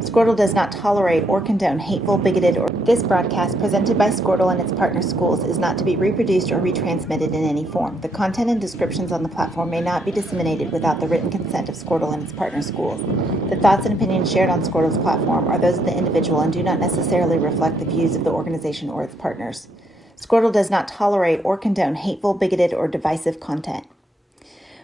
Squirtle does not tolerate or condone hateful, bigoted, or... This broadcast presented by Squirtle and its partner schools is not to be reproduced or retransmitted in any form. The content and descriptions on the platform may not be disseminated without the written consent of Squirtle and its partner schools. The thoughts and opinions shared on Squirtle's platform are those of the individual and do not necessarily reflect the views of the organization or its partners. Squirtle does not tolerate or condone hateful, bigoted, or divisive content.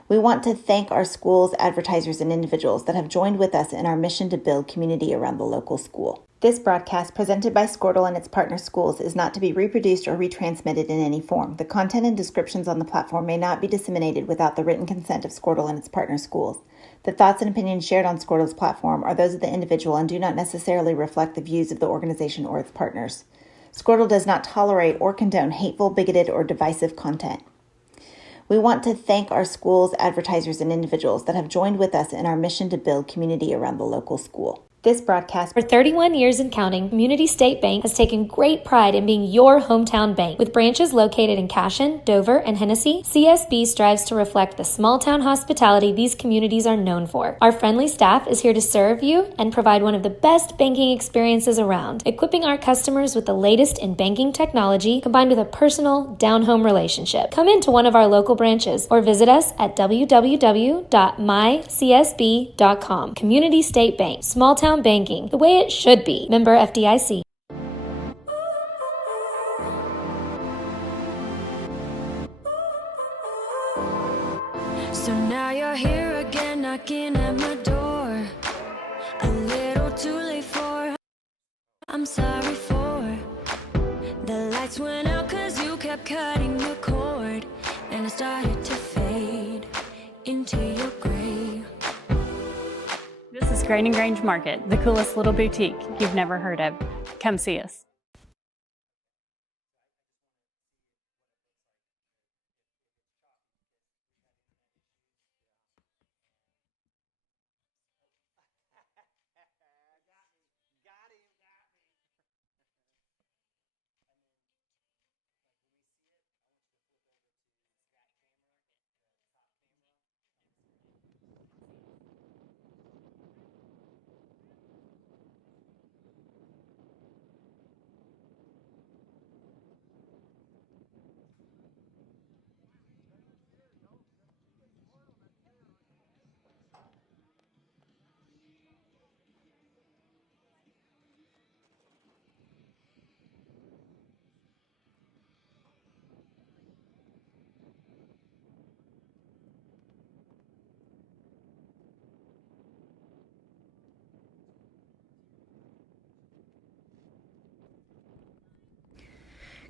We want to thank our schools, advertisers, and individuals that have joined with us in our mission to build community around the local school. This broadcast presented by Squirtle and its partner schools is not to be reproduced or retransmitted in any form. The content and descriptions on the platform may not be disseminated without the written consent of Squirtle and its partner schools. The thoughts and opinions shared on Squirtle's platform are those of the individual and do not necessarily reflect the views of the organization or its partners. Squirtle does not tolerate or condone hateful, bigoted, or divisive content. We want to thank our schools, advertisers, and individuals that have joined with us in our mission to build community around the local school. This broadcast... For 31 years and counting, Community State Bank has taken great pride in being your hometown bank. With branches located in Cashion, Dover, and Hennessy, CSB strives to reflect the small-town hospitality these communities are known for. Our friendly staff is here to serve you and provide one of the best banking experiences around, equipping our customers with the latest in banking technology combined with a personal, down-home relationship. Come into one of our local branches or visit us at www.mycsb.com. Community State Bank, small-town banking, the way it should be. Member FDIC. So now you're here again, knocking at my door. A little too late for, I'm sorry for. The lights went out 'cause you kept cutting the cord, and I started to fade into your gray. This is Grain and Grange Market, the coolest little boutique you've never heard of. Come see us.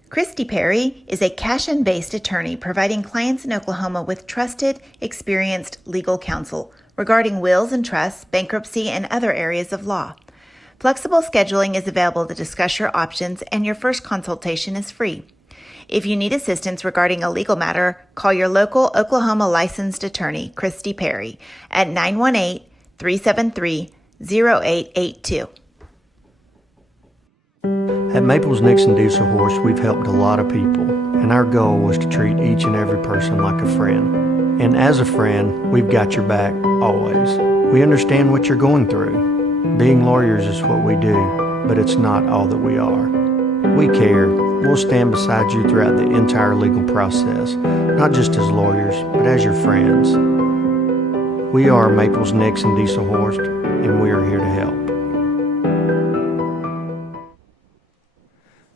Christy Perry is a Cashion-based attorney providing clients in Oklahoma with trusted, experienced legal counsel regarding wills and trusts, bankruptcy, and other areas of law. Flexible scheduling is available to discuss your options, and your first consultation is free. If you need assistance regarding a legal matter, call your local Oklahoma licensed attorney, Christy Perry, at 918-373-0882. At Maples Nixon Diesel Horse, we've helped a lot of people, and our goal was to treat each and every person like a friend. And as a friend, we've got your back, always. We understand what you're going through. Being lawyers is what we do, but it's not all that we are. We care. We'll stand beside you throughout the entire legal process, not just as lawyers, but as your friends. We are Maples Nixon Diesel Horse, and we are here to help.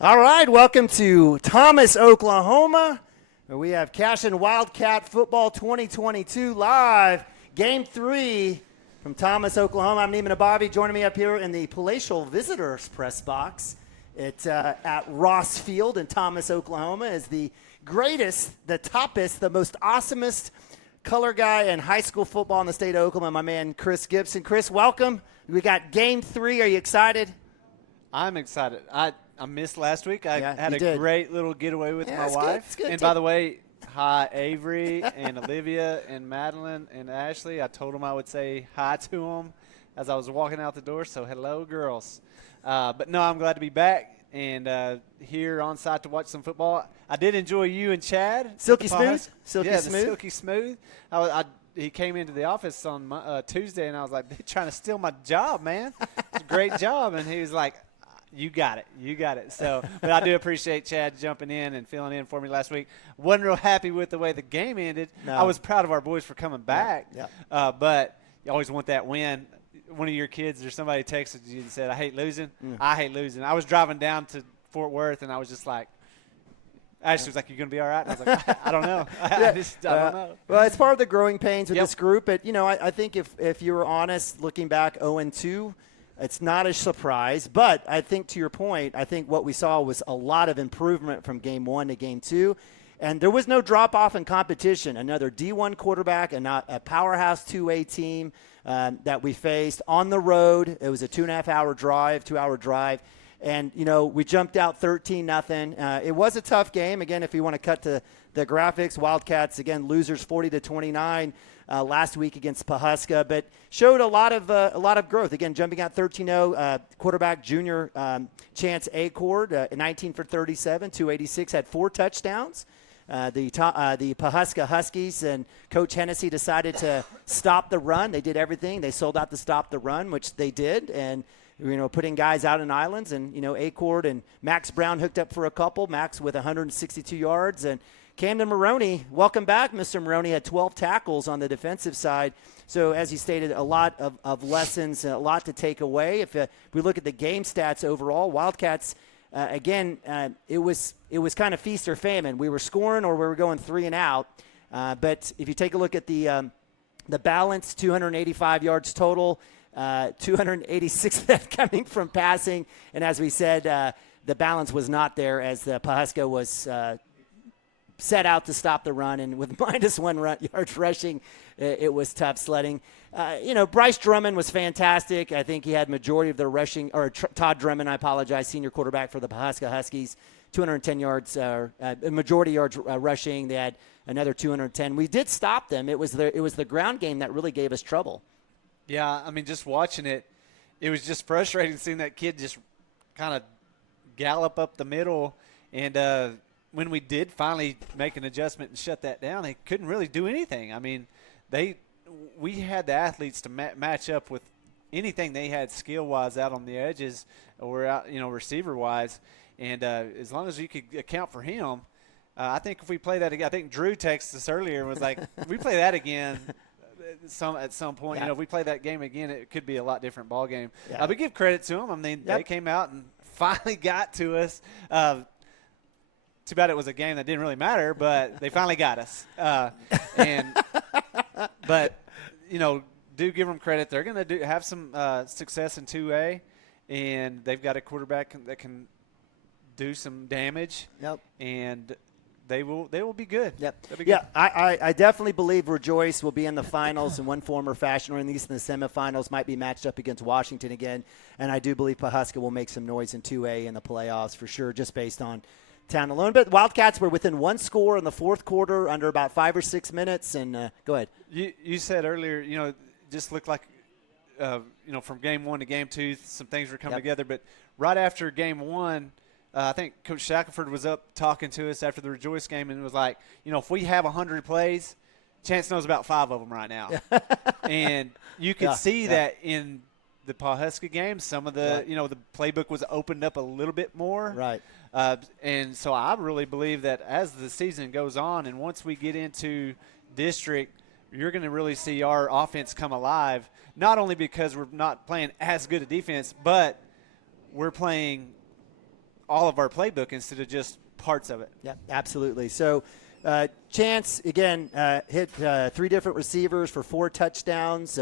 All right, welcome to Thomas, Oklahoma, where we have Cashion Wildcat Football 2022 live, Game 3 from Thomas, Oklahoma. I'm Neiman Abavi. Joining me up here in the palatial visitors press box at Ross Field in Thomas, Oklahoma is the greatest, the toppest, the most awesomest color guy in high school football in the state of Oklahoma, my man Chris Gibson. Chris, welcome. We got Game 3. Are you excited? I'm excited. I missed last week. I had a great little getaway with my wife. It's good. And by the way, hi, Avery and Olivia and Madeline and Ashley. I told them I would say hi to them as I was walking out the door. So hello, girls. But no, I'm glad to be back and here on site to watch some football. I did enjoy you and Chad. Silky smooth? Silky smooth. he came into the office on Tuesday, and I was like, they're trying to steal my job, man. It's a great job. And he was like, you got it. So, but I do appreciate Chad jumping in and filling in for me last week. Wasn't real happy with the way the game ended. No. I was proud of our boys for coming back. Yeah. But you always want that win. One of your kids or somebody texted you and said, I hate losing. I hate losing. I was driving down to Fort Worth, and I was just like, Ashley was like, you going to be all right? And I was like, I don't know. I don't know. Well, it's part of the growing pains with this group. But, I think if you were honest, looking back 0-2, it's not a surprise. But I think to your point, I think what we saw was a lot of improvement from game 1 to game 2. And there was no drop-off in competition. Another D1 quarterback and not a powerhouse 2A team that we faced on the road. It was a 2.5-hour drive. And, we jumped out 13-0. It was a tough game. Again, if you want to cut to the graphics, Wildcats, again, losers 40-29 last week against Pawhuska, but showed a lot of growth. Again, jumping out 13-0, quarterback junior Chance Acord, 19 for 37, 286, had 4 touchdowns. The Pawhuska Huskies and Coach Hennessy decided to stop the run. They did everything. They sold out to stop the run, which they did, and putting guys out in islands, and, Acord and Max Brown hooked up for a couple. Max with 162 yards. And Camden Maroney, welcome back, Mr. Maroney, had 12 tackles on the defensive side. So, as you stated, a lot of lessons, a lot to take away. If we look at the game stats overall, Wildcats, again, it was kind of feast or famine. We were scoring or we were going 3 and out. But if you take a look at the balance, 285 yards total, 286 of that coming from passing, and as we said, the balance was not there as the Pawhuska was set out to stop the run, and with -1 yards rushing, it was tough sledding. Bryce Drummond was fantastic. I think he had majority of the rushing, or Todd Drummond, I apologize, senior quarterback for the Pawhuska Huskies, 210 yards, majority yards rushing. They had another 210. We did stop them. It was the ground game that really gave us trouble. Yeah, I mean, just watching it, it was just frustrating seeing that kid just kind of gallop up the middle. And when we did finally make an adjustment and shut that down, they couldn't really do anything. I mean, we had the athletes to match up with anything they had skill-wise out on the edges or out, receiver-wise. And as long as you could account for him, I think if we play that again, I think Drew texted us earlier and was like, we play that again – at some point, if we play that game again, it could be a lot different ball game. Yeah. But give credit to them. I mean, they came out and finally got to us. Too bad it was a game that didn't really matter, but they finally got us. But do give them credit. They're going to have some success in 2A, and they've got a quarterback that can do some damage. Yep. And they will be good. Yep. Be good. Yeah, I definitely believe Rejoice will be in the finals in one form or fashion, or at least in the semifinals, might be matched up against Washington again. And I do believe Pawhuska will make some noise in 2A in the playoffs for sure, just based on talent alone. But Wildcats were within 1 score in the fourth quarter under about 5 or 6 minutes. And go ahead. You said earlier, just looked like, from game 1 to game 2, some things were coming together. But right after game 1, I think Coach Shackelford was up talking to us after the Rejoice game and was like, if we have 100 plays, Chance knows about 5 of them right now. And you could see that in the Pawhuska game. Some of the, the playbook was opened up a little bit more. Right. And so I really believe that as the season goes on and once we get into district, you're going to really see our offense come alive, not only because we're not playing as good a defense, but we're playing – all of our playbook instead of just parts of it. Yeah, absolutely. So Chance, again, hit 3 different receivers for 4 touchdowns.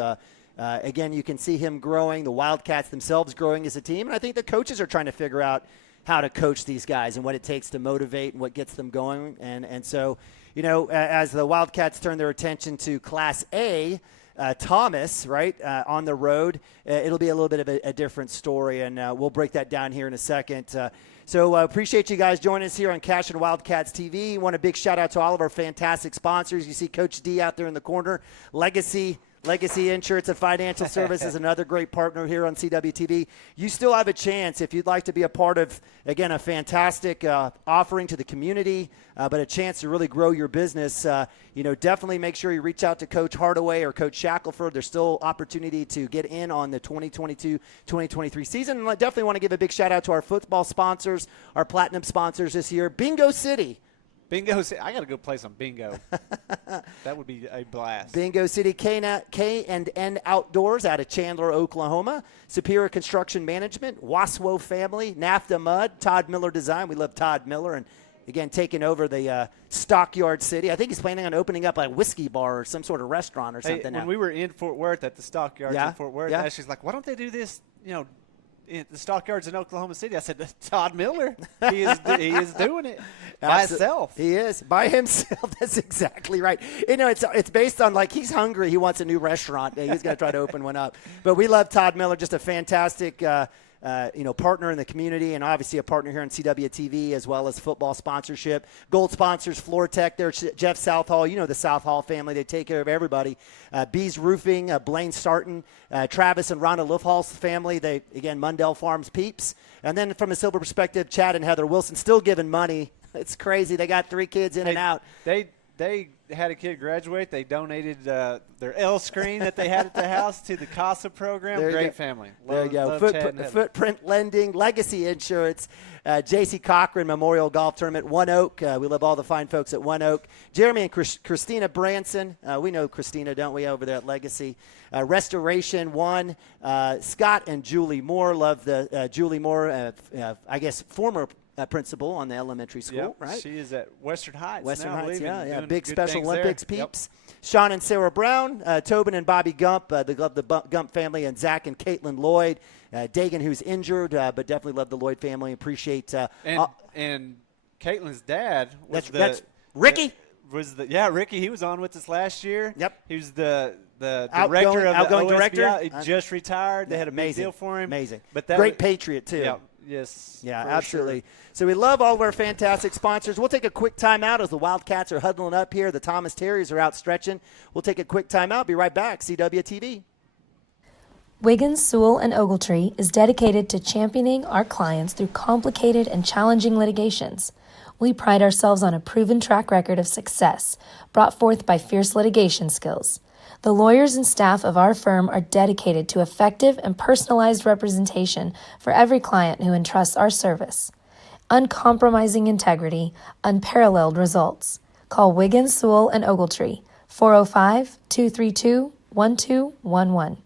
Again, you can see him growing, the Wildcats themselves growing as a team. And I think the coaches are trying to figure out how to coach these guys and what it takes to motivate and what gets them going. And so, as the Wildcats turn their attention to Class A, Thomas, right, on the road, it'll be a little bit of a different story, and we'll break that down here in a second. So appreciate you guys joining us here on Cashion Wildcats TV. Want a big shout-out to all of our fantastic sponsors. You see Coach D out there in the corner, Legacy Legacy Insurance and Financial Services, another great partner here on CWTV. You still have a chance if you'd like to be a part of, again, a fantastic offering to the community, but a chance to really grow your business. Definitely make sure you reach out to Coach Hardaway or Coach Shackelford. There's still opportunity to get in on the 2022-2023 season. And I definitely want to give a big shout out to our football sponsors, our platinum sponsors this year, Bingo City. Bingo City. I got to go play some bingo. That would be a blast. Bingo City, K&N Outdoors out of Chandler, Oklahoma. Superior Construction Management, Waswo Family, NAFTA Mud, Todd Miller Design. We love Todd Miller. And, again, taking over the Stockyard City. I think he's planning on opening up a whiskey bar or some sort of restaurant or something. When we were in Fort Worth at the Stockyards in Fort Worth, Ashley's like, why don't they do this, in the Stockyards in Oklahoma City? I said, Todd Miller. He is doing it by himself. He is by himself. That's exactly right. It's based on, like, he's hungry. He wants a new restaurant. He's going to try to open one up. But we love Todd Miller, just a fantastic partner in the community, and obviously a partner here on CWTV, as well as football sponsorship. Gold sponsors, Floor Tech, there, Jeff Southall. The Southall family. They take care of everybody. Bees Roofing, Blaine Starton, Travis and Rhonda Lufhall's family. They, again, Mundell Farms peeps. And then from a silver perspective, Chad and Heather Wilson still giving money. It's crazy. They got 3 kids in and out. They had a kid graduate. They donated their L screen that they had at the house to the CASA program. Great family. There you go. Footprint Lending, Legacy Insurance, J.C. Cochran Memorial Golf Tournament, One Oak. We love all the fine folks at One Oak. Jeremy and Christina Branson. We know Christina, don't we, over there at Legacy. Restoration One. Scott and Julie Moore. Love the Julie Moore, I guess, former principal on the elementary school, right? She is at Western Heights. Big Special Olympics peeps. Sean and Sarah Brown, Tobin and Bobby Gump, the Gump family, and Zach and Caitlin Lloyd. Dagan, who's injured, but definitely love the Lloyd family. Appreciate and Caitlin's dad was that's Ricky. Ricky. He was on with us last year. Yep. He was the outgoing director. He just retired. They had a big deal for him. Amazing. But great patriot too. Yeah. Yes. Yeah, absolutely. Sure. So we love all of our fantastic sponsors. We'll take a quick timeout as the Wildcats are huddling up here. The Thomas Terriers are out stretching. We'll take a quick timeout. Be right back. CWTV. Wiggins, Sewell, and Ogletree is dedicated to championing our clients through complicated and challenging litigations. We pride ourselves on a proven track record of success, brought forth by fierce litigation skills. The lawyers and staff of our firm are dedicated to effective and personalized representation for every client who entrusts our service. Uncompromising integrity, unparalleled results. Call Wiggins, Sewell, and Ogletree, 405-232-1211.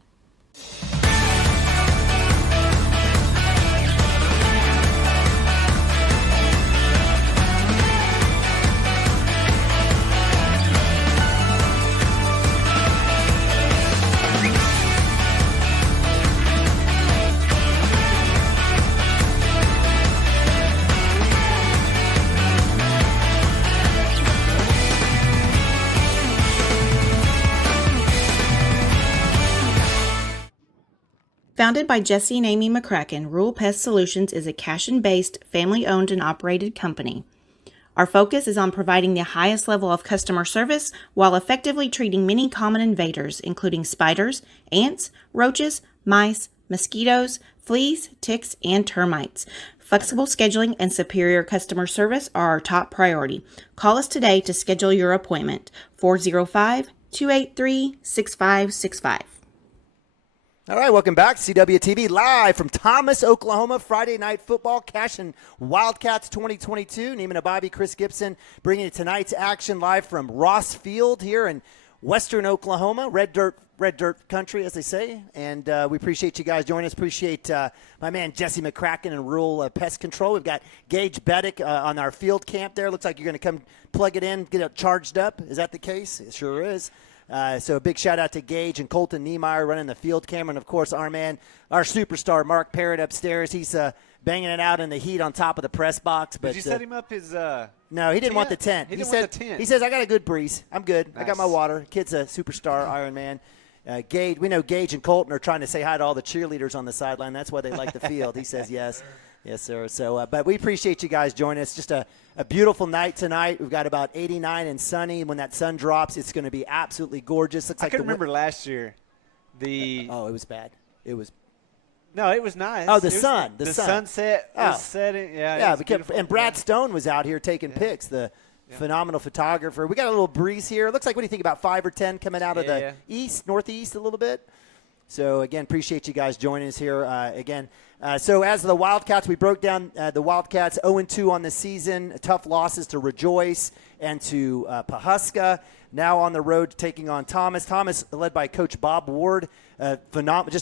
Founded by Jesse and Amy McCracken, Rural Pest Solutions is a Cashion-based, family-owned and operated company. Our focus is on providing the highest level of customer service while effectively treating many common invaders, including spiders, ants, roaches, mice, mosquitoes, fleas, ticks, and termites. Flexible scheduling and superior customer service are our top priority. Call us today to schedule your appointment, 405-283-6565. All right, welcome back. CWTV live from Thomas, Oklahoma. Friday Night Football, Cashion Wildcats 2022. Neiman and Bobby, Chris Gibson bringing you tonight's action live from Ross Field here in western Oklahoma. Red dirt country, as they say. And we appreciate you guys joining us. Appreciate my man Jesse McCracken and Rural Pest Control. We've got Gage Beddick on our field camp there. Looks like you're going to come plug it in, get it charged up. Is that the case? It sure is. So a big shout-out to Gage and Colton Niemeyer running the field camera. And, of course, our man, our superstar, Mark Parrott upstairs. He's banging it out in the heat on top of the press box. But, did you set him up his no, he didn't want the tent. He said, want the tent. He says, I got a good breeze. I'm good. Nice. I got my water. Kid's a superstar Iron Man. Gage, we know Gage and Colton are trying to say hi to all the cheerleaders on the sideline. That's why they like the field. He says yes. Yes, sir. So, but we appreciate you guys joining us. Just a beautiful night tonight. We've got about 89 and sunny. When that sun drops, it's going to be absolutely gorgeous. Looks I like can remember last year. it was bad. It was. No, it was nice. Oh, the sun. The sunset was setting. Yeah, and Brad Stone was out here taking pics. The phenomenal photographer. We got a little breeze here. It looks like, what do you think, about 5 or 10 coming out of the northeast a little bit? So, again, appreciate you guys joining us here again. So, as the Wildcats, we broke down the Wildcats 0-2 on the season. Tough losses to Rejoice and to Pahuska. Now on the road taking on Thomas. Thomas led by Coach Bob Ward. Phenomenal.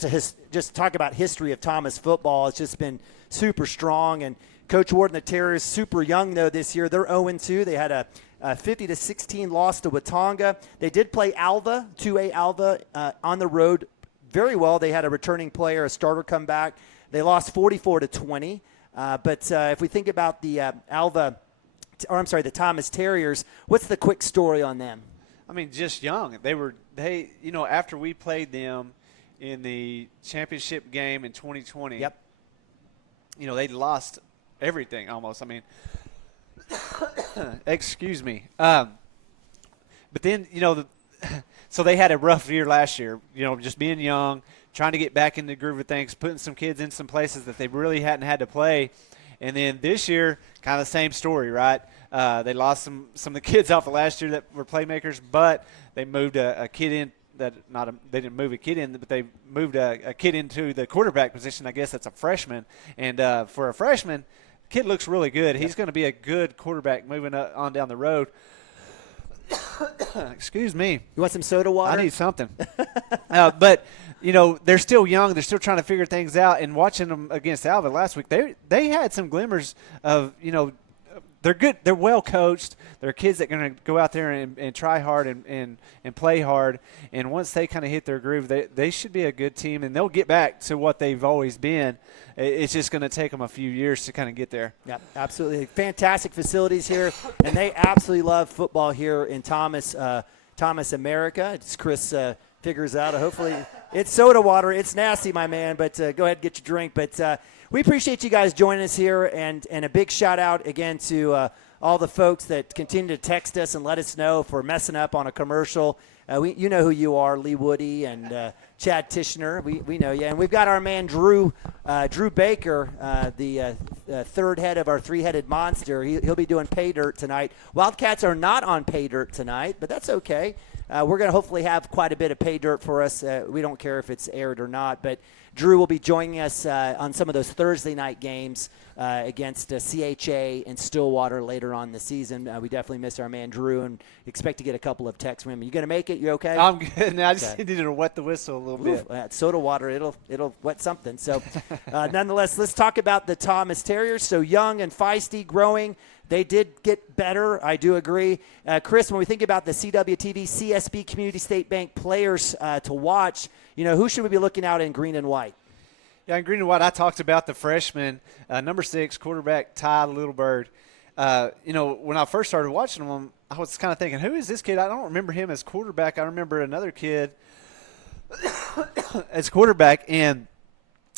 Just talk about history of Thomas football. It's just been super strong. And Coach Ward and the Terriers, super young, though, this year. They're 0-2. They had a 50-16 loss to Watonga. They did play Alva, 2A Alva, on the road very well. They had a returning player, a starter, come back. They lost 44-20. But if we think about the the Thomas Terriers, what's the quick story on them? I mean, just young. They after we played them in the championship game in 2020. Yep. They lost everything almost. I mean, excuse me. But then, so they had a rough year last year, just being young, trying to get back in the groove of things, putting some kids in some places that they really hadn't had to play. And then this year, kind of the same story, right? They lost some of the kids off of last year that were playmakers, but they moved a kid in they didn't move a kid in, but they moved a kid into the quarterback position. I guess that's a freshman. And for a freshman, the kid looks really good. He's going to be a good quarterback moving on down the road. Excuse me. You want some soda water? I need something. But, they're still young. They're still trying to figure things out. And watching them against Alva last week, they had some glimmers of, they're good. They're well coached. They're kids that are going to go out there and try hard and play hard. And once they kind of hit their groove, they should be a good team, and they'll get back to what they've always been. It's just going to take them a few years to kind of get there. Yeah, absolutely. Fantastic facilities here, and they absolutely love football here in Thomas, America. It's Chris figures out. Hopefully it's soda water. It's nasty, my man, but go ahead and get your drink. But we appreciate you guys joining us here, and a big shout-out again to all the folks that continue to text us and let us know if we're messing up on a commercial. You know who you are, Lee Woody and Chad Tishner. We know you. And we've got our man Drew Baker, the third head of our three-headed monster. He'll be doing pay dirt tonight. Wildcats are not on pay dirt tonight, but that's okay. We're going to hopefully have quite a bit of pay dirt for us. We don't care if it's aired or not, but Drew will be joining us on some of those Thursday night games against CHA and Stillwater later on this season. We definitely miss our man Drew and expect to get a couple of texts from him. You going to make it? You okay? I'm good. Now I just needed to wet the whistle a little bit. Soda water, it'll wet something. So nonetheless, let's talk about the Thomas Terriers. So young and feisty, growing. They did get better, I do agree. Chris, when we think about the CWTV CSB Community State Bank players to watch, who should we be looking out in green and white? Yeah, in green and white, I talked about the freshman, number 6, quarterback Ty Littlebird. When I first started watching him, I was kind of thinking, who is this kid? I don't remember him as quarterback. I remember another kid as quarterback. And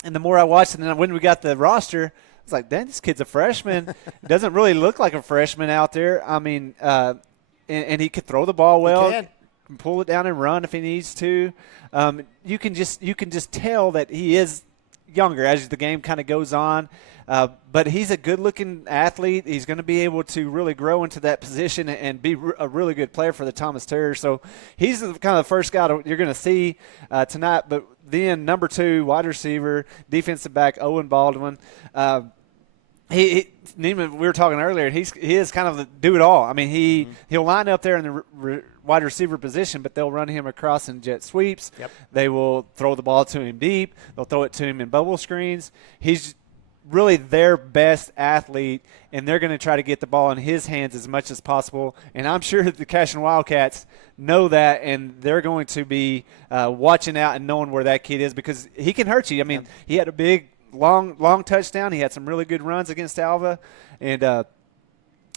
the more I watched, and then when we got the roster, I was like, dang, this kid's a freshman. Doesn't really look like a freshman out there. I mean, and he could throw the ball well. He can pull it down and run if he needs to. You can just tell that he is younger as the game kind of goes on. But he's a good-looking athlete. He's going to be able to really grow into that position and be a really good player for the Thomas Terriers. So he's kind of the first guy you're going to see tonight. But then number 2, wide receiver, defensive back, Owen Baldwin. Neiman, we were talking earlier, he is kind of the do-it-all. I mean, he'll line up there in the wide receiver position, but they'll run him across in jet sweeps. Yep. They will throw the ball to him deep. They'll throw it to him in bubble screens. He's really their best athlete, and they're going to try to get the ball in his hands as much as possible. And I'm sure the Cashion Wildcats know that, and they're going to be watching out and knowing where that kid is because he can hurt you. I mean, he had a big, long touchdown. He had some really good runs against Alva, and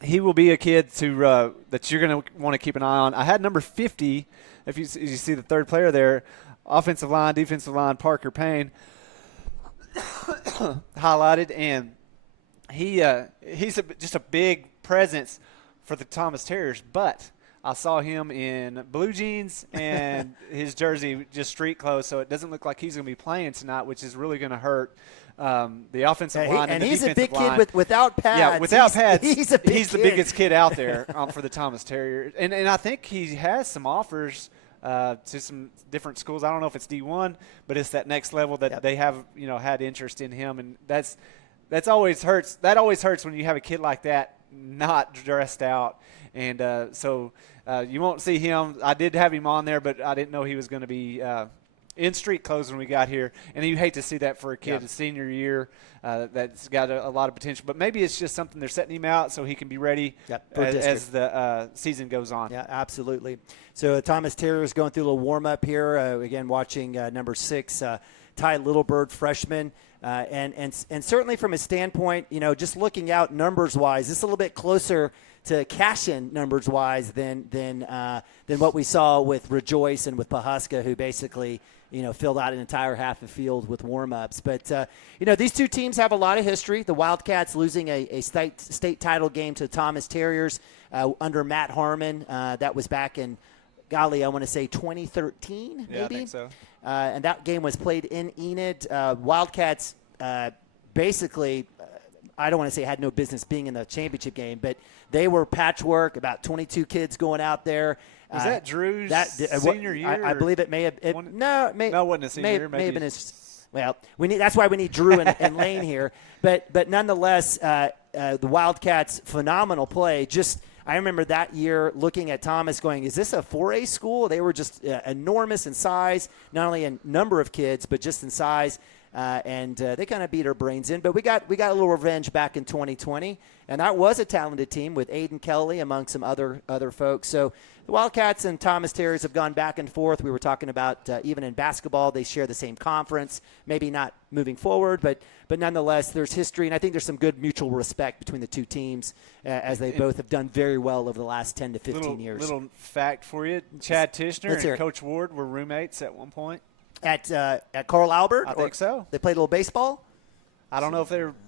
he will be a kid that you're going to want to keep an eye on. I had number 50, if you see the third player there, offensive line, defensive line, Parker Payne, highlighted, and he's just a big presence for the Thomas Terriers, but I saw him in blue jeans and his jersey just street clothes, so it doesn't look like he's going to be playing tonight, which is really going to hurt the offensive line and the he's a defensive big line. kid without pads. Yeah, without pads, he's a big he's the kid. biggest kid out there for the Thomas Terriers, and I think he has some offers to some different schools. I don't know if it's D1, but it's that next level that they have had interest in him, and that's always hurts. That always hurts when you have a kid like that not dressed out, and so you won't see him. I did have him on there, but I didn't know he was going to be in street clothes when we got here, and you hate to see that for a kid, his senior year, that's got a lot of potential. But maybe it's just something they're setting him out so he can be ready as the season goes on. Yeah, absolutely. So Thomas Terriers going through a little warm-up here. Again, watching number 6, Ty Littlebird, freshman. And certainly from a standpoint, just looking out numbers-wise, this is a little bit closer to Cashion numbers-wise than what we saw with Rejoice and with Pahuska, who basically filled out an entire half of field with warm-ups. But these two teams have a lot of history. The Wildcats losing a state title game to Thomas Terriers under Matt Harmon. That was back in, golly, I want to say 2013, maybe. Yeah, I think so. And that game was played in Enid. Wildcats basically, I don't want to say had no business being in the championship game, but they were patchwork, about 22 kids going out there. Was that Drew's senior year? I believe it may have. It wasn't a senior year. May have been his. Well, that's why we need Drew and Lane here. But nonetheless, the Wildcats' phenomenal play. I remember that year looking at Thomas going, is this a 4A school? They were just enormous in size, not only in number of kids, but just in size. And they kind of beat our brains in. But we got a little revenge back in 2020. And that was a talented team with Aiden Kelly among some other folks. So the Wildcats and Thomas Terriers have gone back and forth. We were talking about even in basketball, they share the same conference. Maybe not moving forward, but nonetheless, there's history. And I think there's some good mutual respect between the two teams as they both have done very well over the last 10 to 15 years. Little fact for you, Chad Tishner and Coach Ward were roommates at one point. At Carl Albert? I think so. They played a little baseball? I don't know if they were –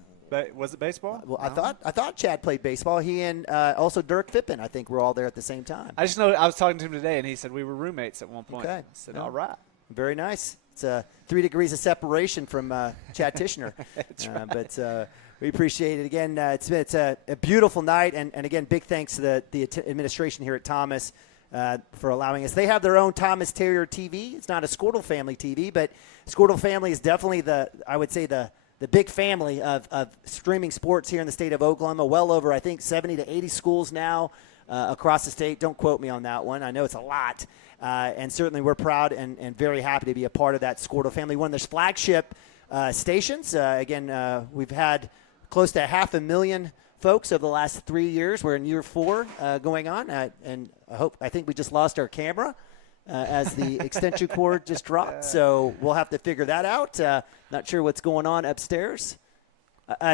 was it baseball? Well, no. I thought Chad played baseball. He and also Dirk Fippen, I think, were all there at the same time. I just know I was talking to him today, and he said we were roommates at one point. Okay. I said, all right. Very nice. It's 3 degrees of separation from Chad Tishner. That's right. But we appreciate it. Again, it's a beautiful night, and again, big thanks to the administration here at Thomas for allowing us. They have their own Thomas Terrier TV. It's not a Squirtle family TV, but Squirtle family is definitely the big family of streaming sports here in the state of Oklahoma. Well over, I think, 70 to 80 schools now across the state. Don't quote me on that one. I know it's a lot. And certainly we're proud and very happy to be a part of that Squirtle family. One of their flagship stations. We've had close to 500,000 folks over the last 3 years. We're in year 4 going on. And I think we just lost our camera as the extension cord just dropped. So we'll have to figure that out. Not sure what's going on upstairs.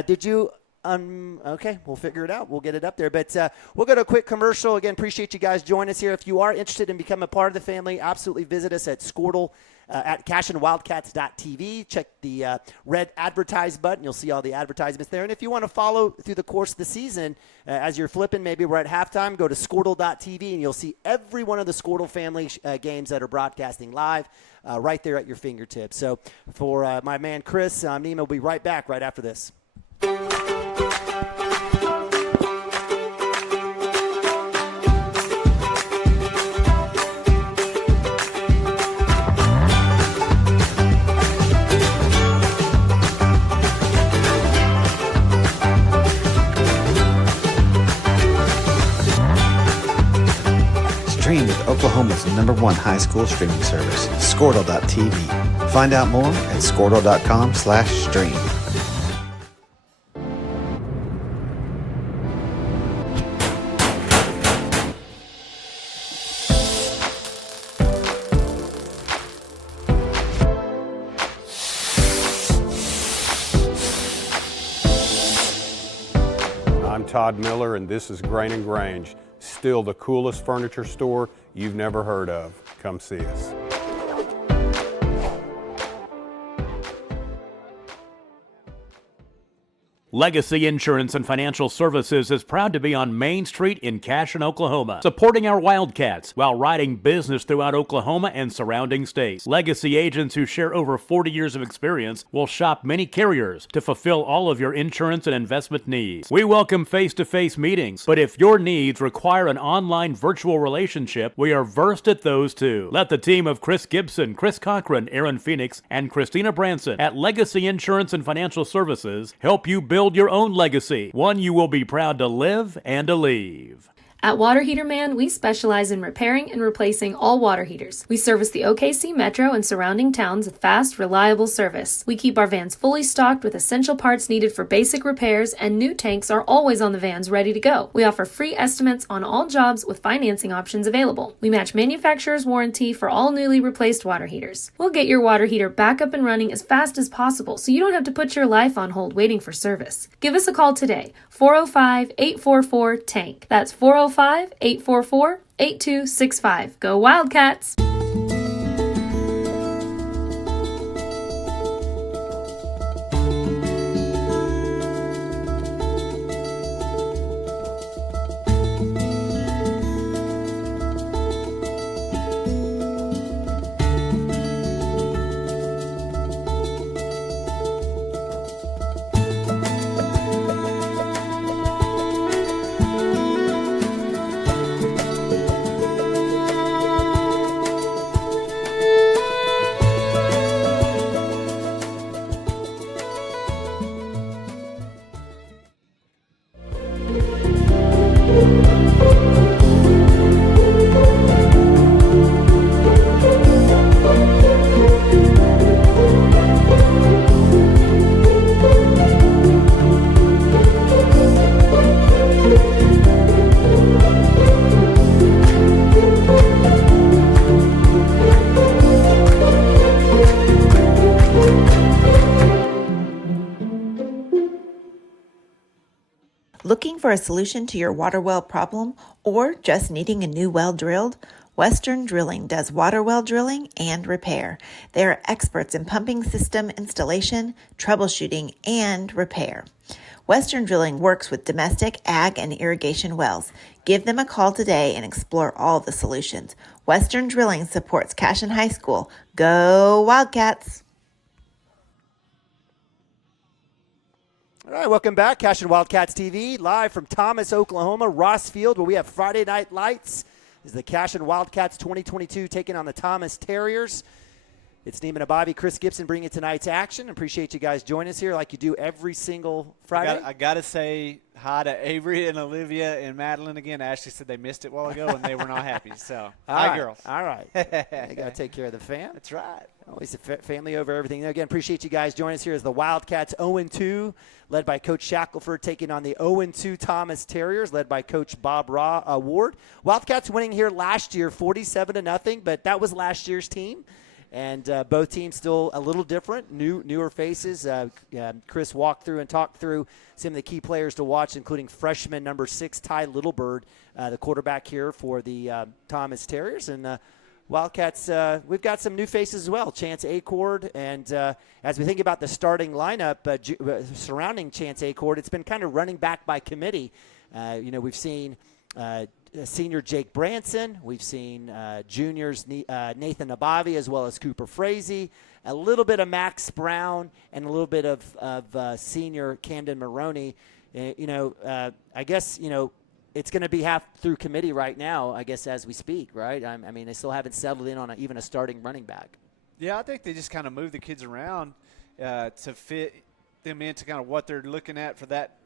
Did you okay, we'll figure it out. We'll get it up there. But we'll go to a quick commercial. Again, appreciate you guys joining us here. If you are interested in becoming a part of the family, absolutely visit us at Squirtle at CashionWildcats.tv. Check the red advertise button. You'll see all the advertisements there. And if you want to follow through the course of the season, as you're flipping, maybe we're at halftime, go to Squirtle.tv, and you'll see every one of the Squirtle family games that are broadcasting live right there at your fingertips. So for my man Chris, Nima will be right back right after this. Stream with Oklahoma's #1 high school streaming service, Squirtle.tv. Find out more at Squirtle.com/stream. I'm Todd Miller, and this is Grain & Grange. Still the coolest furniture store you've never heard of. Come see us. Legacy Insurance and Financial Services is proud to be on Main Street in Cashion, Oklahoma, supporting our Wildcats while riding business throughout Oklahoma and surrounding states. Legacy agents who share over 40 years of experience will shop many carriers to fulfill all of your insurance and investment needs. We welcome face-to-face meetings, but if your needs require an online virtual relationship, we are versed at those too. Let the team of Chris Gibson, Chris Cochran, Aaron Phoenix, and Christina Branson at Legacy Insurance and Financial Services help you build your own legacy, one you will be proud to live and to leave. At Water Heater Man, we specialize in repairing and replacing all water heaters. We service the OKC Metro and surrounding towns with fast, reliable service. We keep our vans fully stocked with essential parts needed for basic repairs, and new tanks are always on the vans ready to go. We offer free estimates on all jobs with financing options available. We match manufacturer's warranty for all newly replaced water heaters. We'll get your water heater back up and running as fast as possible so you don't have to put your life on hold waiting for service. Give us a call today, 405-844-TANK. That's 405-844-8265. Go Wildcats! Looking for a solution to your water well problem or just needing a new well drilled? Western Drilling does water well drilling and repair. They are experts in pumping system installation, troubleshooting, and repair. Western Drilling works with domestic, ag, and irrigation wells. Give them a call today and explore all the solutions. Western Drilling supports Cashion High School. Go Wildcats! All right, welcome back. Cashion Wildcats TV, live from Thomas, Oklahoma, Ross Field, where we have Friday Night Lights. This is the Cashion Wildcats 2022 taking on the Thomas Terriers. It's Neiman Abavi, Chris Gibson bringing tonight's action. Appreciate you guys joining us here like you do every single Friday. I got to say hi to Avery and Olivia and Madeline again. Ashley said they missed it a while ago and they were not happy. So, hi, girls. All right. You got to take care of the fam. That's right. Always a family over everything. Again, appreciate you guys joining us here as the Wildcats 0-2, led by Coach Shackelford, taking on the 0-2 Thomas Terriers, led by Coach Bob Ward. Wildcats winning here last year 47-0, but that was last year's team. And both teams still a little different, newer faces. Chris walked through and talked through some of the key players to watch, including freshman number 6, Ty Littlebird, the quarterback here for the Thomas Terriers. And Wildcats, we've got some new faces as well, Chance Acord. And as we think about the starting lineup surrounding Chance Acord, it's been kind of running back by committee. We've seen senior Jake Branson. We've seen juniors Nathan Abavi as well as Cooper Frazee, a little bit of Max Brown, and a little bit of senior Camden Maroney. I guess, it's going to be half through committee right now, I guess, as we speak, right? I mean, they still haven't settled in on even a starting running back. Yeah, I think they just kind of move the kids around to fit them into kind of what they're looking at for that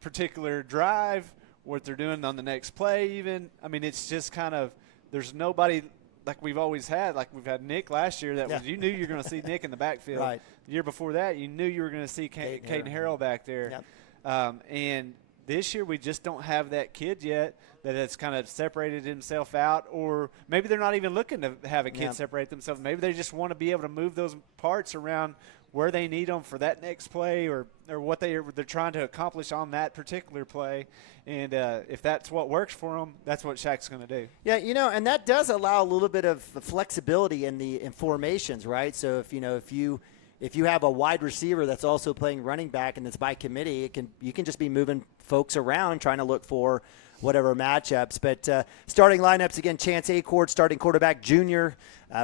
particular drive, what they're doing on the next play even. I mean, it's just kind of there's nobody like we've always had. Like we've had Nick last year that you knew you were going to see Nick in the backfield. Right. The year before that, you knew you were going to see Caden Harrell back there. Yep. And this year we just don't have that kid yet that has kind of separated himself out, or maybe they're not even looking to have a kid separate themselves. Maybe they just want to be able to move those parts around where they need them for that next play or what they're trying to accomplish on that particular play. And if that's what works for them, that's what Shaq's going to do. Yeah, and that does allow a little bit of flexibility in the formations, right? So if you if you have a wide receiver that's also playing running back and it's by committee, you can just be moving folks around trying to look for whatever matchups. But starting lineups, again, Chance Acord, starting quarterback, junior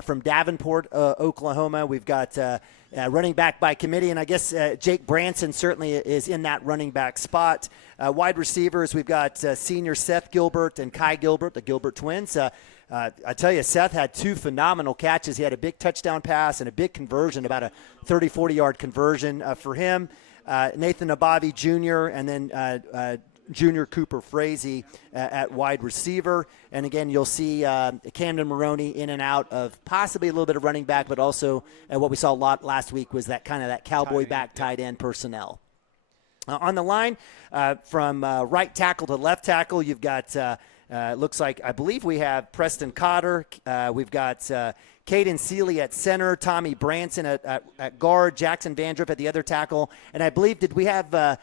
from Davenport, Oklahoma. We've got running back by committee, and I guess Jake Branson certainly is in that running back spot. Wide receivers, we've got senior Seth Gilbert and Kai Gilbert, the Gilbert twins. I tell you, Seth had 2 phenomenal catches. He had a big touchdown pass and a big conversion, about a 30, 40-yard conversion for him. Nathan Abavi Jr., and then junior Cooper Frazee at wide receiver. And again, you'll see Camden Maroney in and out of possibly a little bit of running back, but also what we saw a lot last week was that kind of that cowboy back tight end personnel. On the line, from right tackle to left tackle, you've got looks like, I believe we have Preston Cotter. We've got Caden Seeley at center, Tommy Branson at guard, Jackson Vandruff at the other tackle. And I believe, did we have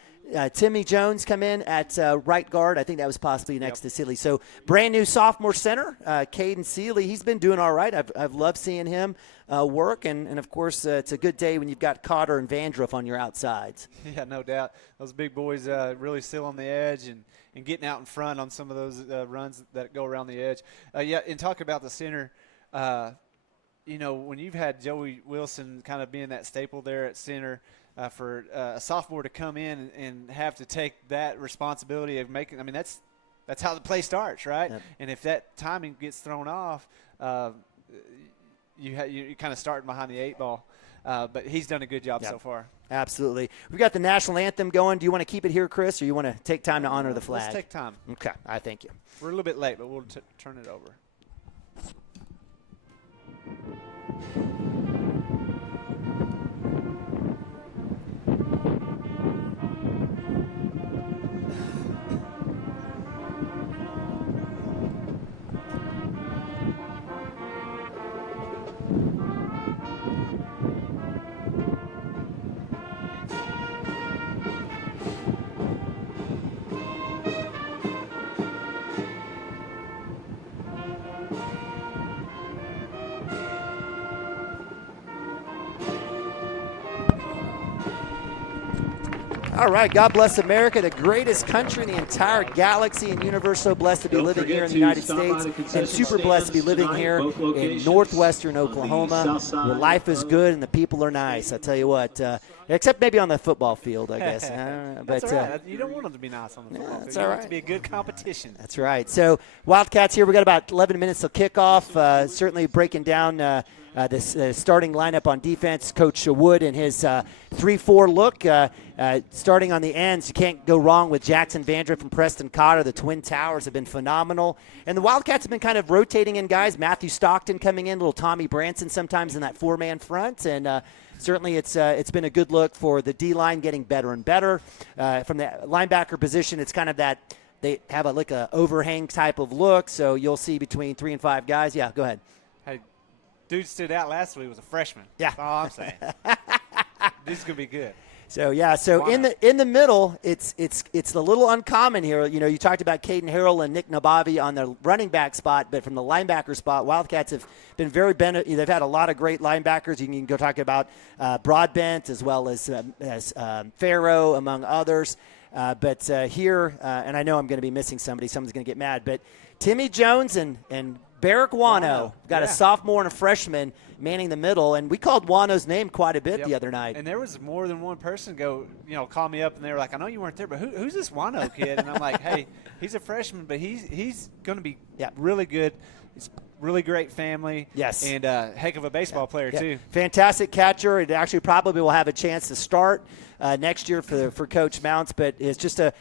Timmy Jones come in at right guard? I think that was possibly next to Seeley. So brand new sophomore center, Caden Seeley. He's been doing all right. I've loved seeing him work. And of course, it's a good day when you've got Cotter and Vandruff on your outsides. Yeah, no doubt. Those big boys really still on the edge and getting out in front on some of those runs that go around the edge. Yeah, and talk about the center, when you've had Joey Wilson kind of being that staple there at center, for a sophomore to come in and have to take that responsibility of making – I mean, that's how the play starts, right? Yep. And if that timing gets thrown off, you kind of starting behind the 8 ball. But he's done a good job so far. Absolutely. We've got the national anthem going. Do you want to keep it here, Chris, or you want to take time to honor the flag? Let's take time. Okay, I thank you. We're a little bit late, but we'll turn it over. All right, God bless America, the greatest country in the entire galaxy and universe. So blessed to be living here in the United States, and super blessed to be living here in northwestern Oklahoma, where life is good and the people are nice. I tell you what, except maybe on the football field, I guess. That's all right. You don't want them to be nice on the football field. That's all right. You want it to be a good competition. That's right. So Wildcats here. We got about 11 minutes till kickoff. Certainly breaking down this starting lineup on defense. Coach Wood and his 3-4 look. Starting on the ends, you can't go wrong with Jackson Vandruff and Preston Cotter. The Twin Towers have been phenomenal. And the Wildcats have been kind of rotating in guys. Matthew Stockton coming in, little Tommy Branson sometimes in that 4-man front. And certainly it's been a good look for the D-line getting better and better. From the linebacker position, it's kind of that they have a overhang type of look. So you'll see between 3 and 5 guys. Yeah, go ahead. Hey, dude stood out last week was a freshman. Yeah. That's all I'm saying. This is going to be good. So in the middle, it's a little uncommon here. You know, you talked about Caden Harrell and Nick Nabavi on the running back spot, but from the linebacker spot, Wildcats have been they've had a lot of great linebackers. You can go talk about Broadbent as well as Farrow, among others. But here, and I know I'm going to be missing somebody. Someone's going to get mad, but Timmy Jones and Barrick Wano got a sophomore and a freshman manning the middle, and we called Wano's name quite a bit the other night. And there was more than one person call me up, and they were like, I know you weren't there, but who's this Wano kid? And I'm like, hey, he's a freshman, but he's going to be really good. He's really great family. Yes. And a heck of a baseball player, too. Fantastic catcher. It actually probably will have a chance to start next year for Coach Mounts, but it's just a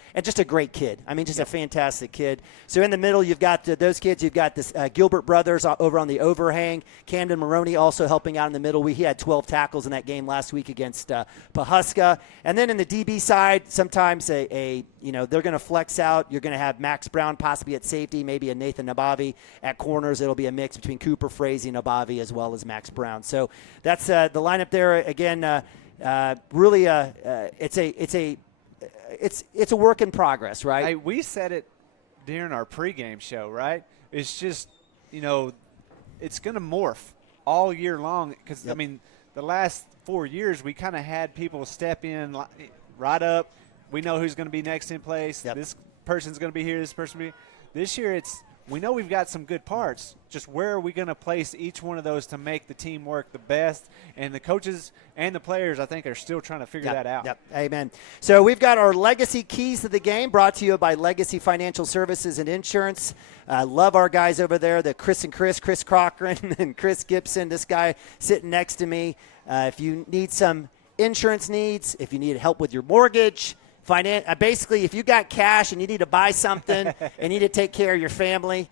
great kid. I mean, just a fantastic kid. So in the middle, you've got those kids. You've got this Gilbert brothers over on the overhang. Camden Maroney also helping out in the middle. He had 12 tackles in that game last week against Pawhuska. And then in the DB side, sometimes they're going to flex out. You're going to have Max Brown possibly at safety, maybe a Nathan Nabavi at corners. It'll be a mix between Cooper Frazee, Nabavi, as well as Max Brown. So that's the lineup there. Again, really, it's a work in progress, right? Hey, we said it during our pregame show, right? It's just, it's going to morph all year long because, I mean, the last 4 years, we kind of had people step in right up. We know who's going to be next in place. Yep. This person's going to be here. This person will be. This year, we know we've got some good parts. Just where are we going to place each one of those to make the team work the best? And the coaches and the players, I think, are still trying to figure that out. Yep. Amen. So we've got our Legacy Keys to the Game brought to you by Legacy Financial Services and Insurance. I love our guys over there, the Chris Cochran and Chris Gibson, this guy sitting next to me. If you need some insurance needs, if you need help with your mortgage, basically, if you got cash and you need to buy something and need to take care of your family,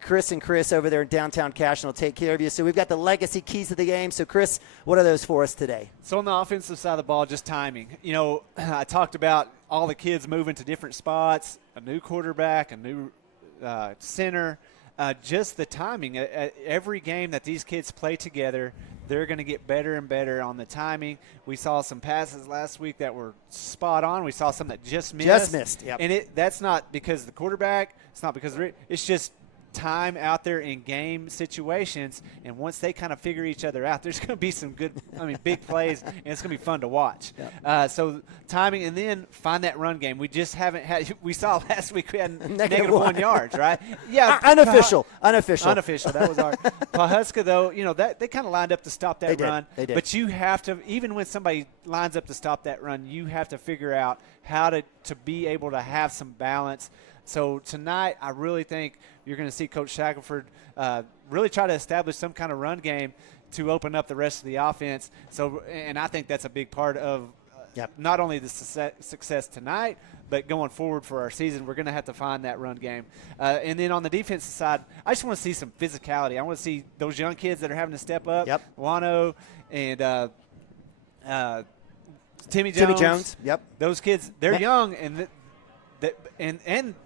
Chris over there in downtown Cashion will take care of you. So we've got the Legacy Keys to the Game. So, Chris, what are those for us today? So on the offensive side of the ball, just timing. I talked about all the kids moving to different spots, a new quarterback, a new center, just the timing. At every game that these kids play together, they're going to get better and better on the timing. We saw some passes last week that were spot on. We saw some that just missed. Yep. And that's not because of the quarterback. It's not because it's just time out there in game situations. And once they kind of figure each other out, there's going to be some big plays, and it's going to be fun to watch. Yep. So timing, and then find that run game. We just haven't had – we saw last week we had negative 1 yards, right? Yeah. Unofficial. That was our – Pawhuska, though, they kind of lined up to stop that run. They did. But you have to – even when somebody lines up to stop that run, you have to figure out how to be able to have some balance. So tonight, I really think you're going to see Coach Shackelford really try to establish some kind of run game to open up the rest of the offense. So, and I think that's a big part of not only the success tonight, but going forward for our season. We're going to have to find that run game. And then on the defensive side, I just want to see some physicality. I want to see those young kids that are having to step up. Yep. Wano and Timmy Jones. Yep. Those kids, they're young, and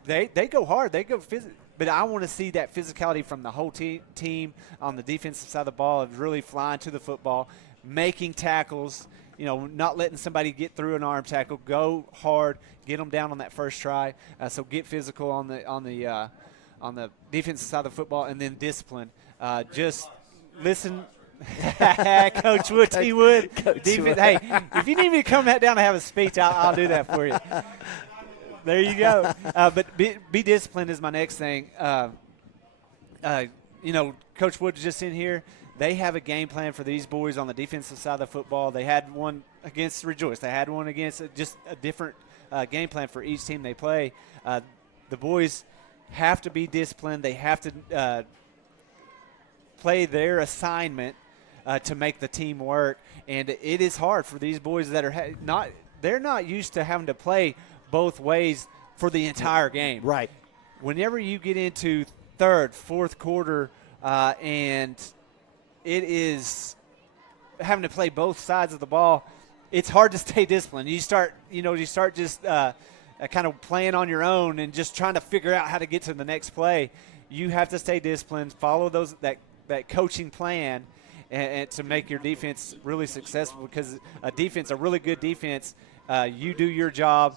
they go hard. They go physical. But I want to see that physicality from the whole team on the defensive side of the ball, of really flying to the football, making tackles, not letting somebody get through an arm tackle. Go hard, get them down on that first try. So get physical on the defensive side of the football, and then discipline. Just listen. Coach Wood, T. Wood. Hey, if you need me to come down and have a speech, I'll do that for you. There you go. But be disciplined is my next thing. Coach Wood's just in here. They have a game plan for these boys on the defensive side of the football. They had one against Rejoice. They had one against just a different game plan for each team they play. The boys have to be disciplined. They have to play their assignment to make the team work. And it is hard for these boys that are they're not used to having to play both ways for the entire game. Right. Whenever you get into third, fourth quarter, and it is having to play both sides of the ball, it's hard to stay disciplined. You start just kind of playing on your own and just trying to figure out how to get to the next play. You have to stay disciplined, follow that coaching plan, and to make your defense really successful, because a really good defense, you do your job.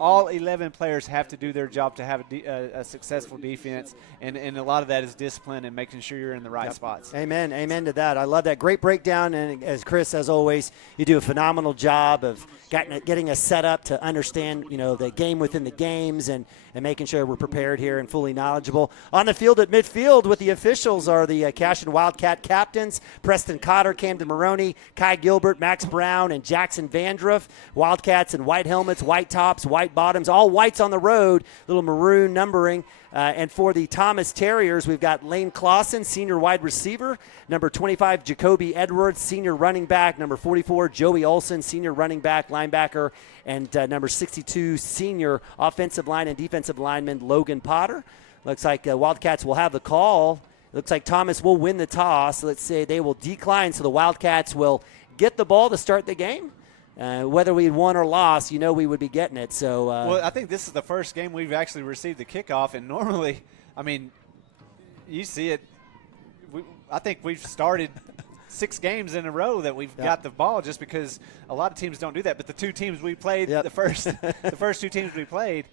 All 11 players have to do their job to have a successful defense, and a lot of that is discipline and making sure you're in the right spots. Amen to that. I love that. Great breakdown, and as Chris, as always, you do a phenomenal job of getting us set up to understand, the game within the games and making sure we're prepared here and fully knowledgeable. On the field at midfield with the officials are the Cashion Wildcat captains, Preston Cotter, Camden Maroney, Kai Gilbert, Max Brown, and Jackson Vandruff. Wildcats in white helmets, white tops, white bottoms, all whites on the road, little maroon numbering. And for the Thomas Terriers, we've got Lane Clausen, senior wide receiver, number 25, Jacoby Edwards, senior running back, number 44, Joey Olson, senior running back, linebacker, and number 62, senior offensive line and defensive lineman, Logan Potter. Looks like Wildcats will have the call. Looks like Thomas will win the toss. Let's say they will decline, so the Wildcats will get the ball to start the game. Whether we won or lost, we would be getting it. So, well, I think this is the first game we've actually received the kickoff, and normally, you see it. I think we've started 6 games in a row that we've got the ball, just because a lot of teams don't do that. But the two teams we played, the first 2 teams we played,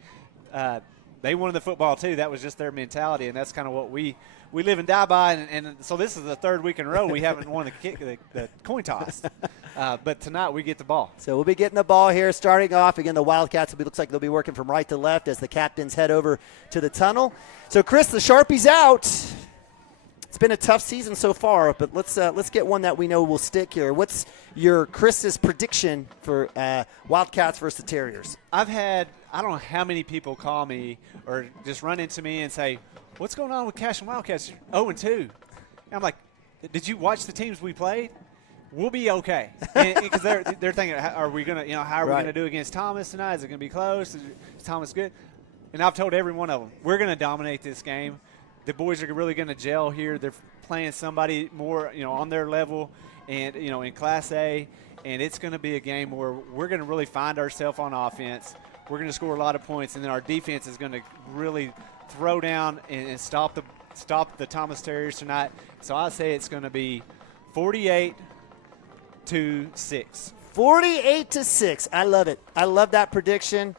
they wanted the football too. That was just their mentality, and that's kind of what we live and die by. And so this is the third week in a row we haven't won the coin toss. But tonight we get the ball. So we'll be getting the ball here starting off. Again, the Wildcats looks like they'll be working from right to left as the captains head over to the tunnel. So, Chris, the Sharpie's out. It's been a tough season so far, but let's get one that we know will stick here. What's your Chris's prediction for Wildcats versus the Terriers? I've had I don't know how many people call me or just run into me and say, "What's going on with Cashion Wildcats? 0-2." And I'm like, "Did you watch the teams we played? We'll be okay." Because they're thinking, "Are we gonna how are we gonna do against Thomas tonight? Is it gonna be close? Is Thomas good?" And I've told every one of them, we're gonna dominate this game. The boys are really going to gel here. They're playing somebody more, on their level and, in Class A. And it's going to be a game where we're going to really find ourselves on offense. We're going to score a lot of points, and then our defense is going to really throw down and stop the Thomas Terriers tonight. So I say it's going to be 48-6. 48-6. I love it. I love that prediction.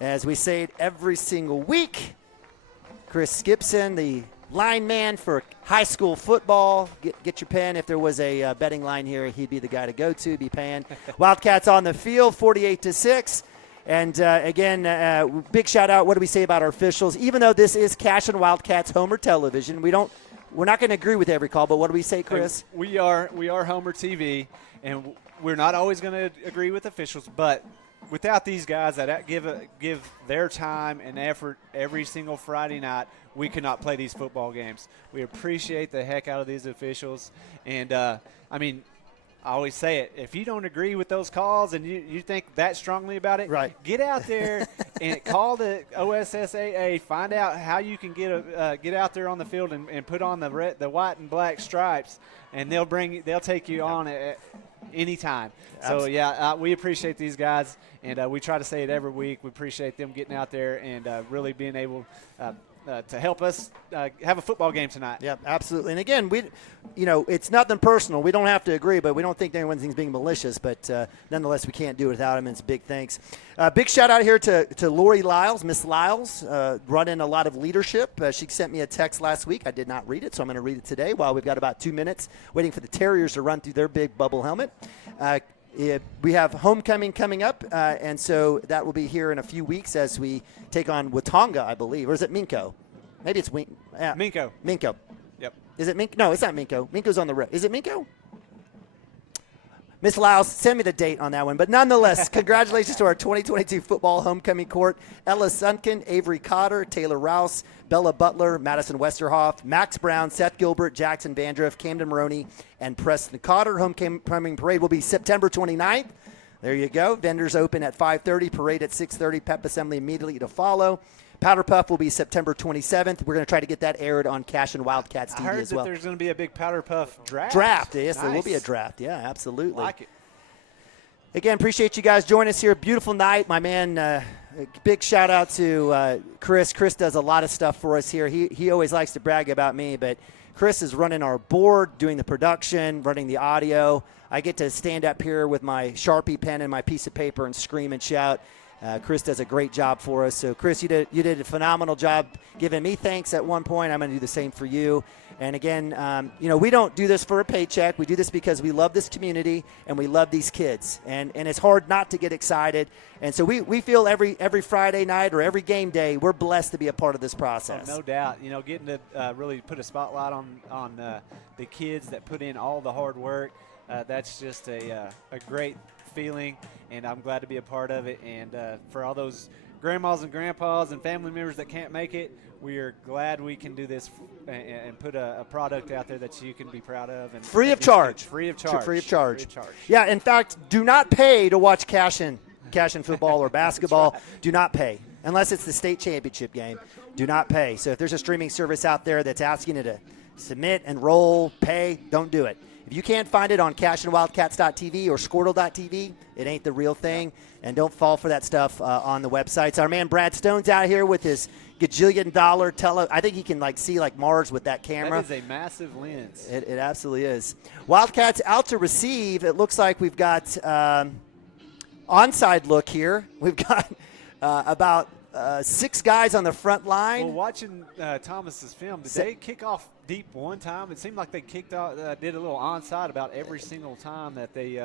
As we say it every single week. Chris Gibson, the lineman for high school football. Get your pen. If there was a betting line here, he'd be the guy to go to, be paying. Wildcats on the field, 48-6. And, again, big shout-out. What do we say about our officials? Even though this is Cashion Wildcats Homer Television, we're not going to agree with every call, but what do we say, Chris? We are Homer TV, and we're not always going to agree with officials, but – without these guys that give their time and effort every single Friday night, we could not play these football games. We appreciate the heck out of these officials. And, I always say it. If you don't agree with those calls and you think that strongly about it, right, get out there and call the OSSAA. Find out how you can get out there on the field and put on the white and black stripes, and they'll take you on at any time. So, we appreciate these guys, and we try to say it every week. We appreciate them getting out there and really being able to help us have a football game tonight. Yeah, absolutely. And again, it's nothing personal. We don't have to agree, but we don't think anyone's being malicious. But nonetheless, we can't do it without him. And it's a big thanks. Big shout out here to Lori Lyles, Miss Lyles, running a lot of leadership. She sent me a text last week. I did not read it, so I'm going to read it today while we've got about 2 minutes waiting for the Terriers to run through their big bubble helmet. We have homecoming coming up, and so that will be here in a few weeks as we take on Watonga, I believe. Or is it Minko? Maybe it's Minko. Minko. Yep. Is it Minko? No, it's not Minko. Minko's on the red. Is it Minko? Miss Lyles, send me the date on that one. But nonetheless, congratulations to our 2022 football homecoming court. Ella Sunken, Avery Cotter, Taylor Rouse, Bella Butler, Madison Westerhoff, Max Brown, Seth Gilbert, Jackson Vandriff, Camden Maroney, and Preston Cotter. Homecoming parade will be September 29th. There you go. Vendors open at 5:30, parade at 6:30, pep assembly immediately to follow. Powder Puff will be September 27th. We're going to try to get that aired on Cashion Wildcats TV I heard as well. that there's going to be a big Powder Puff draft. Yes, nice. There will be a draft. Yeah, absolutely. Like it. Again, appreciate you guys joining us here. Beautiful night. My man, big shout out to Chris. Chris does a lot of stuff for us here. He always likes to brag about me, but Chris is running our board, doing the production, running the audio. I get to stand up here with my Sharpie pen and my piece of paper and scream and shout. Chris does a great job for us. So, Chris, you did a phenomenal job giving me thanks at one point. I'm going to do the same for you. And, again, we don't do this for a paycheck. We do this because we love this community and we love these kids. And it's hard not to get excited. And so we feel every Friday night or every game day we're blessed to be a part of this process. Oh, no doubt. Getting to really put a spotlight on the kids that put in all the hard work, that's just a great feeling, and I'm glad to be a part of it. And for all those grandmas and grandpas and family members that can't make it, we are glad we can do this and put a product out there that you can be proud of. And free of charge. Free of charge. Free of charge. Free of charge. Yeah, in fact, do not pay to watch Cashion football or basketball. Right. Do not pay. Unless it's the state championship game, do not pay. So if there's a streaming service out there that's asking you to submit, enroll, pay, don't do it. If you can't find it on CashionWildcats.tv or Squirtle.tv, it ain't the real thing. And don't fall for that stuff on the websites. Our man Brad Stone's out here with his gajillion-dollar I think he can see Mars with that camera. That is a massive lens. It absolutely is. Wildcats out to receive. It looks like we've got onside look here. We've got about 6 guys on the front line. Well, watching Thomas's film, did they kick off deep one time? It seemed like they kicked off, did a little onside about every single time that they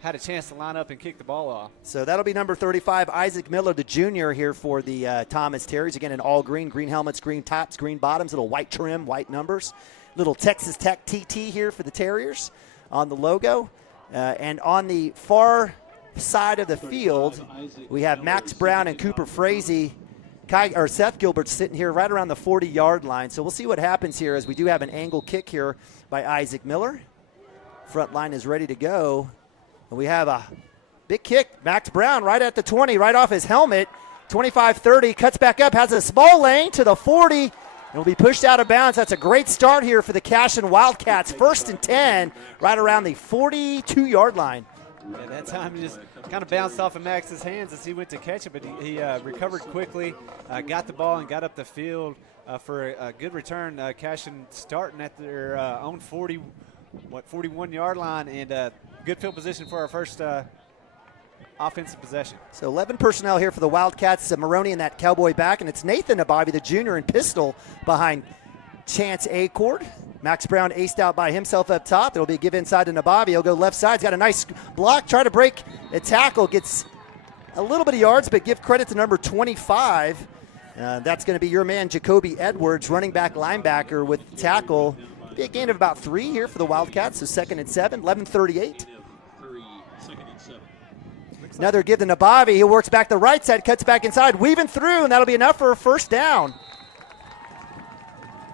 had a chance to line up and kick the ball off. So that'll be number 35, Isaac Miller, the junior here for the Thomas Terriers. Again, in all green helmets, green tops, green bottoms, little white trim, white numbers. Little Texas Tech TT here for the Terriers on the logo. And on the far side of the field, we have Max Brown and Cooper Frazee. Seth Gilbert sitting here right around the 40-yard line. So we'll see what happens here, as we do have an angle kick here by Isaac Miller. Front line is ready to go. And we have a big kick. Max Brown right at the 20, right off his helmet. 25-30, cuts back up, has a small lane to the 40, and will be pushed out of bounds. That's a great start here for the Cashion Wildcats. 1st and 10, right around the 42-yard line. Yeah, that time he just kind of bounced off of Max's hands as he went to catch it, but he recovered quickly, got the ball and got up the field for a good return. Cashion starting at their own 41-yard line, and good field position for our first offensive possession. So 11 personnel here for the Wildcats. Maroney in that cowboy back, and it's Nathan Nabavi, the junior, in pistol behind Chance Acord. Max Brown aced out by himself up top. There will be a give inside to Nabavi. He'll go left side. He's got a nice block. Try to break a tackle. Gets a little bit of yards, but give credit to number 25. That's going to be your man, Jacoby Edwards, running back linebacker with tackle. Be a gain of about 3 here for the Wildcats, so 2nd and 7, 11:38. Another give to Nabavi. He works back the right side, cuts back inside, weaving through, and that'll be enough for a first down.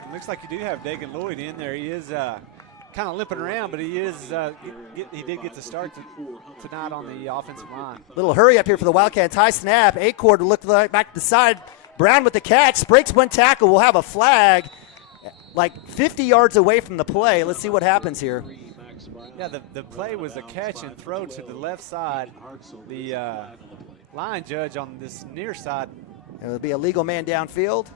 It looks like you do have Dagan Lloyd in there. He is kind of limping around, but he is he did get the start tonight on the offensive line. Little hurry up here for the Wildcats. High snap. Acord look back to the side. Brown with the catch. Breaks one tackle. We'll have a flag like 50 yards away from the play. Let's see what happens here. Yeah, the play was a catch and throw to the left side. The line judge on this near side. It'll be a legal man downfield.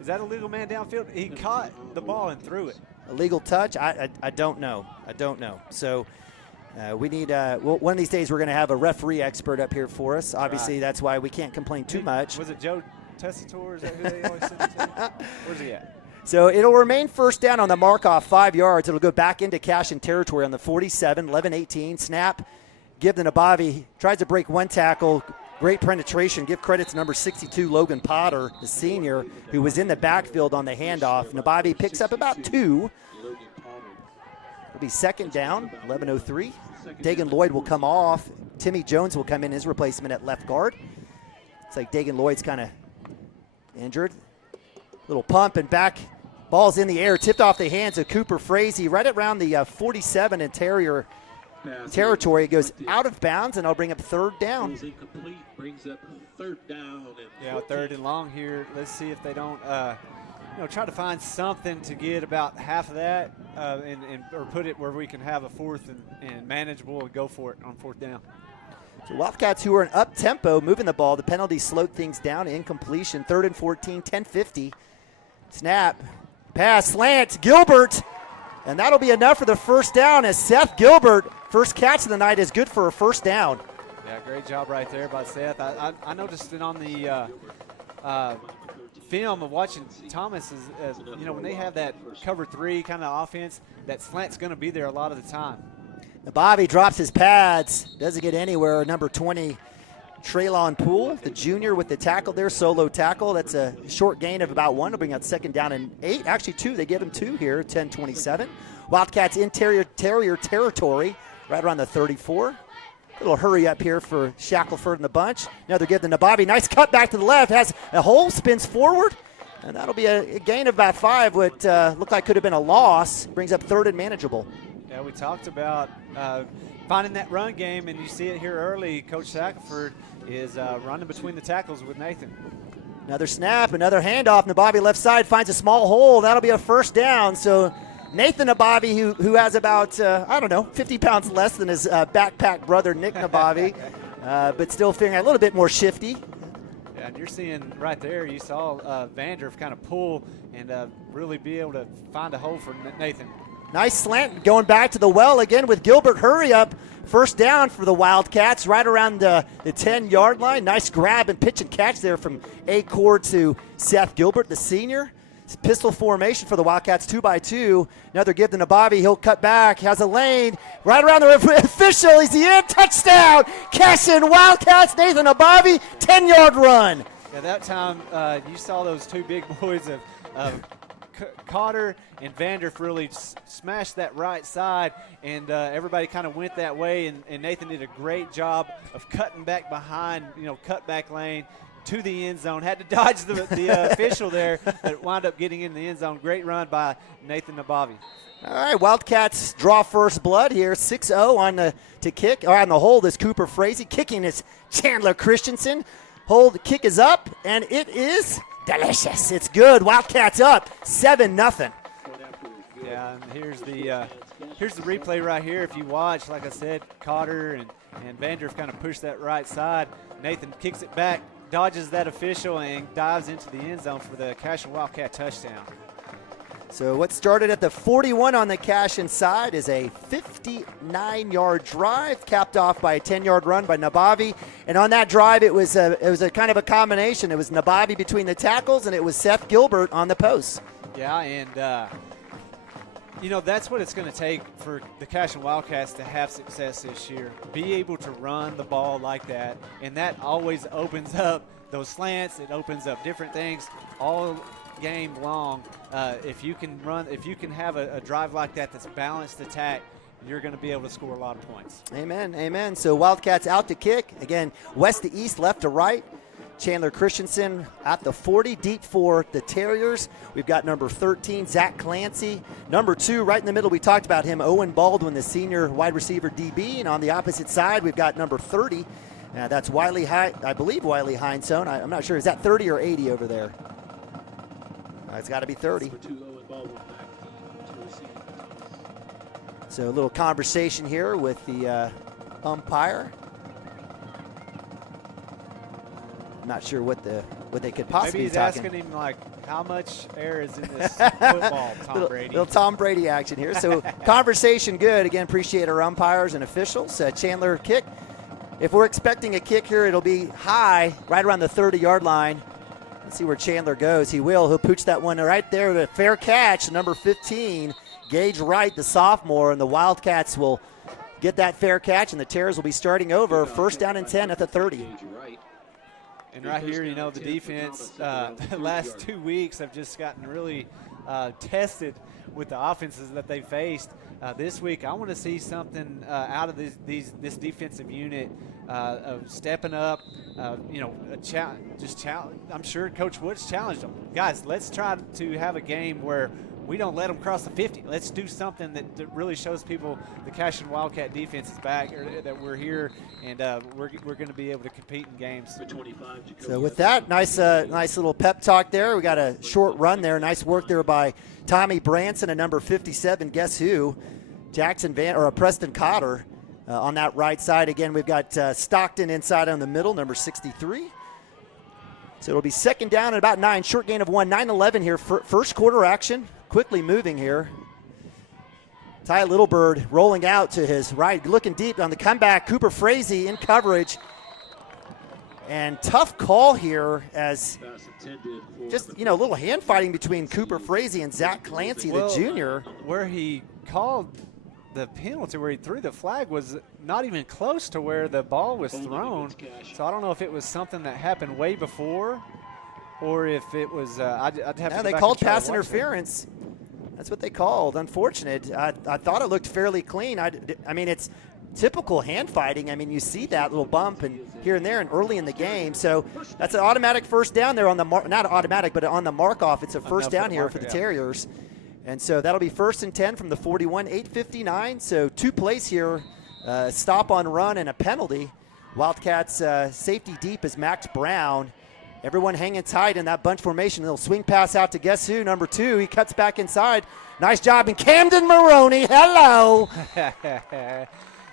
Is that a legal man downfield? He caught the ball and threw it. A legal touch? I don't know. I don't know. So we need one of these days we're going to have a referee expert up here for us. Obviously, that's why we can't complain too much. Was it Joe Tessitore? Is that who they always send it to? Where's he at? So it'll remain first down on the mark off 5 yards. It'll go back into Cashion territory on the 47, 11-18. Snap, give to Nabavi. Tries to break one tackle. Great penetration. Give credit to number 62, Logan Potter, the senior, who was in the backfield on the handoff. Nabavi picks up about 2. It'll be 2nd down, 11:03. Dagan Lloyd will come off. Timmy Jones will come in his replacement at left guard. It's like Dagan Lloyd's kind of injured. Little pump and back. Ball's in the air, tipped off the hands of Cooper Frazee right around the 47 and Terrier territory. It goes out of bounds, and I'll bring up 3rd down. Brings up 3rd down. Yeah, 3rd and long here. Let's see if they don't, try to find something to get about half of that, or put it where we can have a 4th and manageable and go for it on 4th down. So Wildcats, who are in up tempo, moving the ball. The penalty slowed things down. Incompletion. 3rd and 14, 10:50. Snap, pass, slant, Gilbert. And that'll be enough for the first down as Seth Gilbert, first catch of the night, is good for a first down. Yeah, great job right there by Seth. I noticed it on the film of watching Thomas, as when they have that cover 3 kind of offense, that slant's going to be there a lot of the time. Nabavi drops his pads, doesn't get anywhere. Number 20, Traylon Poole, the junior, with the tackle there, solo tackle. That's a short gain of about 1. It'll bring out 2nd down and 8. Actually 2. They give him 2 here, 10:27. Wildcats interior Terrier territory, right around the 34. Little hurry up here for Shackelford and the bunch. Another give to Nabavi. Nice cut back to the left. Has a hole, spins forward. And that'll be a gain of about 5. What looked like could have been a loss. Brings up 3rd and manageable. Yeah, we talked about finding that run game, and you see it here early. Coach Shackelford is running between the tackles with Nathan. Another snap, another handoff. Nabavi left side finds a small hole. That'll be a first down. So Nathan Nabavi, who has about, 50 pounds less than his backpack brother, Nick Nabavi, but still figuring out a little bit more shifty. Yeah, and you're seeing right there, you saw Vandorf kind of pull and really be able to find a hole for Nathan. Nice slant going back to the well again with Gilbert. Hurry up. First down for the Wildcats right around the 10-yard line. Nice grab and pitch and catch there from Acord to Seth Gilbert, the senior. It's pistol formation for the Wildcats, 2x2. Another give to Nabavi. He'll cut back. Has a lane right around the official. He's the end. Touchdown. Cashion Wildcats. Nathan Nabavi, 10-yard run. Yeah, that time you saw those two big boys of Cotter and Vanderf really smashed that right side, and everybody kind of went that way, and Nathan did a great job of cutting back behind, cut back lane to the end zone. Had to dodge the official there, but wound up getting in the end zone. Great run by Nathan Nabavi. All right, Wildcats draw first blood here. 6-0 on the kick. Or on the hold is Cooper Frazee. Kicking is Chandler Christensen. Hold, kick is up, and it is delicious. It's good. Wildcats up 7-0. Yeah, and here's the replay right here. If you watch, like I said, Cotter and Vanderf kind of push that right side. Nathan kicks it back, dodges that official, and dives into the end zone for the Cashion Wildcat touchdown. So what started at the 41 on the Cashion side is a 59-yard drive, capped off by a 10-yard run by Nabavi. And on that drive, it was a kind of a combination. It was Nabavi between the tackles, and it was Seth Gilbert on the posts. Yeah, and that's what it's going to take for the Cashion Wildcats to have success this year. Be able to run the ball like that, and that always opens up those slants. It opens up different things all game long. If you can have a drive like that that's balanced attack, you're going to be able to score a lot of points. Amen, amen. So Wildcats out to kick. Again, west to east, left to right. Chandler Christensen at the 40, deep for the Terriers. We've got number 13, Zach Clancy. Number 2, right in the middle, we talked about him, Owen Baldwin, the senior wide receiver DB. And on the opposite side, we've got number 30. That's Wiley I believe Wiley Hindstone. I'm not sure. Is that 30 or 80 over there? It's got to be 30. So a little conversation here with the umpire. I'm not sure what they could possibly be talking. Maybe he's asking him, like, how much air is in this football, Tom Brady? Little Tom Brady action here. So conversation good. Again, appreciate our umpires and officials. Chandler kick. If we're expecting a kick here, it'll be high, right around the 30-yard line. Let's see where Chandler goes. He will. He'll pooch that one right there. A fair catch, number 15, Gage Wright, the sophomore, and the Wildcats will get that fair catch, and the Terriers will be starting over. First down and 10 at the 30. And right here, the defense, the last 2 weeks have just gotten really tested with the offenses that they faced. This week, I want to see something out of this defensive unit of stepping up. I'm sure Coach Woods challenged them. Guys, let's try to have a game where we don't let them cross the 50. Let's do something that really shows people the Cashion Wildcat defense is back, or that we're here, and we're going to be able to compete in games. So with that, nice little pep talk there. We got a short run there. Nice work there by Tommy Branson and number 57. Guess who? Preston Cotter on that right side. Again, we've got Stockton inside on the middle, number 63. So it'll be second down and about 9. Short gain of 1, 9-11 here. First quarter action. Quickly moving here. Ty Littlebird rolling out to his right, looking deep on the comeback. Cooper Frazee in coverage. And tough call here as just, a little hand fighting between Cooper Frazee and Zach Clancy, the junior. Where he called the penalty, where he threw the flag, was not even close to where the ball was thrown. So I don't know if it was something that happened way before or if it was I'd have to go they back called and try pass to watch interference. That's what they called. Unfortunate. I thought it looked fairly clean. I mean, it's typical hand fighting. I mean, you see that little bump and here and there and early in the game. So that's an automatic first down there on the not automatic, but on the mark off. It's a first down here for the Terriers. And so that'll be first and 10 from the 41, 8:59. So 2 plays here, stop on run and a penalty. Wildcats safety deep is Max Brown. Everyone hanging tight in that bunch formation. Little swing pass out to guess who, number 2. He cuts back inside. Nice job. And Camden Maroney, hello.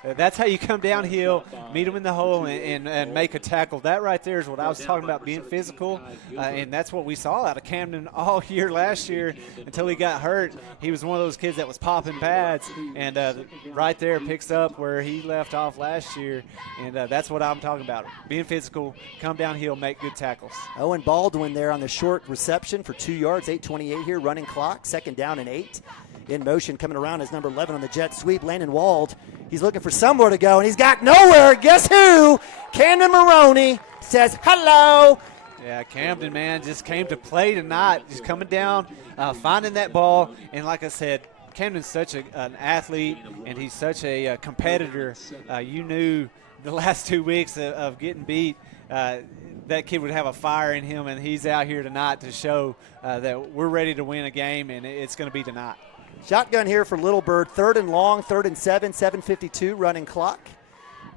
that's how you come downhill, meet them in the hole, and make a tackle. That right there is what I was talking about, being physical, and that's what we saw out of Camden all year last year until he got hurt. He was one of those kids that was popping pads, and right there picks up where he left off last year, and that's what I'm talking about, being physical, come downhill, make good tackles. Owen Baldwin there on the short reception for 2 yards, 8:28 here, running clock, 2nd down and 8. In motion, coming around is number 11 on the jet sweep, Landon Wald. He's looking for somewhere to go, and he's got nowhere. Guess who? Camden Maroney says hello. Yeah, Camden, man, just came to play tonight. Just coming down, finding that ball. And like I said, Camden's such an athlete, and he's such a competitor. You knew the last 2 weeks of getting beat, that kid would have a fire in him, and he's out here tonight to show that we're ready to win a game, and it's going to be tonight. Shotgun here for Little Bird, 3rd and long, 3rd and 7, 7:52 running clock.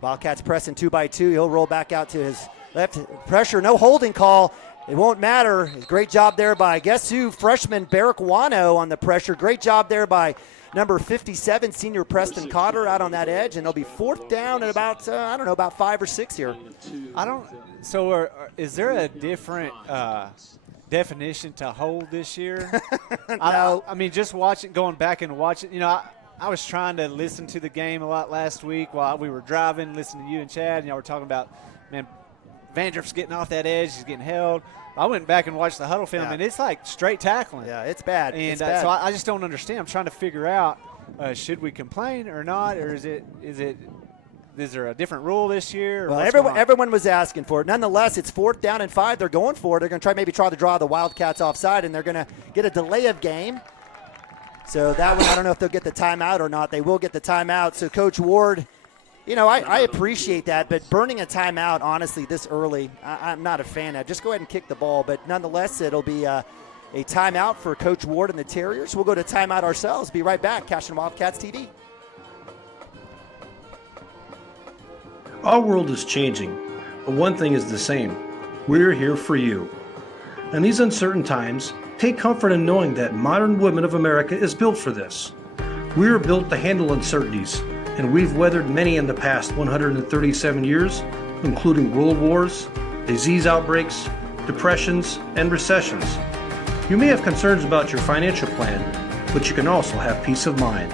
Wildcats pressing 2 by 2. He'll roll back out to his left. Pressure, no holding call. It won't matter. Great job there by, guess who, freshman Barrick Wano on the pressure. Great job there by number 57, senior Preston Cotter out on that edge. And it'll be 4th down at about, about 5 or 6 here. Is there a different definition to hold this year? No. I mean, just going back and watching, I was trying to listen to the game a lot last week while we were driving, listening to you and Chad, and y'all were talking about, man, Vandriff's getting off that edge, he's getting held. I went back and watched the huddle film, and it's like straight tackling. Yeah, it's bad. And it's bad. so I just don't understand. I'm trying to figure out, should we complain or not, or is there a different rule this year? Well, everyone was asking for it. Nonetheless, it's 4th down and 5. They're going for it. They're going to try to draw the Wildcats offside, and they're going to get a delay of game. So that one, I don't know if they'll get the timeout or not. They will get the timeout. So Coach Ward, I appreciate that, but burning a timeout, honestly, this early, I'm not a fan of. Just go ahead and kick the ball. But nonetheless, it'll be a timeout for Coach Ward and the Terriers. We'll go to timeout ourselves. Be right back. Cashion Wildcats TV. Our world is changing, but one thing is the same. We're here for you. In these uncertain times, take comfort in knowing that modern women of America is built for this. We are built to handle uncertainties, and we've weathered many in the past 137 years, including world wars, disease outbreaks, depressions, and recessions. You may have concerns about your financial plan, but you can also have peace of mind.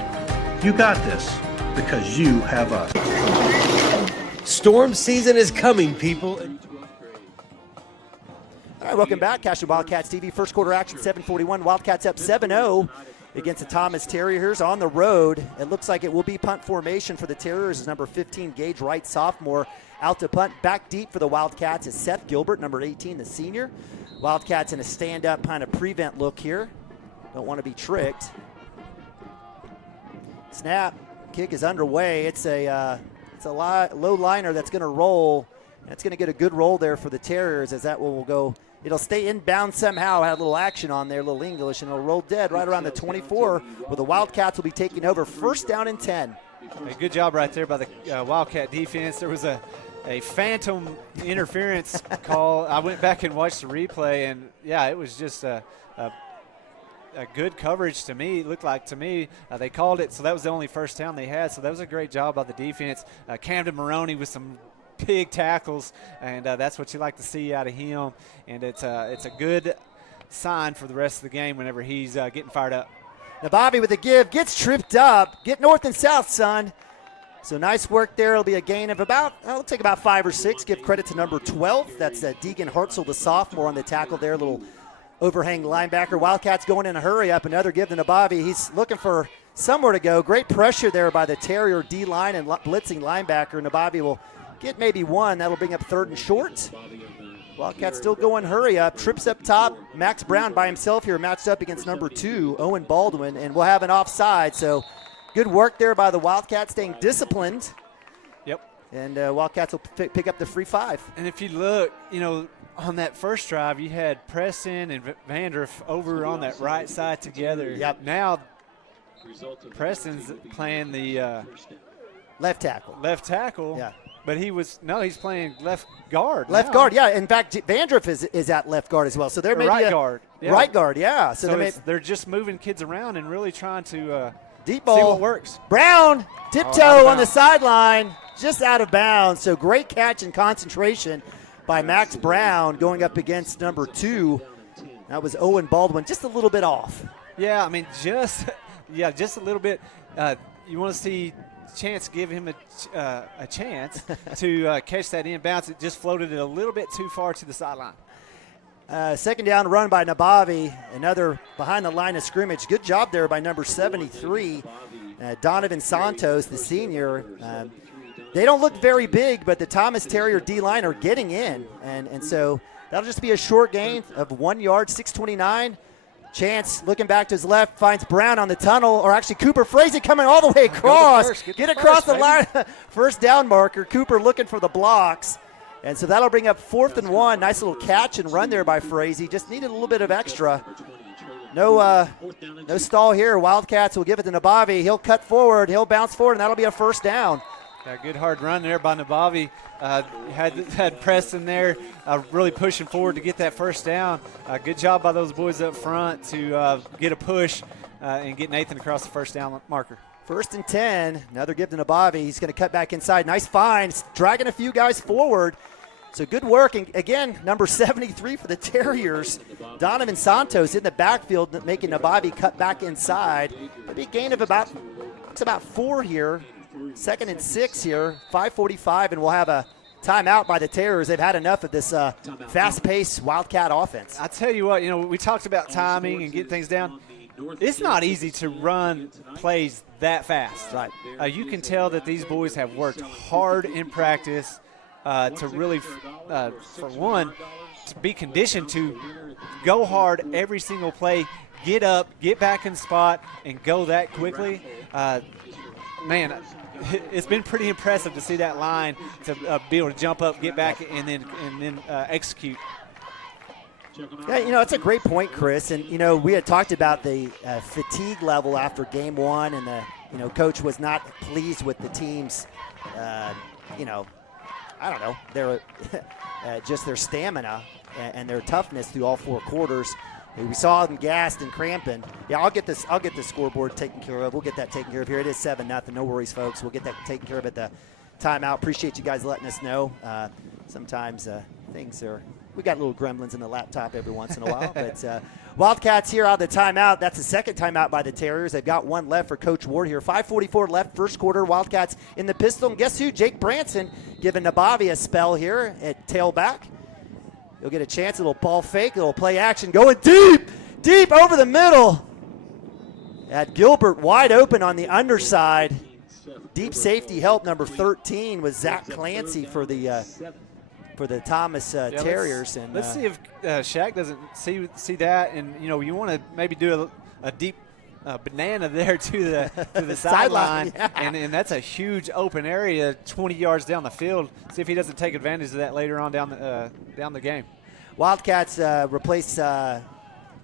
You got this, because you have us. Storm season is coming, people. All right, welcome back. Cashion Wildcats TV. First quarter action, 7:41. Wildcats up 7-0 against the Thomas Terriers on the road. It looks like it will be punt formation for the Terriers as number 15, Gage Wright, sophomore, out to punt. Back deep for the Wildcats is Seth Gilbert, number 18, the senior. Wildcats in a stand-up kind of prevent look here. Don't want to be tricked. Snap. Kick is underway. It's a low liner that's going to roll. And it's going to get a good roll there for the Terriers as that one will go. It'll stay inbound somehow. Had a little action on there, a little English, and it'll roll dead right around the 24 where the Wildcats will be taking over. 1st down and 10. A good job right there by the Wildcat defense. There was a phantom interference call. I went back and watched the replay, and, yeah, it was just a good coverage to me. It looked like to me they called it, so that was the only 1st down they had. So that was a great job by the defense. Camden Maroney with some big tackles, and that's what you like to see out of him. And it's a good sign for the rest of the game whenever he's getting fired up. Now Bobby with the give, gets tripped up. Get north and south, son. So nice work there. It'll be a gain of it'll take about 5 or 6. Give credit to number 12. That's Deegan Hartzell, the sophomore, on the tackle there. Little overhang linebacker. Wildcats going in a hurry up. Another give to Nabavi. He's looking for somewhere to go. Great pressure there by the Terrier D-line and blitzing linebacker. Nabavi will get maybe one. That'll bring up 3rd and short. Wildcats still going hurry up. Trips up top. Max Brown by himself here matched up against number 2, Owen Baldwin. And we'll have an offside. So good work there by the Wildcats, staying disciplined. Yep. And Wildcats will pick up the free 5. And if you look, on that first drive, you had Preston and Vandriff over on that right side together. Yep. Now Preston's playing the left tackle. Left tackle. Yeah. But he's playing left guard. Left guard, yeah. In fact, Vandriff is at left guard as well. So there may right be guard. Yeah. Right guard, yeah. So they're just moving kids around and really trying to Deep ball. See what works. Brown, tiptoe out of on the bounds. sideline, just out of bounds. So great catch and concentration by Max Brown going up against number 2. That was Owen Baldwin, just a little bit off. Yeah, I mean, just a little bit. You want to see Chance give him a chance to catch that inbounds. It just floated it a little bit too far to the sideline. Second down run by Nabavi, another behind the line of scrimmage. Good job there by number 73, Donovan Santos, the senior. They don't look very big, but the Thomas Terrier D-line are getting in, and so that'll just be a short gain of 1 yard, 6:29. Chance looking back to his left, finds Brown on the tunnel, or actually Cooper Frazee coming all the way across. Get across the line. First down marker. Cooper looking for the blocks. And so that'll bring up 4th and 1. Nice little catch and run there by Frazee. Just needed a little bit of extra. No stall here. Wildcats will give it to Nabavi. He'll cut forward. He'll bounce forward, and that'll be a first down. Yeah, good hard run there by Nabavi. Had Preston there really pushing forward to get that first down. Good job by those boys up front to get a push and get Nathan across the first down marker. 1st and 10. Another give to Nabavi. He's going to cut back inside. Nice find. Dragging a few guys forward. So good work. And again, number 73 for the Terriers, Donovan Santos in the backfield, making Nabavi cut back inside. A big gain of about 4 here. 2nd and 6 here, 5:45, and we'll have a timeout by the Terriers. They've had enough of this fast-paced Wildcat offense. I tell you what, we talked about timing and getting things down. It's not easy to run plays that fast. Right. You can tell that these boys have worked hard in practice to really, for one, to be conditioned to go hard every single play, get up, get back in spot, and go that quickly. Man, it's been pretty impressive to see that line to be able to jump up, get back, and then execute. Yeah, it's a great point, Chris. And, we had talked about the fatigue level after game 1, and the, coach was not pleased with the team's, I don't know, their just their stamina and their toughness through all 4 quarters. We saw them gassed and cramping. Yeah, I'll get the scoreboard taken care of. We'll get that taken care of here. It is 7-0. No worries, folks. We'll get that taken care of at the timeout. Appreciate you guys letting us know. Sometimes things are – we got little gremlins in the laptop every once in a while. But Wildcats here out of the timeout. That's the second timeout by the Terriers. They've got one left for Coach Ward here. 5:44 left, first quarter. Wildcats in the pistol. And guess who? Jake Branson giving Nabavi a spell here at tailback. You'll get a chance. A little ball fake, a little play action. Going deep over the middle. Had Gilbert wide open on the underside. Deep safety help, number 13, was Zach Clancy for the Thomas Terriers. Let's see if Shaq doesn't see that, and you want to maybe do a deep banana there to the sideline, yeah. and that's a huge open area 20 yards down the field. See if he doesn't take advantage of that later on down the game. Wildcats replace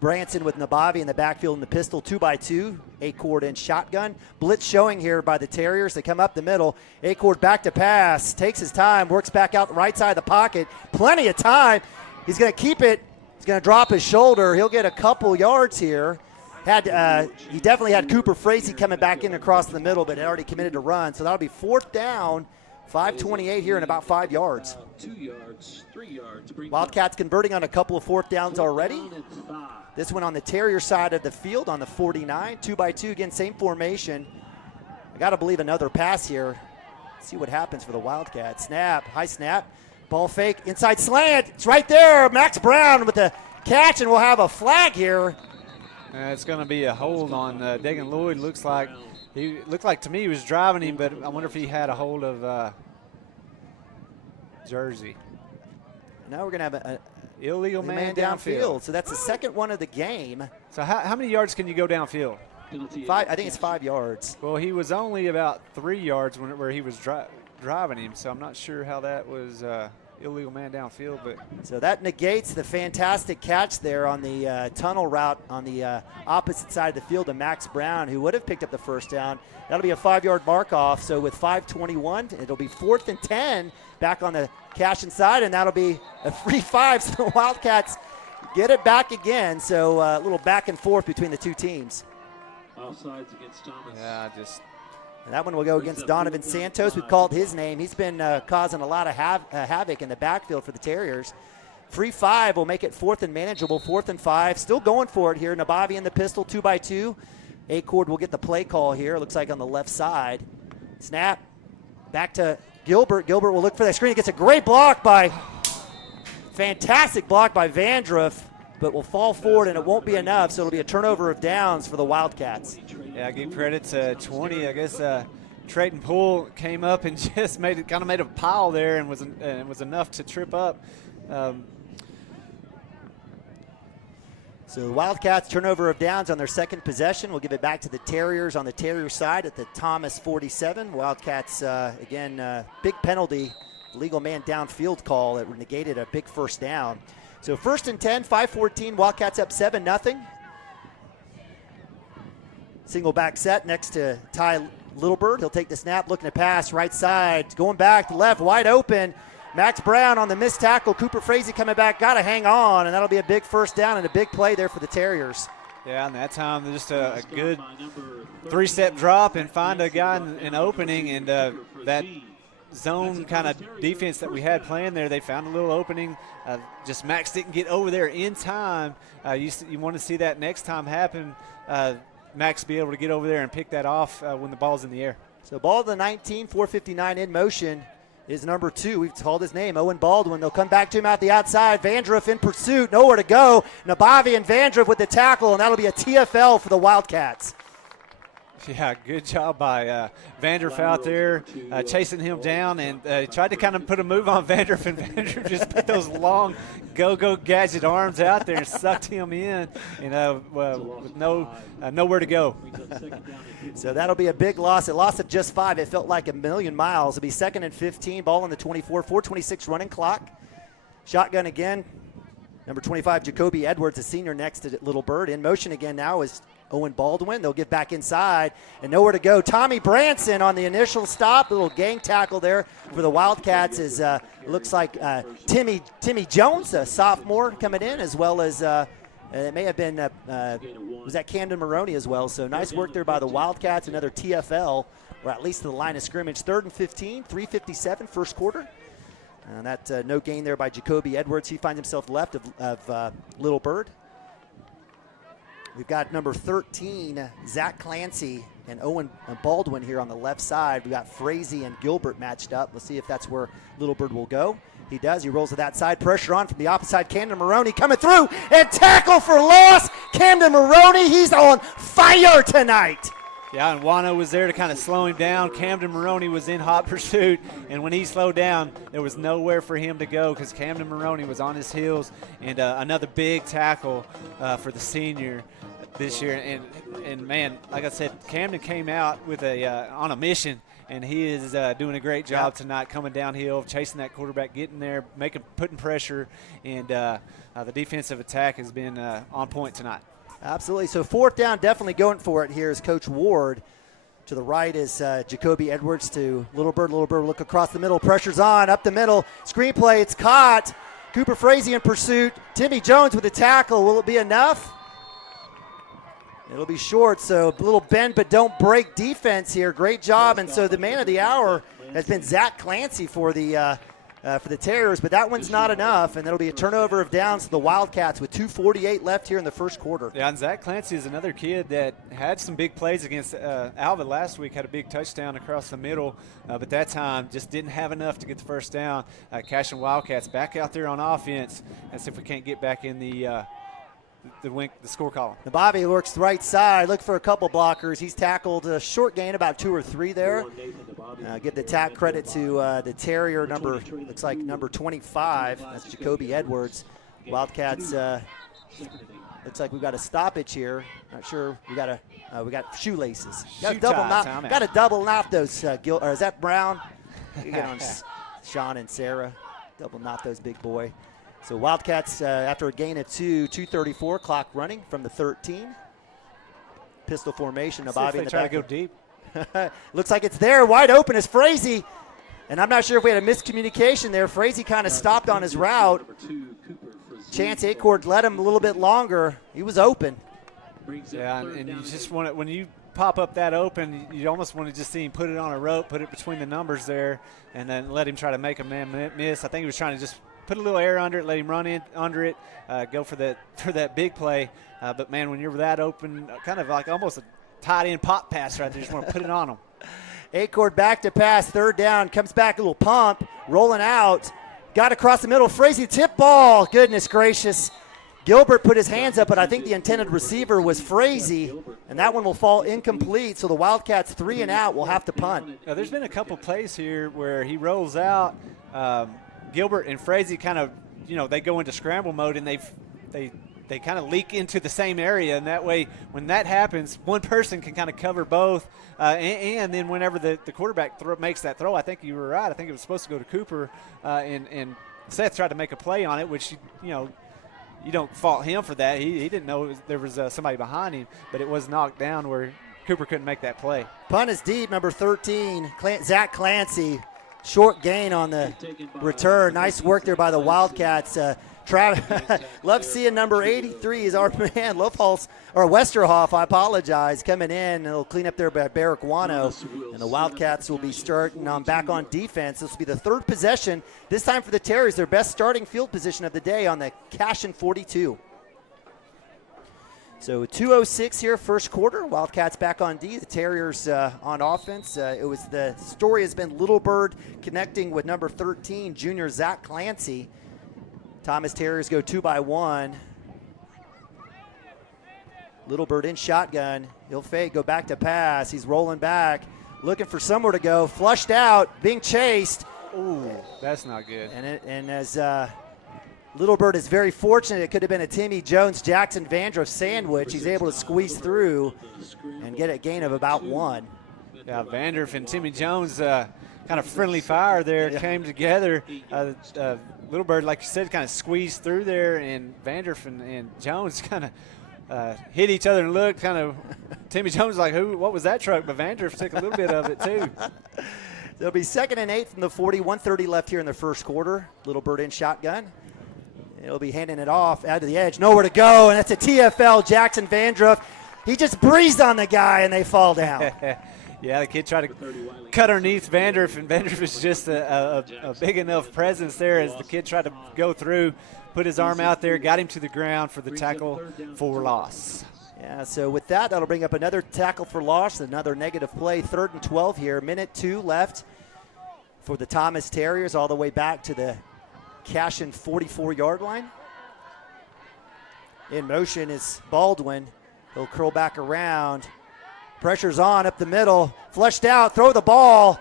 Branson with Nabavi in the backfield in the pistol, 2x2, Acord and shotgun. Blitz showing here by the Terriers. They come up the middle. Acord back to pass, takes his time, works back out the right side of the pocket. Plenty of time. He's going to keep it. He's going to drop his shoulder. He'll get a couple yards here. He definitely had Cooper Frazee coming back in across the middle, but had already committed to run. So that'll be 4th down, 5:28 here and about 5 yards. 2 yards, 3 yards. Wildcats converting on a couple of 4th downs already. This one on the Terrier side of the field on the 49, 2x2 again, same formation. I got to believe another pass here. See what happens for the Wildcats. Snap, high snap, ball fake, inside slant. It's right there. Max Brown with the catch, and we'll have a flag here. It's going to be a hold on Dagan Lloyd. Looked like to me he was driving him, but I wonder if he had a hold of jersey. Now we're going to have a illegal man downfield. So that's the second one of the game. So how many yards can you go downfield? 5. I think it's 5 yards. Well, he was only about 3 yards where he was driving him, so I'm not sure how that was illegal man downfield. But so that negates the fantastic catch there on the tunnel route on the opposite side of the field to Max Brown, who would have picked up the first down. That'll be a 5-yard mark off. So with 5:21, it'll be 4th and 10 back on the Cashion side, and that'll be a free 5. So the Wildcats get it back again. So a little back and forth between the two teams. Offsides against Thomas. Yeah, just. And that one will go against Donovan Santos. We've called his name. He's been causing a lot of havoc in the backfield for the Terriers. Free 5 will make it 4th and manageable, 4th and 5. Still going for it here. Nabavi in the pistol, 2x2. Acord will get the play call here. Looks like on the left side. Snap. Back to Gilbert. Gilbert will look for that screen. He gets a great block fantastic block by Vandruff, but will fall forward and it won't be enough, so it'll be a turnover of downs for the Wildcats. Yeah, I give credit to 20. I guess Trayton Poole came up and just made a pile there and was enough to trip up. So the Wildcats turnover of downs on their second possession. We'll give it back to the Terriers on the Terrier side at the Thomas 47. Wildcats, again, big penalty, legal man downfield call that negated a big first down. So 1st and 10, 5:14, Wildcats up 7-0. Single back set next to Ty Littlebird. He'll take the snap, looking to pass right side, going back to left, wide open. Max Brown on the missed tackle. Cooper Frazee coming back, got to hang on, and that'll be a big first down and a big play there for the Terriers. Yeah, and that time just a good 3-step drop and find a guy in an opening, and that zone kind of defense that we had playing there, they found a little opening. Just Max didn't get over there in time. You want to see that next time happen. Max be able to get over there and pick that off when the ball's in the air. So ball to the 19, 4:59 in motion is number 2. We've called his name, Owen Baldwin. They'll come back to him out the outside. Vandruff in pursuit, nowhere to go. Nabavi and Vandruff with the tackle, and that'll be a TFL for the Wildcats. Yeah, good job by Vandruff out there chasing him down, and tried to kind of put a move on Vandruff, and Vandruff just put those long go-go gadget arms out there and sucked him in, and with nowhere to go. So that'll be a big loss. It lost at just 5. It felt like a million miles. It'll be 2nd and 15, ball on the 24, 4:26 running clock. Shotgun again. Number 25, Jacoby Edwards, a senior next to Little Bird. In motion again now is Owen Baldwin. They'll get back inside and nowhere to go. Tommy Branson on the initial stop. A little gang tackle there for the Wildcats. Is looks like Timmy Jones, a sophomore, coming in, as well as it may have been was that Camden Maroney as well. So nice work there by the Wildcats. Another TFL, or at least to the line of scrimmage. 3rd and 15, 3:57 first quarter. And that no gain there by Jacoby Edwards. He finds himself left of Little Bird. We've got number 13, Zach Clancy, and Owen Baldwin here on the left side. We've got Frazee and Gilbert matched up. We'll see if that's where Little Bird will go. He does. He rolls to that side. Pressure on from the opposite side. Camden Maroney coming through, and tackle for loss. Camden Maroney, he's on fire tonight. Yeah, and Wano was there to kind of slow him down. Camden Maroney was in hot pursuit, and when he slowed down, there was nowhere for him to go because Camden Maroney was on his heels, and another big tackle for the senior this year. And man, like I said, Camden came out with on a mission, and he is doing a great job tonight, coming downhill, chasing that quarterback, getting there, putting pressure, and the defensive attack has been on point tonight. Absolutely. So 4th down, definitely going for it here is Coach Ward. To the right is Jacoby Edwards to Little Bird. Little Bird look across the middle. Pressure's on, up the middle. Screenplay, it's caught. Cooper Frazee in pursuit. Timmy Jones with the tackle. Will it be enough? It'll be short, so a little bend but don't break defense here. Great job. And so the man of the hour has been Zach Clancy for the Terriers, but that one's not enough, and that'll be a turnover of downs to the Wildcats with 2:48 left here in the first quarter. Yeah, and Zach Clancy is another kid that had some big plays against Alva last week, had a big touchdown across the middle, but that time just didn't have enough to get the first down. Cashion Wildcats back out there on offense, and see if we can't get back in the score column. Nabavi works the right side, look for a couple blockers. He's tackled a short gain, about 2 or 3 there. Give the tack credit to the Terrier, looks like number 25. That's Jacoby Edwards. Wildcats, looks like we've got a stoppage here. Not sure. We got shoelaces. Got to double knot those. Or is that Brown? You get on Sean and Sarah. Double knot those, big boy. So Wildcats, after a gain of 2:34, clock running from the 13. Pistol formation. Nabavi in the try back. to go deep. Looks like it's there. Wide open is Frazee. And I'm not sure if we had a miscommunication there. Frazee kind of stopped on his route. Chance Acord let him a little bit longer. He was open. Yeah, and you just want it when you pop up that open, you almost want to just see him put it on a rope, put it between the numbers there, and then let him try to make a man miss. I think he was trying to just put a little air under it, let him run in under it, go for that big play. But, man, when you're that open, kind of like almost a tight end pop pass right there, you just want to put it on him. Acord back to pass, third down, comes back, a little pump, rolling out, got across the middle, Frazee tip ball, goodness gracious. Gilbert put his hands up, but I think the intended receiver was Frazee, and that one will fall incomplete, so the Wildcats 3 and out will have to punt. Now, there's been a couple plays here where he rolls out. Gilbert and Frazee kind of, they go into scramble mode, and they kind of leak into the same area, and that way when that happens, one person can kind of cover both. And then whenever the quarterback makes that throw, I think you were right. I think it was supposed to go to Cooper, and Seth tried to make a play on it, which, you don't fault him for that. He didn't know there was somebody behind him, but it was knocked down where Cooper couldn't make that play. Punt is deep, number 13, Zach Clancy. Short gain on the return. Nice work there by the Wildcats. Love seeing number 83 is our man, Westerhoff, I apologize, coming in. He'll clean up there by Barraquano, and the Wildcats will be starting back on defense. This will be the third possession, this time for the Terriers, their best starting field position of the day on the Cashion 42. So 2:06 here, first quarter. Wildcats back on D. The Terriers on offense. The story has been Little Bird connecting with number 13, junior Zach Clancy. Thomas Terriers go 2 by 1. Little Bird in shotgun. He'll fake, go back to pass. He's rolling back, looking for somewhere to go. Flushed out, being chased. Ooh, that's not good. And as Little Bird is very fortunate, it could have been a Timmy Jones-Jackson Vandross sandwich. He's able to squeeze through and get a gain of about 1. Yeah, Vandross and Timmy Jones, kind of friendly fire there, came together. Little Bird, like you said, kind of squeezed through there, and Vandross and Jones kind of hit each other and looked kind of. Timmy Jones was like, what was that truck? But Vandross took a little bit of it too. It'll be 2nd and 8 from the 40, 1:30 left here in the first quarter. Little Bird in shotgun. He'll be handing it off out to the edge, nowhere to go, and that's a TFL, Jackson Vandross. He just breezed on the guy, and they fall down. Yeah, the kid tried to cut underneath Vandross, and Vandross was just a big enough presence there as the kid tried to go through, put his arm out there, got him to the ground for the tackle for loss. Yeah, so with that, that'll bring up another tackle for loss, another negative play, 3rd and 12 here. Minute 2 left for the Thomas Terriers, all the way back to the Cashion 44-yard line. In motion is Baldwin. He'll curl back around. Pressure's on up the middle. Flushed out, throw the ball.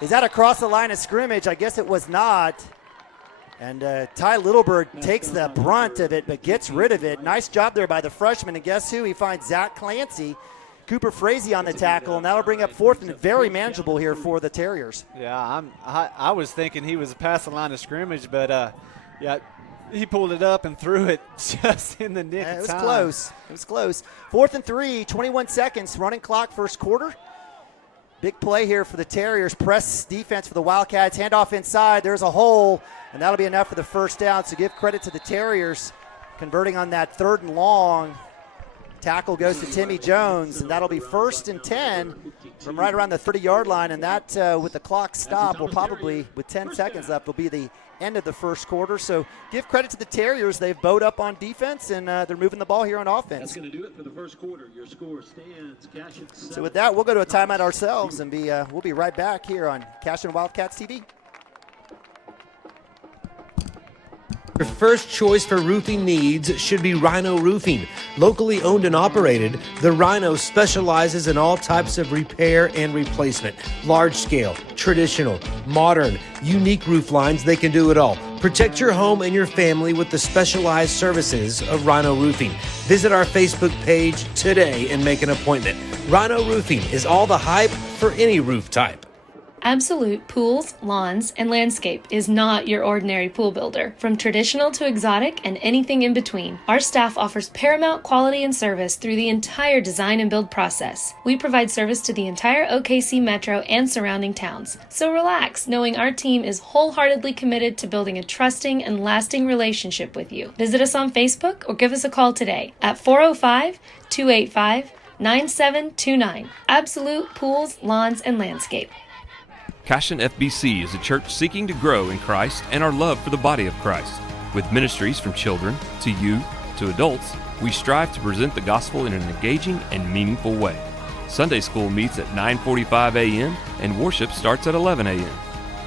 Is that across the line of scrimmage? I guess it was not. And Ty Littlebird takes the brunt of it, but gets rid of it. Nice job there by the freshman. And guess who? He finds Zach Clancy. Cooper Frazee on the tackle, and that'll bring up 4th and very manageable here for the Terriers. Yeah, I was thinking he was past the line of scrimmage, but yeah, he pulled it up and threw it just in the nick of time. It was close. 4th and 3, 21 seconds, running clock, first quarter. Big play here for the Terriers. Press defense for the Wildcats. Handoff inside. There's a hole, and that'll be enough for the first down. So give credit to the Terriers converting on that 3rd and long. Tackle goes to Timmy Jones, and that'll be 1st and 10 from right around the 30-yard line. And that, with the clock stop, will probably, with 10 seconds left, will be the end of the first quarter. So give credit to the Terriers. They've bowed up on defense, and they're moving the ball here on offense. That's going to do it for the first quarter. Your score stands. Cashion 7. So with that, we'll go to a timeout ourselves, and we'll be right back here on Cashion Wildcats TV. Your first choice for roofing needs should be Rhino Roofing. Locally owned and operated, the Rhino specializes in all types of repair and replacement. Large scale, traditional, modern, unique roof lines, they can do it all. Protect your home and your family with the specialized services of Rhino Roofing. Visit our Facebook page today and make an appointment. Rhino Roofing is all the hype for any roof type. Absolute Pools, Lawns, and Landscape is not your ordinary pool builder. From traditional to exotic and anything in between, our staff offers paramount quality and service through the entire design and build process. We provide service to the entire OKC metro and surrounding towns. So relax, knowing our team is wholeheartedly committed to building a trusting and lasting relationship with you. Visit us on Facebook or give us a call today at 405-285-9729. Absolute Pools, Lawns, and Landscape. Cashion FBC is a church seeking to grow in Christ and our love for the body of Christ. With ministries from children to youth to adults, we strive to present the gospel in an engaging and meaningful way. Sunday school meets at 9:45 a.m. and worship starts at 11 a.m.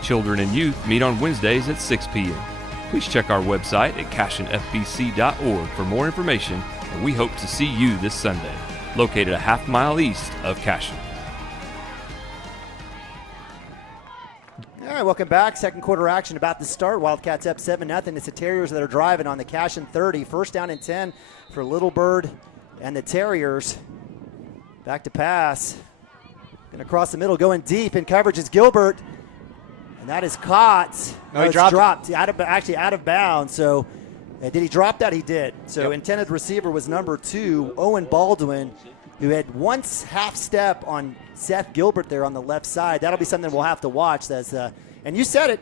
Children and youth meet on Wednesdays at 6 p.m. Please check our website at cashionfbc.org for more information, and we hope to see you this Sunday, located a half-mile east of Cashion. All right, welcome back. Second quarter action about to start. Wildcats up 7-0. It's the Terriers that are driving on the Cashion 30. First down and 10 for Little Bird and the Terriers. Back to pass. Going to cross the middle, going deep in coverage is Gilbert. And that is caught. No, he dropped. Out of bounds. So did he drop that? He did. So intended receiver was number 2, Owen Baldwin, who had once half step on Seth Gilbert there on the left side. That'll be something we'll have to watch. And you said it,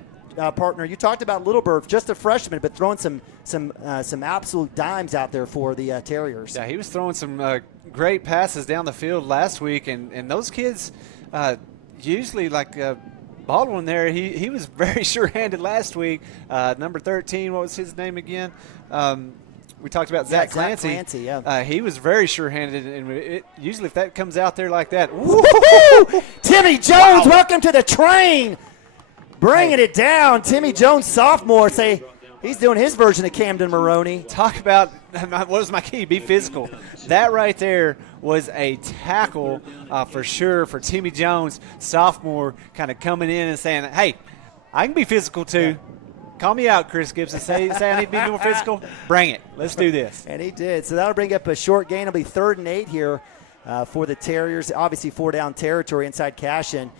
partner. You talked about Little Bird, just a freshman, but throwing some absolute dimes out there for the Terriers. Yeah, he was throwing some great passes down the field last week, and those kids usually like Baldwin there. He was very sure-handed last week. Number 13, what was his name again? We talked about Zach Clancy. He was very sure-handed, and usually if that comes out there like that, Timmy Jones, welcome to the train. Bringing it down. Timmy Jones, sophomore, he's doing his version of Camden Maroney. Talk about what was my key? Be physical. That right there was a tackle for sure for Timmy Jones, sophomore, kind of coming in and saying, hey, I can be physical too. Call me out, Chris Gibson. Say I need to be more physical. Bring it. Let's do this. And he did. So that'll bring up a short gain. It'll be 3rd and 8 here for the Terriers. Obviously 4-down territory inside Cashion.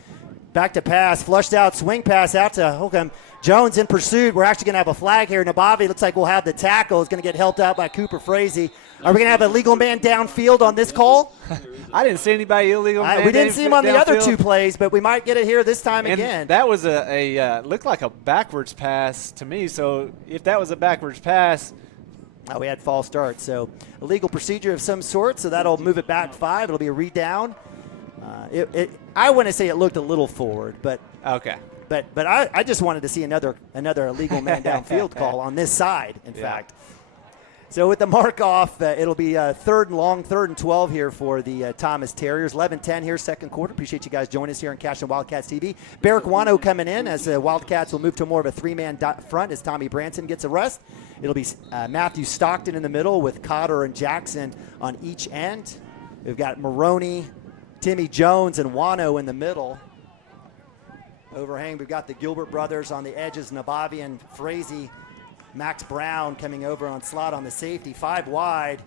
Back to pass, flushed out, swing pass out to Holcomb. Jones in pursuit. We're actually going to have a flag here. Nabavi looks like we'll have the tackle. Is going to get helped out by Cooper Frazee. Are we going to have a legal man downfield on this call? I didn't see anybody illegal. We didn't see him on the other 2 plays, but we might get it here this time again. That was a looked like a backwards pass to me. So if that was a backwards pass, we had false start. So a legal procedure of some sort. So that'll move it back 5. It'll be a redown. I want to say it looked a little forward, but okay. But I just wanted to see another illegal man downfield call on this side. In fact. So with the mark off, it'll be 3rd and long, 3rd and 12 here for the Thomas Terriers. 11-10 here, second quarter. Appreciate you guys joining us here on Cashion Wildcats TV. Barrick Wano coming in as the Wildcats will move to more of a 3-man front as Tommy Branson gets a rest. It'll be Matthew Stockton in the middle with Cotter and Jackson on each end. We've got Maroney, Timmy Jones, and Wano in the middle. Overhang, we've got the Gilbert brothers on the edges, Nabavi and Frazee. Max Brown coming over on slot on the safety, 5 wide.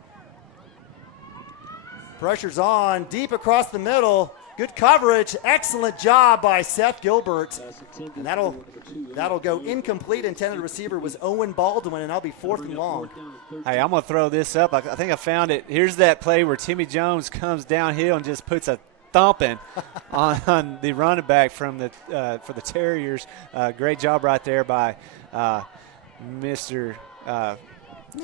Pressure's on, deep across the middle. Good coverage, excellent job by Seth Gilbert. And that'll go incomplete. Intended receiver was Owen Baldwin, and that'll be 4th and long. Hey, I'm going to throw this up. I think I found it. Here's that play where Timmy Jones comes downhill and just puts a thumping on the running back from for the Terriers. Great job right there by Mr.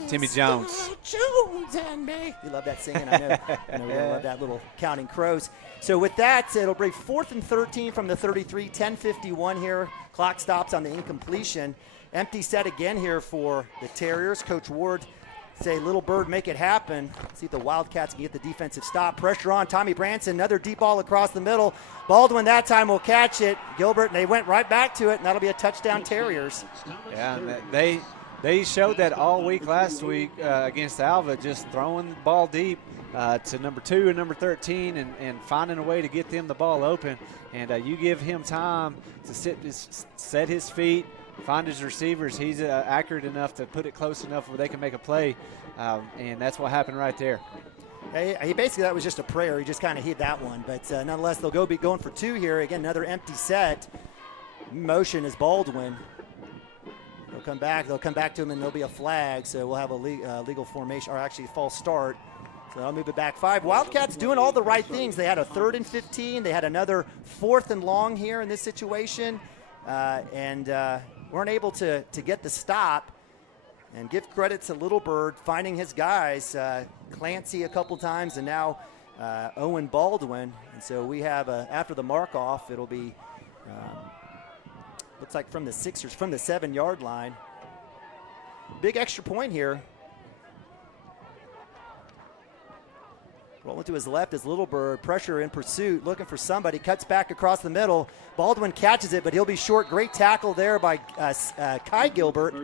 Timmy Jones. Jones and me. You love that singing, I know. I know we love that little Counting Crows. So with that, it'll bring 4th and 13 from the 33, 10:51 here. Clock stops on the incompletion. Empty set again here for the Terriers. Coach Ward say, Little Bird, make it happen. See if the Wildcats can get the defensive stop. Pressure on Tommy Branson. Another deep ball across the middle. Baldwin that time will catch it. Gilbert, and they went right back to it, and that'll be a touchdown Terriers. Yeah, they showed that all week last week against Alva, just throwing the ball deep to number 2 and number 13 and finding a way to get them the ball open. And you give him time to set his feet, find his receivers. He's accurate enough to put it close enough where they can make a play, and that's what happened right there. He basically, that was just a prayer. He just kind of hit that one. But nonetheless, they'll be going for 2 here. Again, another empty set. Motion is Baldwin. They'll come back to him, and there'll be a flag. So we'll have a legal formation, or actually a false start. So I'll move it back 5. Wildcats doing all the right things. They had a 3rd and 15. They had another 4th and long here in this situation. And weren't able to get the stop. And give credit to Little Bird finding his guys, Clancy a couple times, and now Owen Baldwin. And so we have, after the mark-off, it'll be, looks like from the Sixers, from the 7-yard line. Big extra point here. Rolling to his left is Little Bird. Pressure in pursuit, looking for somebody. Cuts back across the middle. Baldwin catches it, but he'll be short. Great tackle there by Kai Gilbert.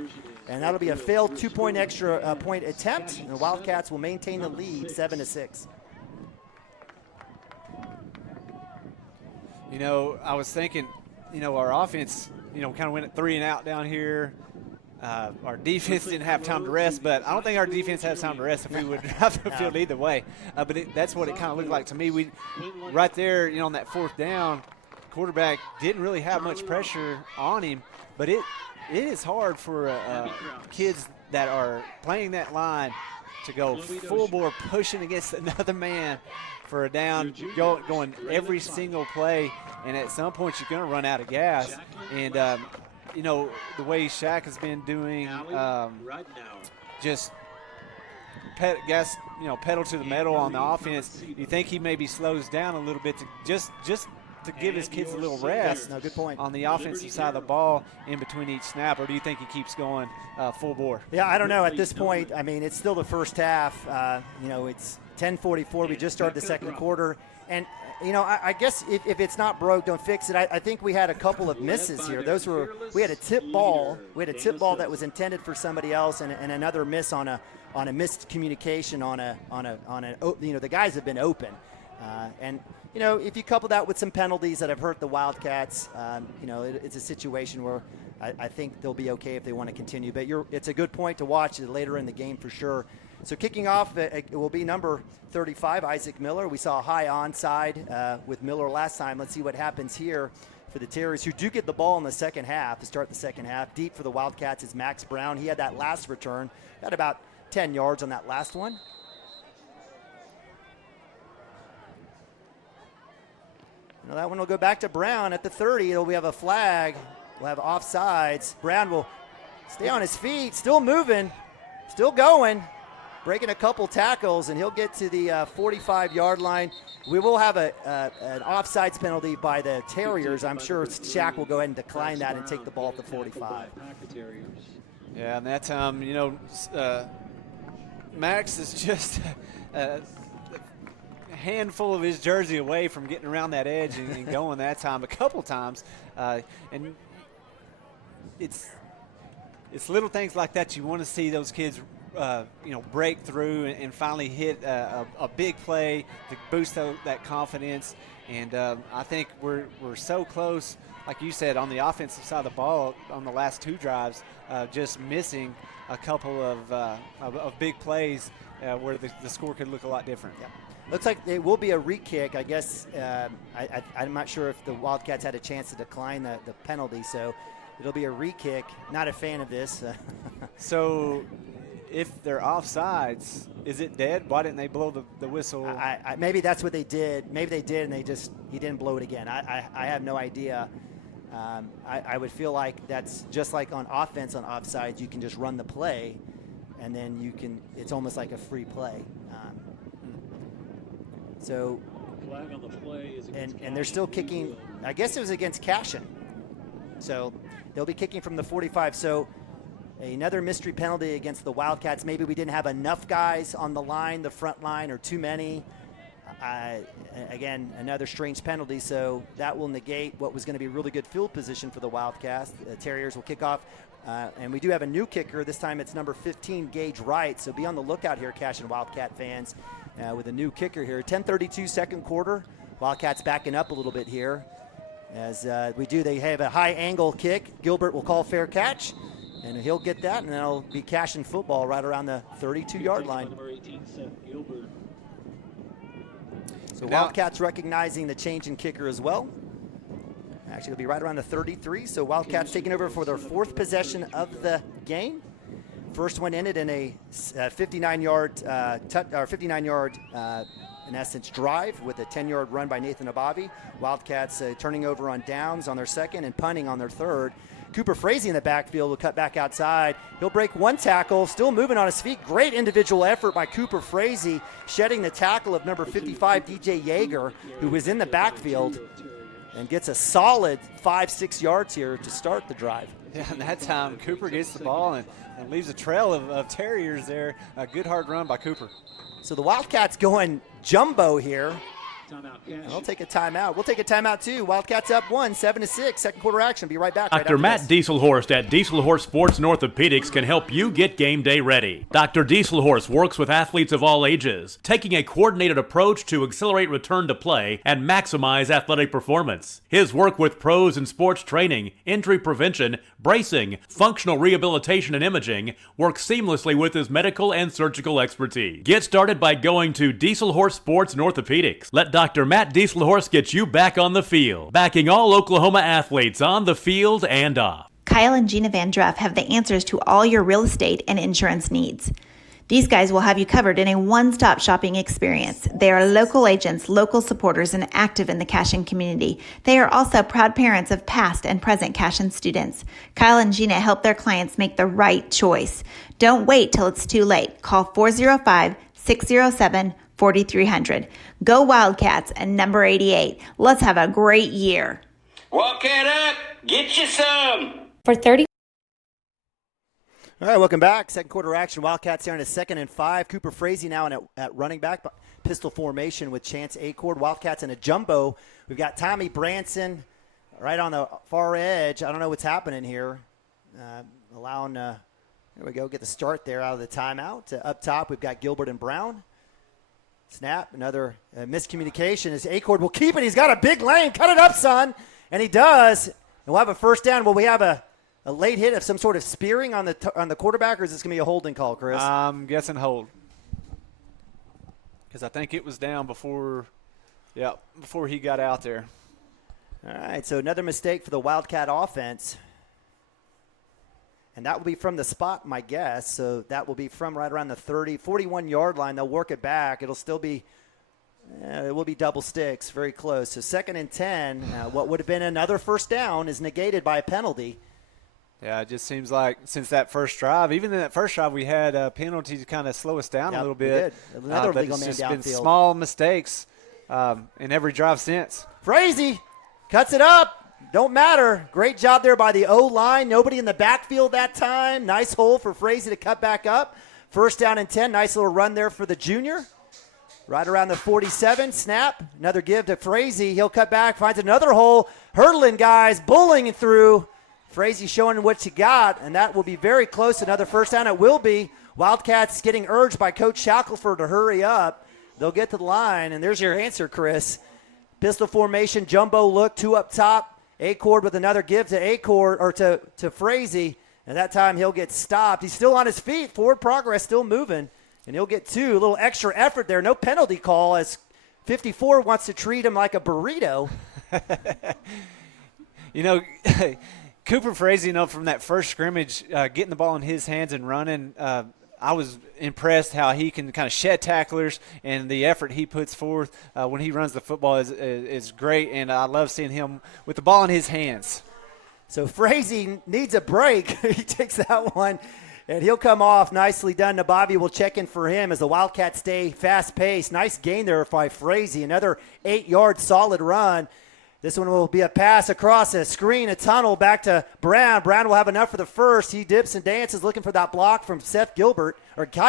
And that'll be a failed 2-point extra point attempt. And the Wildcats will maintain the lead 7-6. You know, I was thinking, you know, our offense, you know, kind of went at 3 and out down here. Our defense didn't have time to rest, but I don't think our defense has time to rest if we would drive the field either way. But that's what it kind of looked like to me. We right there, you know, on that 4th down, quarterback didn't really have much pressure on him, but it is hard for kids that are playing that line to go full bore pushing against another man for a down, going every single play, and at some point you're going to run out of gas. And you know, the way Shaq has been doing, just pedal to the metal on the offense. You think he maybe slows down a little bit to just to give his kids a little rest. No, good point. On the offensive side of the ball in between each snap, or do you think he keeps going full bore? Yeah, I don't know. At this point, I mean, it's still the first half. You know, it's 10:44. We just started the second quarter, and you know, I guess if it's not broke, don't fix it. I think we had a couple of misses here. We had a tip ball. We had a tip ball that was intended for somebody else, and another miss on a missed communication on a you know, the guys have been open, and you know, if you couple that with some penalties that have hurt the Wildcats, you know, it's a situation where I think they'll be okay if they want to continue. But it's a good point to watch later in the game for sure. So kicking off, it will be number 35, Isaac Miller. We saw a high onside with Miller last time. Let's see what happens here for the Terriers, who do get the ball in the second half to start the second half. Deep for the Wildcats is Max Brown. He had that last return, got about 10 yards on that last one. Now that one will go back to Brown at the 30. We have a flag. We'll have offsides. Brown will stay on his feet, still moving, still going, breaking a couple tackles, and he'll get to the 45-yard line. We will have an offsides penalty by the Terriers. I'm sure Shaq will go ahead and decline that and take the ball at the 45. Yeah, and that time, you know, Max is just a handful of his jersey away from getting around that edge and going that time a couple times. And it's little things like that you want to see those kids you know, break through and finally hit a big play to boost that confidence. And I think we're so close, like you said, on the offensive side of the ball on the last 2 drives, just missing a couple of big plays where the score could look a lot different. Yeah. Looks like it will be a re-kick. I guess I'm not sure if the Wildcats had a chance to decline the penalty, so it'll be a re-kick. Not a fan of this. So if they're offsides, is it dead? Why didn't they blow the whistle? Maybe that's what they did. Maybe they did, and he didn't blow it again. I have no idea. I would feel like that's just like on offense on offsides. You can just run the play, and then it's almost like a free play. So, flag on the play is and they're still kicking. I guess it was against Cashion. So they'll be kicking from the 45. So another mystery penalty against the Wildcats. Maybe we didn't have enough guys on the line, the front line, or too many. Again, another strange penalty. So that will negate what was going to be really good field position for the Wildcats. The Terriers will kick off. And we do have a new kicker. This time it's number 15, Gage Wright. So be on the lookout here, Cashion Wildcat fans, with a new kicker here. 10:32 second quarter. Wildcats backing up a little bit here. As they have a high angle kick. Gilbert will call fair catch, and he'll get that, and that'll be Cashion football right around the 32-yard line. Number 18, Seth Gilbert. So Wildcats recognizing the change in kicker as well. Actually, it'll be right around the 33. So Wildcats taking over for their 4th possession of the game. First one ended in a 59-yard, in essence, drive with a 10-yard run by Nathan Abavi. Wildcats turning over on downs on their second and punting on their third. Cooper Frazee in the backfield will cut back outside. He'll break one tackle, still moving on his feet. Great individual effort by Cooper Frazee, shedding the tackle of number 55, DJ Yeager, who was in the backfield, and gets a solid 5-6 yards here to start the drive. Yeah, and that time Cooper gets the ball and leaves a trail of Terriers there. A good hard run by Cooper. So the Wildcats going jumbo here. I'll take a timeout. We'll take a timeout too. Wildcats up 7-6. Second quarter action. Be right back. Dr. Matt Dieselhorst at Dieselhorst Sports and Orthopedics can help you get game day ready. Dr. Dieselhorst works with athletes of all ages, taking a coordinated approach to accelerate return to play and maximize athletic performance. His work with pros in sports training, injury prevention, bracing, functional rehabilitation, and imaging works seamlessly with his medical and surgical expertise. Get started by going to Dieselhorst Sports and Orthopedics. Let Dr. Matt Dieselhorst get you back on the field, backing all Oklahoma athletes on the field and off. Kyle and Gina Van Druff have the answers to all your real estate and insurance needs. These guys will have you covered in a one-stop shopping experience. They are local agents, local supporters, and active in the Cashion community. They are also proud parents of past and present Cashion students. Kyle and Gina help their clients make the right choice. Don't wait till it's too late. Call 405-607-4300. Go Wildcats and number 88. Let's have a great year. Walk it up. Get you some. For 30. All right, welcome back. Second quarter action. Wildcats here in a 2nd and 5. Cooper Frazee now at running back. Pistol formation with Chance Acord. Wildcats in a jumbo. We've got Tommy Branson right on the far edge. I don't know what's happening here. There we go, get the start there out of the timeout. Up top, we've got Gilbert and Brown. Snap, another miscommunication as Acord will keep it. He's got a big lane. Cut it up, son. And he does. And we'll have a first down. Will we have a late hit of some sort of spearing on the quarterback, or is this going to be a holding call, Chris? I'm guessing hold. Because I think it was down before he got out there. All right, so another mistake for the Wildcat offense. And that will be from the spot, my guess. So that will be from right around the 41-yard line. They'll work it back. It'll still be it will be double sticks, very close. So 2nd and 10, what would have been another first down is negated by a penalty. Yeah, it just seems like since that first drive, even in that first drive, we had a penalty to kind of slow us down a little bit. We did. Another legal man downfield. It's downfield. just been small mistakes in every drive since. Frazee cuts it up. Don't matter. Great job there by the O-line. Nobody in the backfield that time. Nice hole for Frazee to cut back up. First down and 10. Nice little run there for the junior. Right around the 47. Snap. Another give to Frazee. He'll cut back. Finds another hole. Hurdling guys. Bullying through. Frazee showing what he got. And that will be very close. Another first down. It will be. Wildcats getting urged by Coach Shackelford to hurry up. They'll get to the line. And there's your answer, Chris. Pistol formation. Jumbo look. 2 up top. Acord with another give to Acord or to Frazee, and that time he'll get stopped. He's still on his feet, forward progress, still moving, and he'll get 2. A little extra effort there, no penalty call as 54 wants to treat him like a burrito. Cooper Frazee, from that first scrimmage, getting the ball in his hands and running, I was impressed how he can kind of shed tacklers, and the effort he puts forth when he runs the football is great, and I love seeing him with the ball in his hands. So Frazee needs a break. He takes that one, and he'll come off. Nicely done. Nabavi will check in for him as the Wildcats stay fast-paced. Nice gain there by Frazee. Another 8-yard solid run. This one will be a pass across a screen, a tunnel back to Brown. Brown will have enough for the first. He dips and dances looking for that block from Kai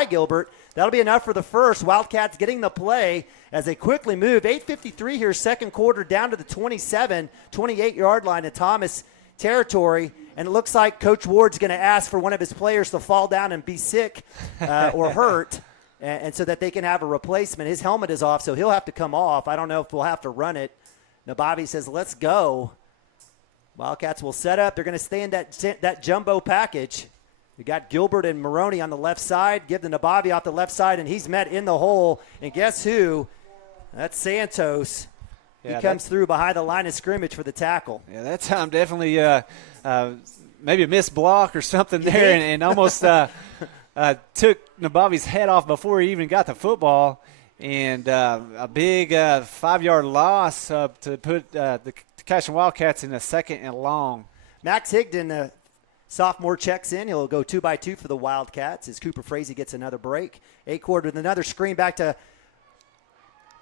Gilbert. That'll be enough for the first. Wildcats getting the play as they quickly move. 8:53 here, second quarter, down to the 28-yard line in Thomas territory. And it looks like Coach Ward's going to ask for one of his players to fall down and be sick or hurt, and so that they can have a replacement. His helmet is off, so he'll have to come off. I don't know if we'll have to run it. Nabavi says, let's go. Wildcats will set up. They're going to stay in that jumbo package. We got Gilbert and Maroney on the left side. Give the Nabavi off the left side, and he's met in the hole. And guess who? That's Santos. Yeah, he comes through behind the line of scrimmage for the tackle. Yeah, that time definitely maybe a missed block or something there and almost took Nabavi's head off before he even got the football. And a big 5-yard loss to put the Cashion Wildcats in a 2nd and long. Max Higdon, the sophomore, checks in. He'll go 2-by-2 for the Wildcats as Cooper Frazee gets another break. Acord with another screen back to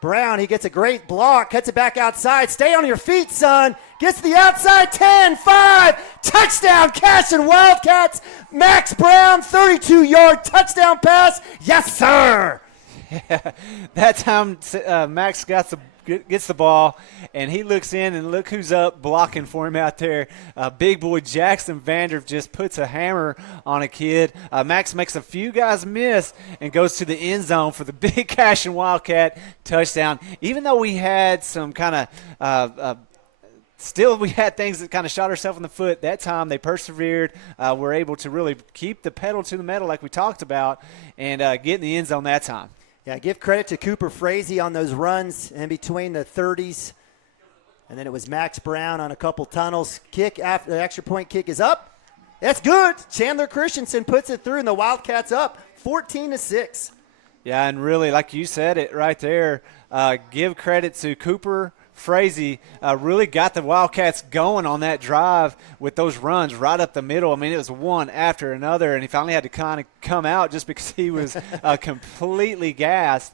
Brown. He gets a great block, cuts it back outside. Stay on your feet, son. Gets the outside 10, 5. Touchdown, Cashion Wildcats. Max Brown, 32-yard touchdown pass. Yes, sir. Yeah, that time Max gets the ball, and he looks in, and look who's up blocking for him out there. Big boy Jackson Vandriff just puts a hammer on a kid. Max makes a few guys miss and goes to the end zone for the big Cashion Wildcat touchdown. Even though we had some kind of still, we had things that kind of shot ourselves in the foot. That time they persevered, were able to really keep the pedal to the metal like we talked about, and get in the end zone that time. Yeah, give credit to Cooper Frazee on those runs in between the 30s. And then it was Max Brown on a couple tunnels. Kick after the extra point kick is up. That's good. Chandler Christensen puts it through, and the Wildcats up 14-6. Yeah, and really, like you said it right there, give credit to Cooper Frazee. Really got the Wildcats going on that drive with those runs right up the middle. I mean, it was one after another, and he finally had to kind of come out just because he was completely gassed.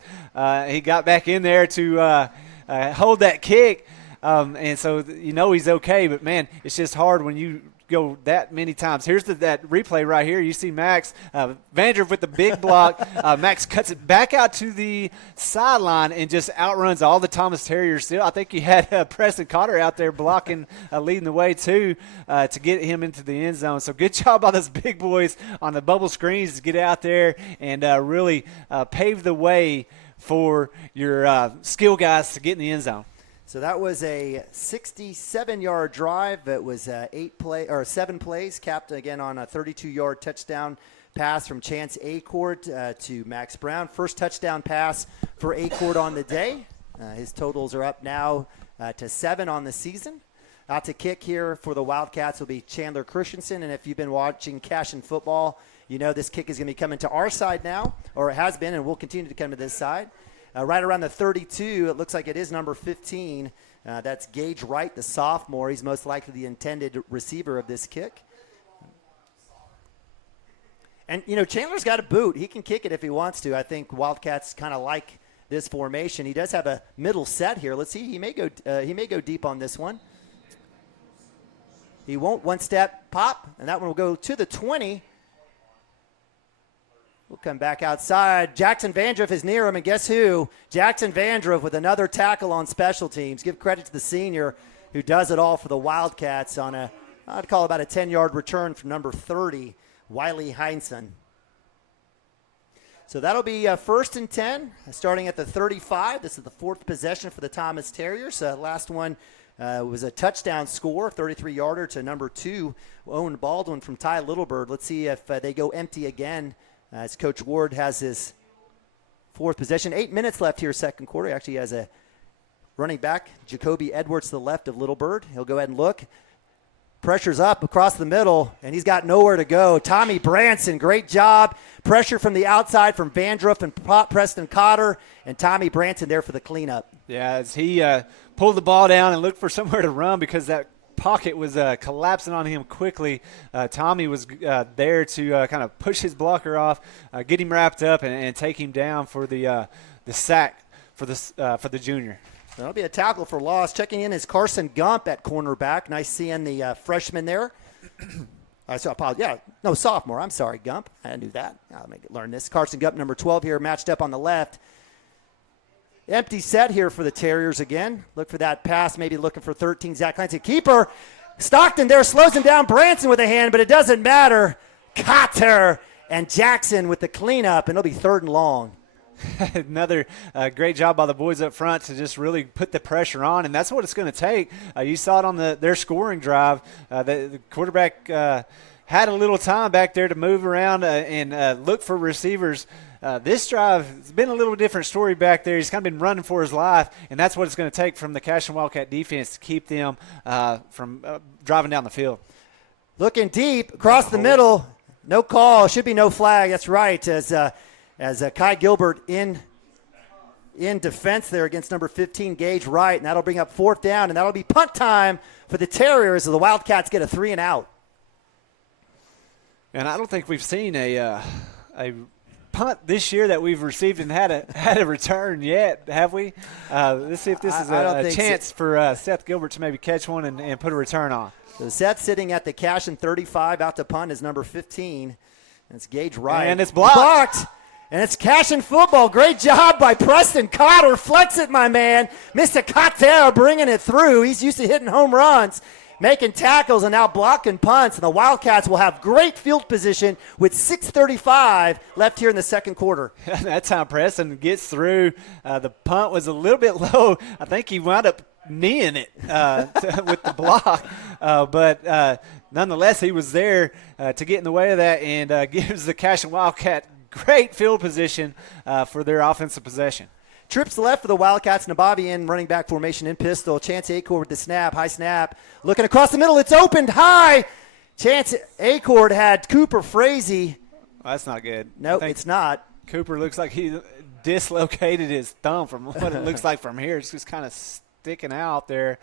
He got back in there to hold that kick, and so he's okay. But, man, it's just hard when you go that many times. Here's that replay right here. You see Max Vandriff with the big block. Max cuts it back out to the sideline and just outruns all the Thomas Terriers. Still, I think he had Preston Cotter out there blocking, leading the way too, to get him into the end zone. So good job by those big boys on the bubble screens to get out there and really pave the way for your skill guys to get in the end zone. So that was a 67-yard drive. It was 7 plays, capped again on a 32-yard touchdown pass from Chance Acord to Max Brown. First touchdown pass for Acord on the day. His totals are up now to 7 on the season. Out to kick here for the Wildcats will be Chandler Christensen. And if you've been watching Cashion football, you know this kick is going to be coming to our side now, or it has been, and will continue to come to this side. Right around the 32, it looks like it is number 15. That's Gage Wright, the sophomore. He's most likely the intended receiver of this kick. And, Chandler's got a boot. He can kick it if he wants to. I think Wildcats kind of like this formation. He does have a middle set here. Let's see. He may go deep on this one. He won't. One step, pop, and that one will go to the 20. We'll come back outside. Jackson Vandriff is near him, and guess who? Jackson Vandriff with another tackle on special teams. Give credit to the senior who does it all for the Wildcats on I'd call about a 10-yard return from number 30, Wiley Heinsohn. So that'll be 1st and 10, starting at the 35. This is the 4th possession for the Thomas Terriers. Last one was a touchdown score, 33-yarder to number 2, Owen Baldwin from Ty Littlebird. Let's see if they go empty again. As Coach Ward has his 4th possession. 8 minutes left here, second quarter. Actually has a running back, Jacoby Edwards to the left of Littlebird. He'll go ahead and look. Pressure's up across the middle, and he's got nowhere to go. Tommy Branson, great job. Pressure from the outside from Vandriff and Preston Cotter, and Tommy Branson there for the cleanup. Yeah, as he pulled the ball down and looked for somewhere to run because that pocket was collapsing on him quickly. Tommy was there to kind of push his blocker off, get him wrapped up, and take him down for the sack for the junior. That'll be a tackle for loss. Checking in is Carson Gump at cornerback. Nice seeing the freshman there. Sophomore. I'm sorry, Gump. I knew that. I'll learn this. Carson Gump, number 12 here, matched up on the left. Empty set here for the Terriers again. Look for that pass, maybe looking for 13. Zach Clancy. Keeper. Stockton there slows him down. Branson with a hand, but it doesn't matter. Cotter and Jackson with the cleanup, and it'll be 3rd and long. Another great job by the boys up front to just really put the pressure on, and that's what it's going to take. You saw it on their scoring drive. The quarterback had a little time back there to move around and look for receivers. This drive has been a little different story back there. He's kind of been running for his life, and that's what it's going to take from the Cashion Wildcat defense to keep them from driving down the field. Looking deep across the middle. No call. Should be no flag. That's right. As Kai Gilbert in defense there against number 15, Gage Wright, and that'll bring up 4th down, and that'll be punt time for the Terriers as the Wildcats get a 3-and-out. And I don't think we've seen a punt this year that we've received and had a return yet, have we? Let's see if this is a chance for Seth Gilbert to maybe catch one and put a return on. So Seth sitting at the Cashion 35, out to punt is number 15. It's Gage Wright. And it's blocked. And it's Cashion football. Great job by Preston Cotter. Flex it, my man. Mr. Cotter bringing it through. He's used to hitting home runs, making tackles, and now blocking punts. And the Wildcats will have great field position with 6:35 left here in the second quarter. That's how Preston gets through. The punt was a little bit low. I think he wound up kneeing it with the block. But nonetheless, he was there to get in the way of that and gives the Cashion Wildcat great field position for their offensive possession. Trips left for the Wildcats. Nabavi in running back formation in pistol. Chance Acord with the snap. High snap. Looking across the middle. It's opened high. Chance Acord had Cooper Frazee. Well, that's not good. Nope, it's not. Cooper looks like he dislocated his thumb from what it looks like from here. It's just kind of sticking out there.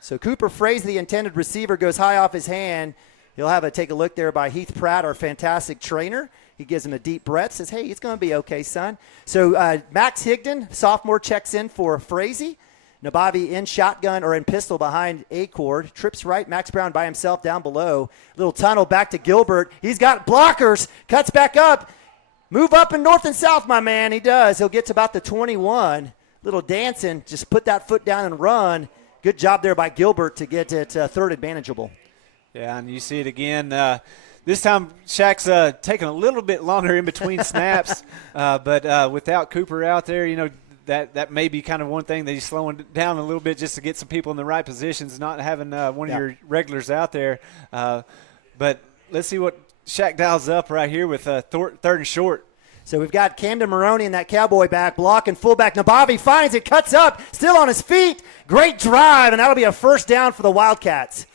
So Cooper Frazee, the intended receiver, goes high off his hand. He'll have a take a look there by Heath Pratt, our fantastic trainer. He gives him a deep breath, says, hey, it's going to be okay, son. So Max Higdon, sophomore, checks in for Frazee. Nabavi in shotgun or in pistol behind Acord. Trips right, Max Brown by himself down below. Little tunnel back to Gilbert. He's got blockers, cuts back up. Move up in north and south, my man. He does. He'll get to about the 21. Little dancing, just put that foot down and run. Good job there by Gilbert to get it third and manageable. Yeah, and you see it again. This time, Shaq's taking a little bit longer in between snaps, but without Cooper out there, you know, that may be kind of one thing that he's slowing down a little bit just to get some people in the right positions, not having one of your regulars out there. But let's see what Shaq dials up right here with third and short. So we've got Camden Maroney in that Cowboy back, blocking fullback. Nabavi finds it, cuts up, still on his feet. Great drive, and that'll be a first down for the Wildcats.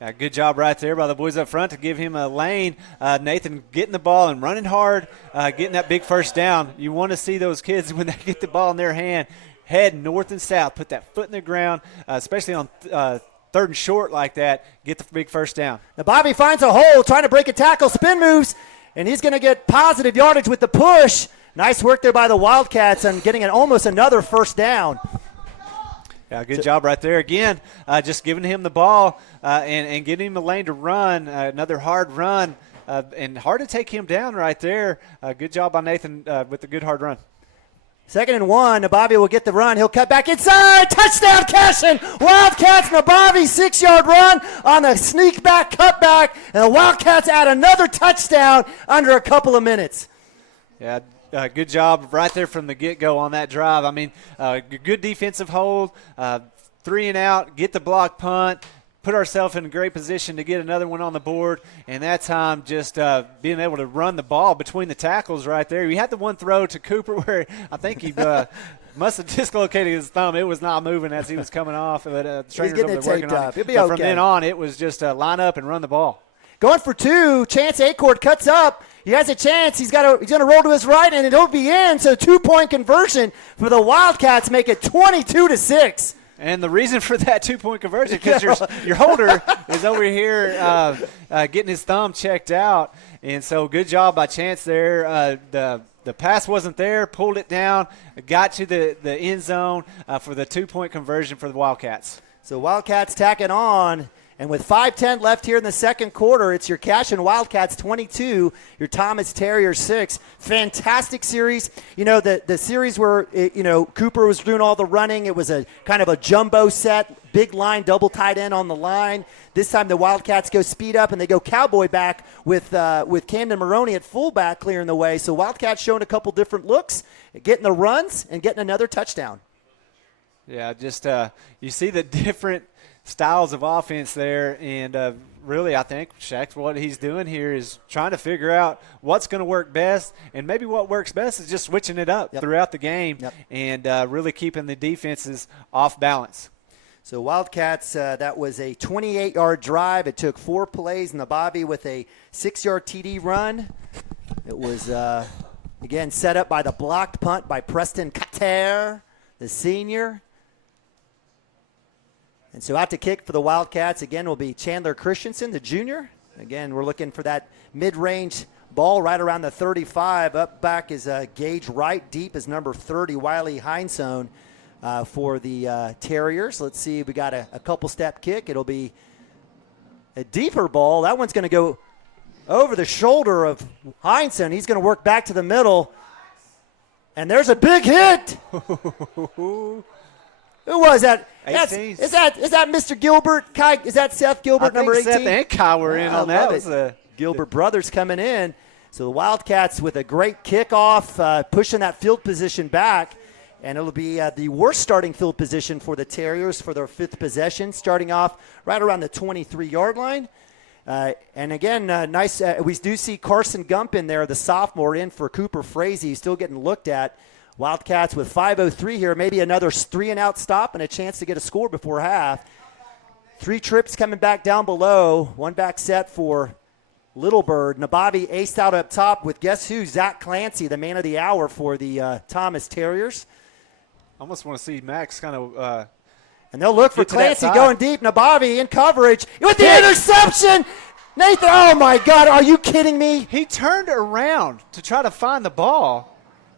Yeah, good job right there by the boys up front to give him a lane. Nathan getting the ball and running hard, getting that big first down. You want to see those kids when they get the ball in their hand, head north and south, put that foot in the ground, especially on third and short like that, get the big first down. Nabavi finds a hole, trying to break a tackle, spin moves, and he's going to get positive yardage with the push. Nice work there by the Wildcats and getting almost another first down. Yeah, good job right there. Again, just giving him the ball and getting him a lane to run, another hard run, and hard to take him down right there. Good job by Nathan with the good hard run. 2nd and 1, Nabavi will get the run. He'll cut back inside. Touchdown, Cashion. Wildcats, Nabavi, 6-yard run on the sneak back, cutback, and the Wildcats add another touchdown under a couple of minutes. Yeah, good job right there from the get-go on that drive. I mean, good defensive hold, 3 and out, get the block punt, put ourselves in a great position to get another one on the board, and that time just being able to run the ball between the tackles right there. We had the one throw to Cooper where I think he must have dislocated his thumb. It was not moving as he was coming off. But he's getting it taped up. He'll be but okay. From then on, it was just line up and run the ball. Going for 2, Chance Acord cuts up. He has a chance. He's going to roll to his right, and it'll be in. So 2-point conversion for the Wildcats, make it 22-6. And the reason for that 2-point conversion, because your holder is over here getting his thumb checked out. And so good job by Chance there. The pass wasn't there, pulled it down, got to the end zone for the 2-point conversion for the Wildcats. So Wildcats tacking on. And with 5:10 left here in the second quarter, it's your Cashion Wildcats 22, your Thomas Terriers 6. Fantastic series. You know, the series where, Cooper was doing all the running. It was a kind of a jumbo set, big line, double tight end on the line. This time the Wildcats go speed up, and they go Cowboy back with Camden Maroney at fullback clearing the way. So Wildcats showing a couple different looks, getting the runs and getting another touchdown. Yeah, just you see the different styles of offense there, and really I think Shaq's what he's doing here is trying to figure out what's going to work best, and maybe what works best is just switching it up throughout the game and really keeping the defenses off balance. So Wildcats, that was a 28-yard drive. It took 4 plays, and the Bobby with a 6-yard TD run. It was, again, set up by the blocked punt by Preston Kater, the senior. And so out to kick for the Wildcats, again, will be Chandler Christensen, the junior. Again, we're looking for that mid-range ball right around the 35. Up back is Gage Wright. Deep is number 30, Wiley Heinsohn for the Terriers. Let's see, we got a couple-step kick. It'll be a deeper ball. That one's going to go over the shoulder of Heinsohn. He's going to work back to the middle. And there's a big hit. Who was that? Is that Mr. Gilbert? Kai, is that Seth Gilbert, number 18? Seth and Kai were in on that. Gilbert brothers coming in. So the Wildcats with a great kickoff, pushing that field position back. And it'll be the worst starting field position for the Terriers for their 5th possession, starting off right around the 23-yard line. And again, nice. We do see Carson Gump in there, the sophomore, in for Cooper Frazee. He's still getting looked at. Wildcats with 5:03 here, maybe another 3-and-out stop and a chance to get a score before half. 3 trips coming back down below. 1 back set for Little Bird. Nabavi aced out up top with guess who? Zach Clancy, the man of the hour for the Thomas Terriers. I almost want to see Max kind of and they'll look for Clancy going deep. Nabavi in coverage with the interception. Nathan, oh my God, are you kidding me? He turned around to try to find the ball.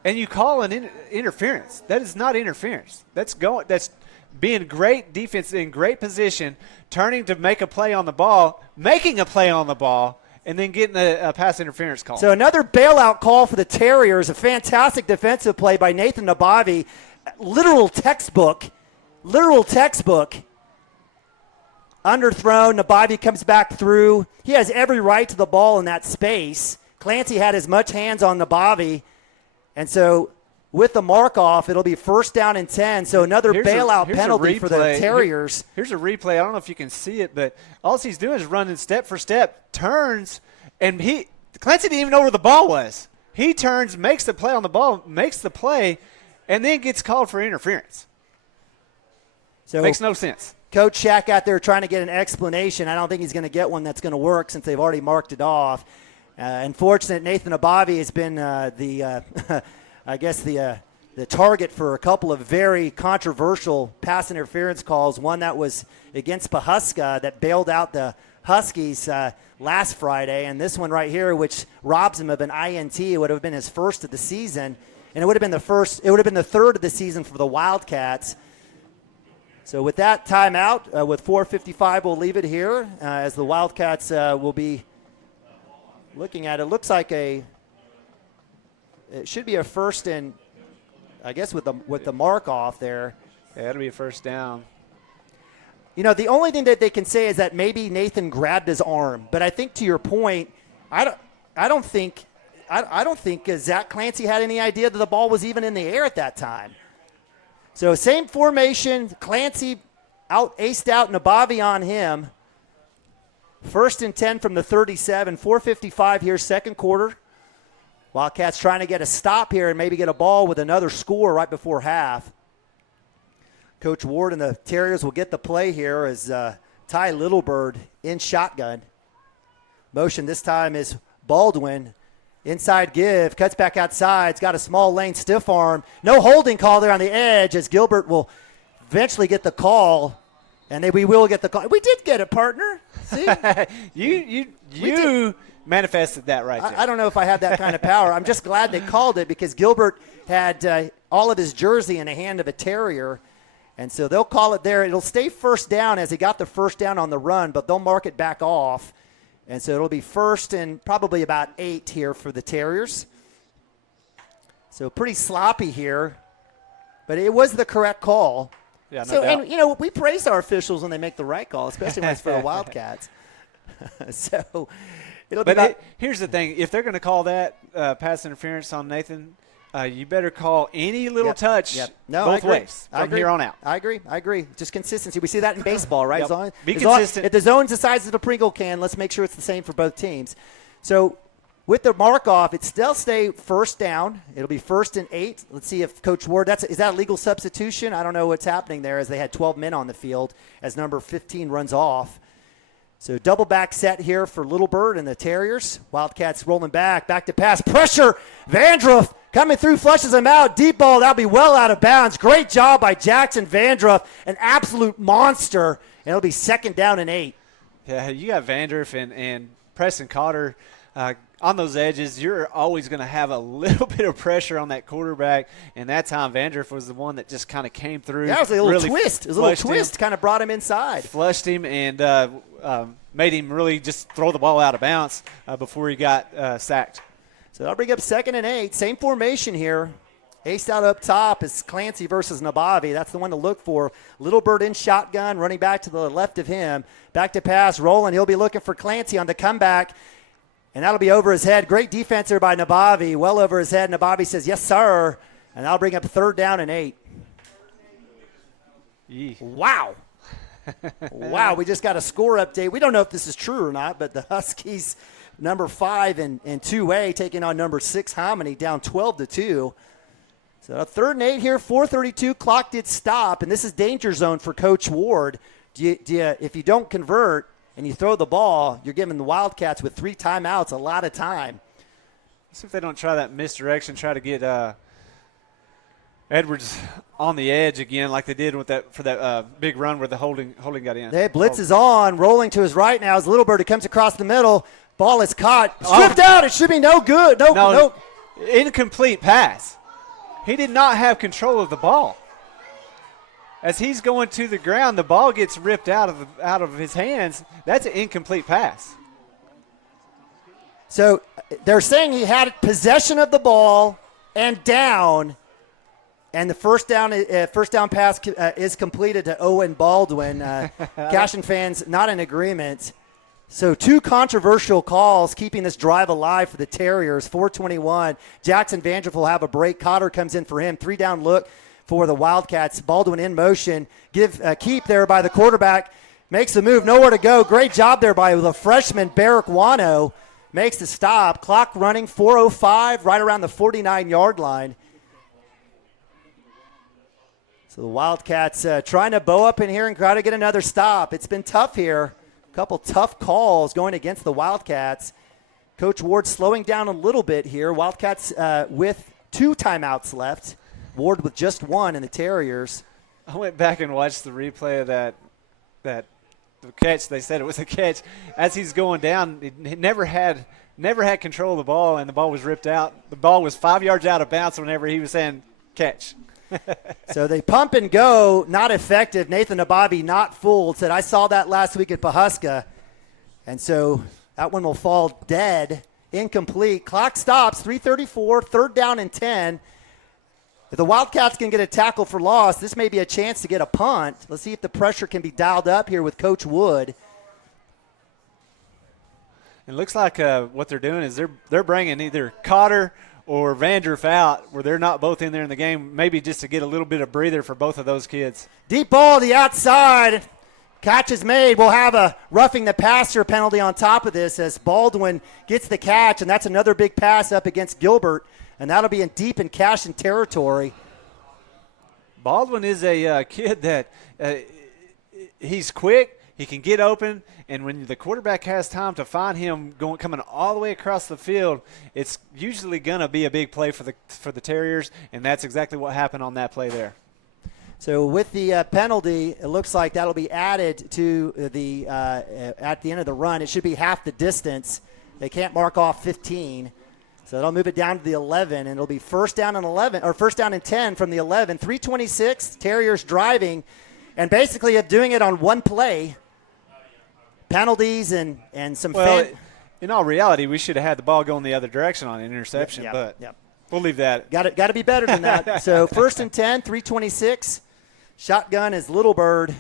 And you call an interference. That is not interference. That's being great defense in great position, turning to make a play on the ball, making a play on the ball, and then getting a pass interference call. So another bailout call for the Terriers. A fantastic defensive play by Nathan Nabavi. Literal textbook. Underthrown. Nabavi comes back through. He has every right to the ball in that space. Clancy had as much hands on Nabavi. And so with the mark-off, it'll be 1st down and 10. So another bailout penalty for the Terriers. Here's a replay. I don't know if you can see it, but all he's doing is running step for step, turns, and Clancy didn't even know where the ball was. He turns, makes the play on the ball, makes the play, and then gets called for interference. So makes no sense. Coach Shaq out there trying to get an explanation. I don't think he's going to get one that's going to work since they've already marked it off. Unfortunate, Nathan Abavi has been the target for a couple of very controversial pass interference calls. One that was against Pahuska that bailed out the Huskies last Friday, and this one right here, which robs him of an INT. It would have been his first of the season, and it would have been the 3rd of the season for the Wildcats. So with that timeout, with 4:55, we'll leave it here as the Wildcats will be looking at it. Looks like it should be a 1st and, I guess, with the mark off there. Yeah, it'll be a 1st down. You know, the only thing that they can say is that maybe Nathan grabbed his arm. But I think to your point, I don't think Zach Clancy had any idea that the ball was even in the air at that time. So same formation, Clancy aced out, Nabavi on him. 1st and 10 from the 37, 4:55 here, 2nd quarter. Wildcats trying to get a stop here and maybe get a ball with another score right before half. Coach Ward and the Terriers will get the play here as Ty Littlebird in shotgun. Motion this time is Baldwin. Inside give, cuts back outside. It's got a small lane, stiff arm. No holding call there on the edge as Gilbert will eventually get the call. And we will get the call. We did get it, partner. See? you manifested that right there. I don't know if I have that kind of power. I'm just glad they called it because Gilbert had all of his jersey in the hand of a Terrier. And so they'll call it there. It'll stay 1st down as he got the 1st down on the run, but they'll mark it back off. And so it'll be 1st and probably about 8 here for the Terriers. So pretty sloppy here, but it was the correct call. Yeah, no doubt. And, you know, we praise our officials when they make the right call, especially when it's for the Wildcats. So it'll be But here's the thing. If they're going to call that pass interference on Nathan, you better call any little touch No, both ways I from agree. here on out. I agree. Just consistency. We see that in baseball, right? Yep. Be as long- consistent. if the zone's the size of a Pringle can, let's make sure it's the same for both teams. So with the mark-off, it still stay first down. It'll be 1st and 8. Let's see if Coach Ward, is that a legal substitution? I don't know what's happening there as they had 12 men on the field as number 15 runs off. So double back set here for Little Bird and the Terriers. Wildcats rolling back to pass. Pressure. Vandruff coming through, flushes him out. Deep ball, that'll be well out of bounds. Great job by Jackson Vandruff, an absolute monster. And it'll be 2nd down and 8. Yeah, you got Vandruff and Preston Cotter on those edges. You're always going to have a little bit of pressure on that quarterback, and that time Vandruff was the one that just kind of came through. Yeah, it was a little really twist. It was a little twist, kind of brought him inside. Flushed him and made him really just throw the ball out of bounds before he got sacked. So that'll bring up 2nd and 8. Same formation here. Aced out up top is Clancy versus Nabavi. That's the one to look for. Little Bird in shotgun, running back to the left of him. Back to pass, rolling. He'll be looking for Clancy on the comeback. And that'll be over his head. Great defense there by Nabavi. Well over his head. Nabavi says, yes, sir. And that'll bring up 3rd down and 8. Wow. Wow, we just got a score update. We don't know if this is true or not, but the Huskies, number 5 in 2A, taking on number 6 Hominy, down 12-2. So a 3rd and 8 here, 4:32. Clock did stop, and this is danger zone for Coach Ward. If you don't convert and you throw the ball, you're giving the Wildcats with 3 timeouts a lot of time. Let's see if they don't try that misdirection, try to get Edwards on the edge again like they did with that big run where the holding got in. Hey, blitz is on, rolling to his right now as Little Bird. It comes across the middle. Ball is caught. Stripped out. It should be no good. No. Incomplete pass. He did not have control of the ball. As he's going to the ground, the ball gets ripped out of his hands. That's an incomplete pass. So they're saying he had possession of the ball and down, and the first down pass is completed to Owen Baldwin. Cashion fans not in agreement. So 2 controversial calls keeping this drive alive for the Terriers. 4:21. Jackson Vandruff will have a break. Cotter comes in for him. 3-down look for the Wildcats. Baldwin in motion. Keep there by the quarterback. Makes the move. Nowhere to go. Great job there by the freshman, Barrick Wano. Makes the stop. Clock running, 4:05, right around the 49-yard line. So the Wildcats trying to bow up in here and try to get another stop. It's been tough here. A couple tough calls going against the Wildcats. Coach Ward slowing down a little bit here. Wildcats with 2 timeouts left. Ward with just 1 in the Terriers. I went back and watched the replay of that catch. They said it was a catch. As he's going down, he never had control of the ball, and the ball was ripped out. The ball was 5 yards out of bounds whenever he was saying catch. So they pump and go, not effective. Nathan Nabavi not fooled. Said, I saw that last week at Pahuska. And so that one will fall dead, incomplete. Clock stops, 3:34, 3rd down and 10. If the Wildcats can get a tackle for loss, this may be a chance to get a punt. Let's see if the pressure can be dialed up here with Coach Wood. It looks like what they're doing is they're bringing either Cotter or Vandruff out where they're not both in there in the game, maybe just to get a little bit of breather for both of those kids. Deep ball to the outside. Catch is made. We'll have a roughing the passer penalty on top of this as Baldwin gets the catch, and that's another big pass up against Gilbert, and that'll be in deep in Cashion territory. Baldwin is a kid that he's quick. He can get open, and when the quarterback has time to find him coming all the way across the field, it's usually going to be a big play for the Terriers, and that's exactly what happened on that play there. So with the penalty, it looks like that'll be added to the at the end of the run. It should be half the distance. They can't mark off 15. So they'll move it down to the 11, and it'll be first down and 11, or first down and 10 from the 11. 3:26, Terriers driving, and basically doing it on one play. Penalties and some in all reality, we should have had the ball going the other direction on an interception, but we'll leave that. Got to be better than that. So first and 10, 3:26. Shotgun is Little Bird.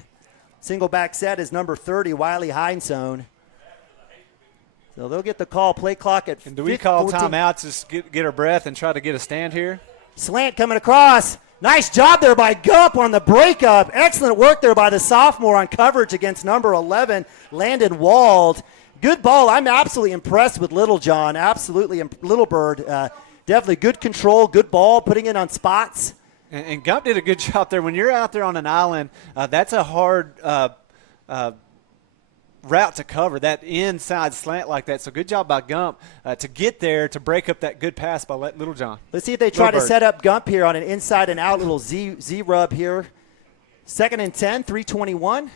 Single back set is number 30, Wiley Hindzone. So they'll get the call. Play clock at 14. And do we call timeouts, just get our breath and try to get a stand here? Slant coming across. Nice job there by Gump on the breakup. Excellent work there by the sophomore on coverage against number 11, Landon Wald. Good ball. I'm absolutely impressed with Little John. Absolutely. Little Bird, definitely good control, good ball, putting it on spots. And Gump did a good job there. When you're out there on an island, that's a hard route to cover, that inside slant like that. So good job by Gump to get there to break up that good pass by Little John. Let's see if they try to set up Gump here on an inside and out little Z rub here. 2nd and 10, 3:21.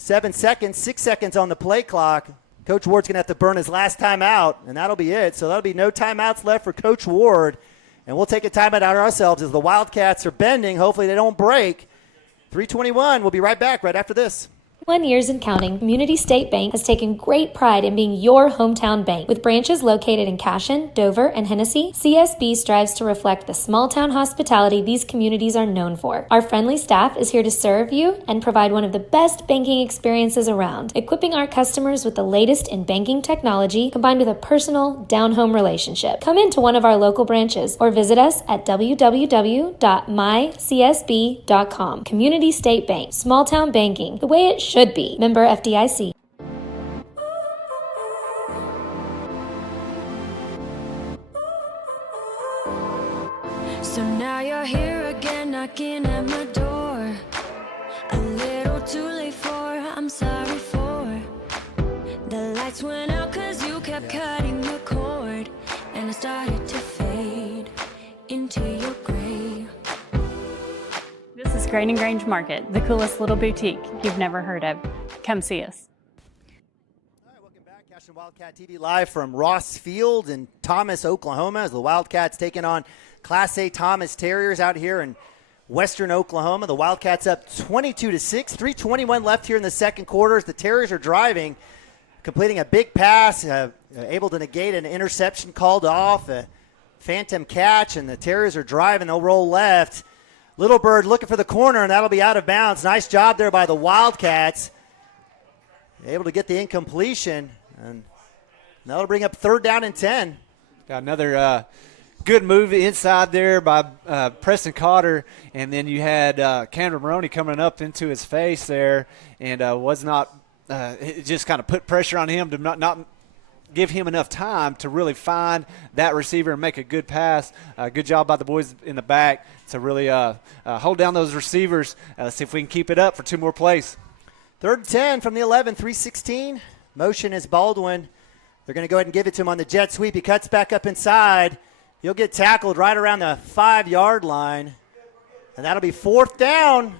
7 seconds, 6 seconds on the play clock. Coach Ward's going to have to burn his last timeout, and that'll be it. So that'll be no timeouts left for Coach Ward. And we'll take a timeout out ourselves as the Wildcats are bending. Hopefully they don't break. 3:21. We'll be right back right after this. 1 years and counting, Community State Bank has taken great pride in being your hometown bank. With branches located in Cashion, Dover, and Hennessy, CSB strives to reflect the small-town hospitality these communities are known for. Our friendly staff is here to serve you and provide one of the best banking experiences around, equipping our customers with the latest in banking technology combined with a personal, down-home relationship. Come into one of our local branches or visit us at www.mycsb.com. Community State Bank, small-town banking, the way it should be. Member FDIC. So now you're here again, knocking at my door. A little too late for, I'm sorry for. The lights went out 'cause you kept cutting the cord, and I started to fade into your gray. This is Grain and Grange Market, the coolest little boutique you've never heard of. Come see us. All right, welcome back. Cashion Wildcat TV live from Ross Field in Thomas, Oklahoma, as the Wildcats taking on Class A Thomas Terriers out here in western Oklahoma. The Wildcats up 22-6, 3:21 left here in the second quarter as the Terriers are driving, completing a big pass, able to negate an interception called off, a phantom catch, and the Terriers are driving. They'll roll left. Little Bird looking for the corner, and that'll be out of bounds. Nice job there by the Wildcats. Able to get the incompletion, and that'll bring up 3rd down and 10. Got another good move inside there by Preston Cotter, and then you had Cameron Maroney coming up into his face there, and was not it just kind of put pressure on him to not give him enough time to really find that receiver and make a good pass. Good job by the boys in the back to really hold down those receivers. Let's see if we can keep it up for 2 more plays. 3rd and 10 from the 11, 3:16. Motion is Baldwin. They're going to go ahead and give it to him on the jet sweep. He cuts back up inside. He'll get tackled right around the 5-yard line, and that'll be 4th down.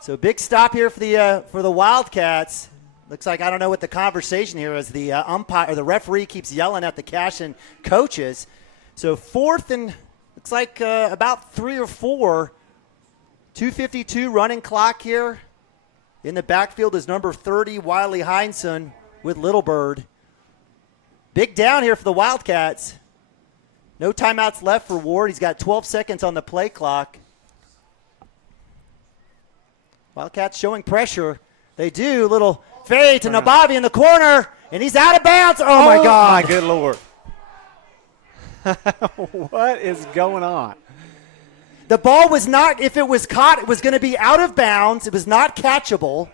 So big stop here for the Wildcats. Looks like I don't know what the conversation here is. The umpire or the referee keeps yelling at the Cashion coaches. So 4th and looks like about 3 or 4. 2:52 running clock here. In the backfield is number 30, Wiley Heinsohn with Little Bird. Big down here for the Wildcats. No timeouts left for Ward. He's got 12 seconds on the play clock. Wildcats showing pressure. They do. Little fade to Nabavi in the corner, and he's out of bounds. Oh, my God. My good Lord. What is going on? The ball was not, if it was caught, it was going to be out of bounds. It was not catchable.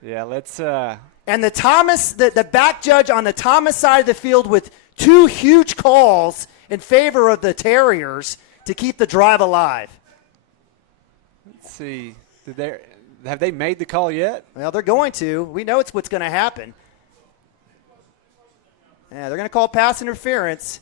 Yeah, let's. And the back judge on the Thomas side of the field with 2 huge calls in favor of the Terriers to keep the drive alive. Let's see. Have they made the call yet? Well, they're going to. We know it's what's going to happen. Yeah, they're going to call pass interference.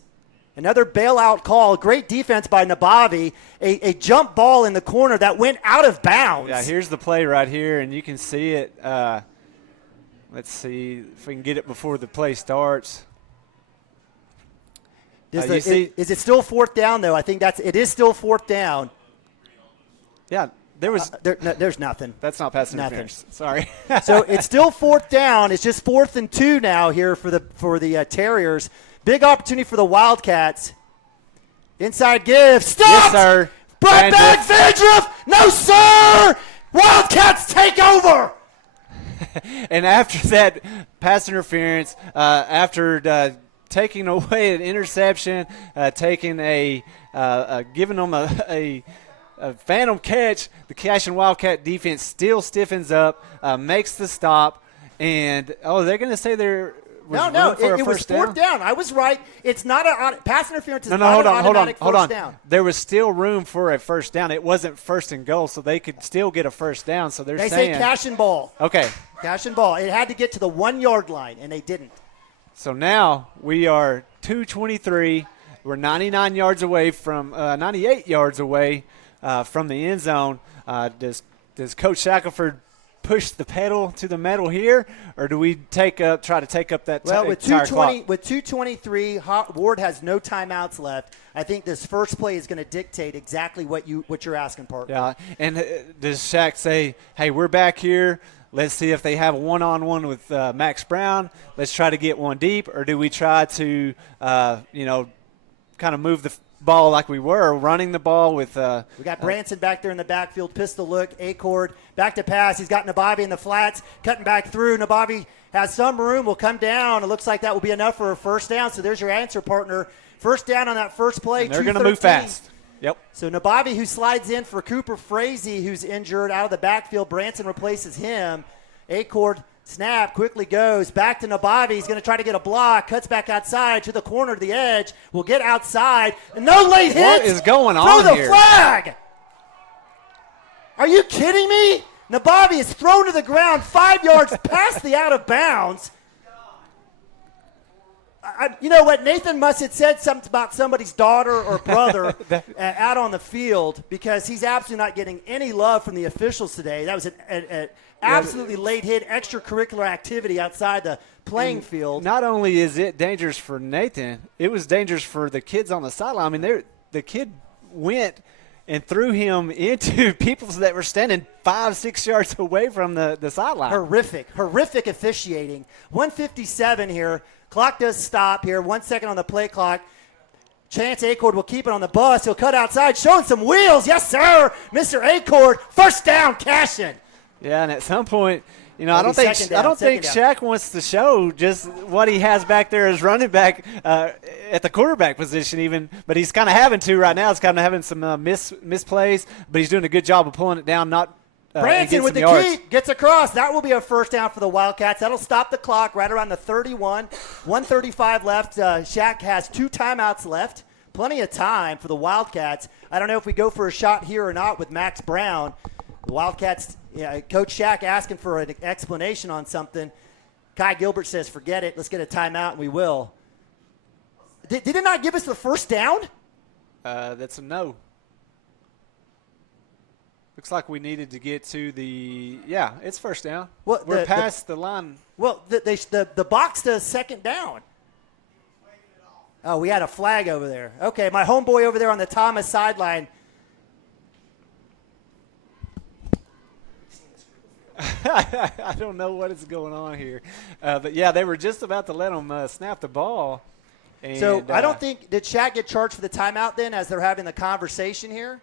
Another bailout call. Great defense by Nabavi. A jump ball in the corner that went out of bounds. Yeah, here's the play right here, and you can see it. Let's see if we can get it before the play starts. Is it still 4th down, though? I think it is still 4th down. Yeah, there's nothing. That's not pass interference. Sorry. So it's still 4th down. It's just 4th and 2 now here for the Terriers. Big opportunity for the Wildcats. Inside give. Stop! Yes, sir. Brought back Vandriff. No, sir! Wildcats take over! And after that pass interference, after taking away an interception, taking giving them a phantom catch, the Cashion Wildcat defense still stiffens up, makes the stop, and they're going to say they're No, it was fourth down. I was right. It's not a pass interference. Is not hold an on, automatic hold first on. down. There was still room for a first down. It wasn't first and goal, so they could still get a first down. So They saying say Cashion ball. Okay. Cashion ball. It had to get to the 1 yard line, and they didn't. So now we are 2:23. We're 98 yards away from the end zone. Does Coach Shackelford push the pedal to the metal here, or do we try to take up that Well, with entire 2:20, clock? with 2:23, Ward has no timeouts left. I think this first play is going to dictate exactly what you're asking, partner. Yeah, and does Shaq say, "Hey, we're back here. Let's see if they have a one-on-one with Max Brown. Let's try to get one deep," or do we try to, kind of move the ball like we were running the ball with? We got Branson back there in the backfield, pistol look, A-Cord, back to pass. He's got Nabavi in the flats, cutting back through. Nabavi has some room, will come down. It looks like that will be enough for a first down. So there's your answer, partner. First down on that first play. And they're going to move fast. Yep. So Nabavi, who slides in for Cooper Frazee, who's injured out of the backfield. Branson replaces him. A-Cord snap, quickly goes back to Nabavi. He's going to try to get a block, cuts back outside to the corner to the edge. Will get outside. And no late hits. What is going on Throw here? the flag. Are you kidding me? Nabavi is thrown to the ground 5 yards past the out of bounds. You know what? Nathan must have said something about somebody's daughter or brother out on the field, because he's absolutely not getting any love from the officials today. That was an absolutely late hit, extracurricular activity outside the playing field. Not only is it dangerous for Nathan, it was dangerous for the kids on the sideline. I mean, the kid went and threw him into people that were standing 5-6 yards away from the sideline. Horrific officiating. 1:57 here. Clock does stop here. 1 second on the play clock. Chance A-Cord will keep it on the bus. He'll cut outside, showing some wheels. Yes, sir. Mr. A-Cord, first down, Cashion. Yeah, and at some point, I don't think Shaq wants to show just what he has back there as running back at the quarterback position even, but he's kind of having to right now. He's kind of having some misplays, but he's doing a good job of pulling it down, Branson with the key gets across. That will be a first down for the Wildcats. That'll stop the clock right around the 31. 1:35 left. Shaq has 2 timeouts left. Plenty of time for the Wildcats. I don't know if we go for a shot here or not with Max Brown. The Wildcats, Coach Shaq asking for an explanation on something. Kai Gilbert says, forget it. Let's get a timeout, and we will. Did it not give us the first down? That's a no. Looks like we needed to get to it's first down. Well, we're past the line. Well, the box does second down. Oh, we had a flag over there. Okay, my homeboy over there on the Thomas sideline. I don't know what is going on here. But, they were just about to let them snap the ball. And, so I don't think – did Shaq get charged for the timeout then as they're having the conversation here?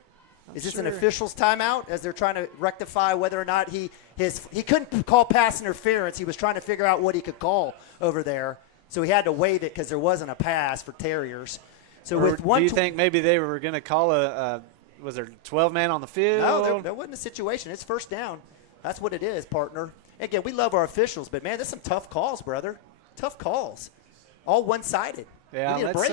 Is this an official's timeout as they're trying to rectify whether or not he couldn't call pass interference. He was trying to figure out what he could call over there. So he had to waive it because there wasn't a pass for Terriers. So do you think maybe they were going to call was there 12-man on the field? No, there wasn't a situation. It's first down. That's what it is, partner. Again, we love our officials, but, man, there's some tough calls, brother. Tough calls. All one-sided. Yeah, we need a break.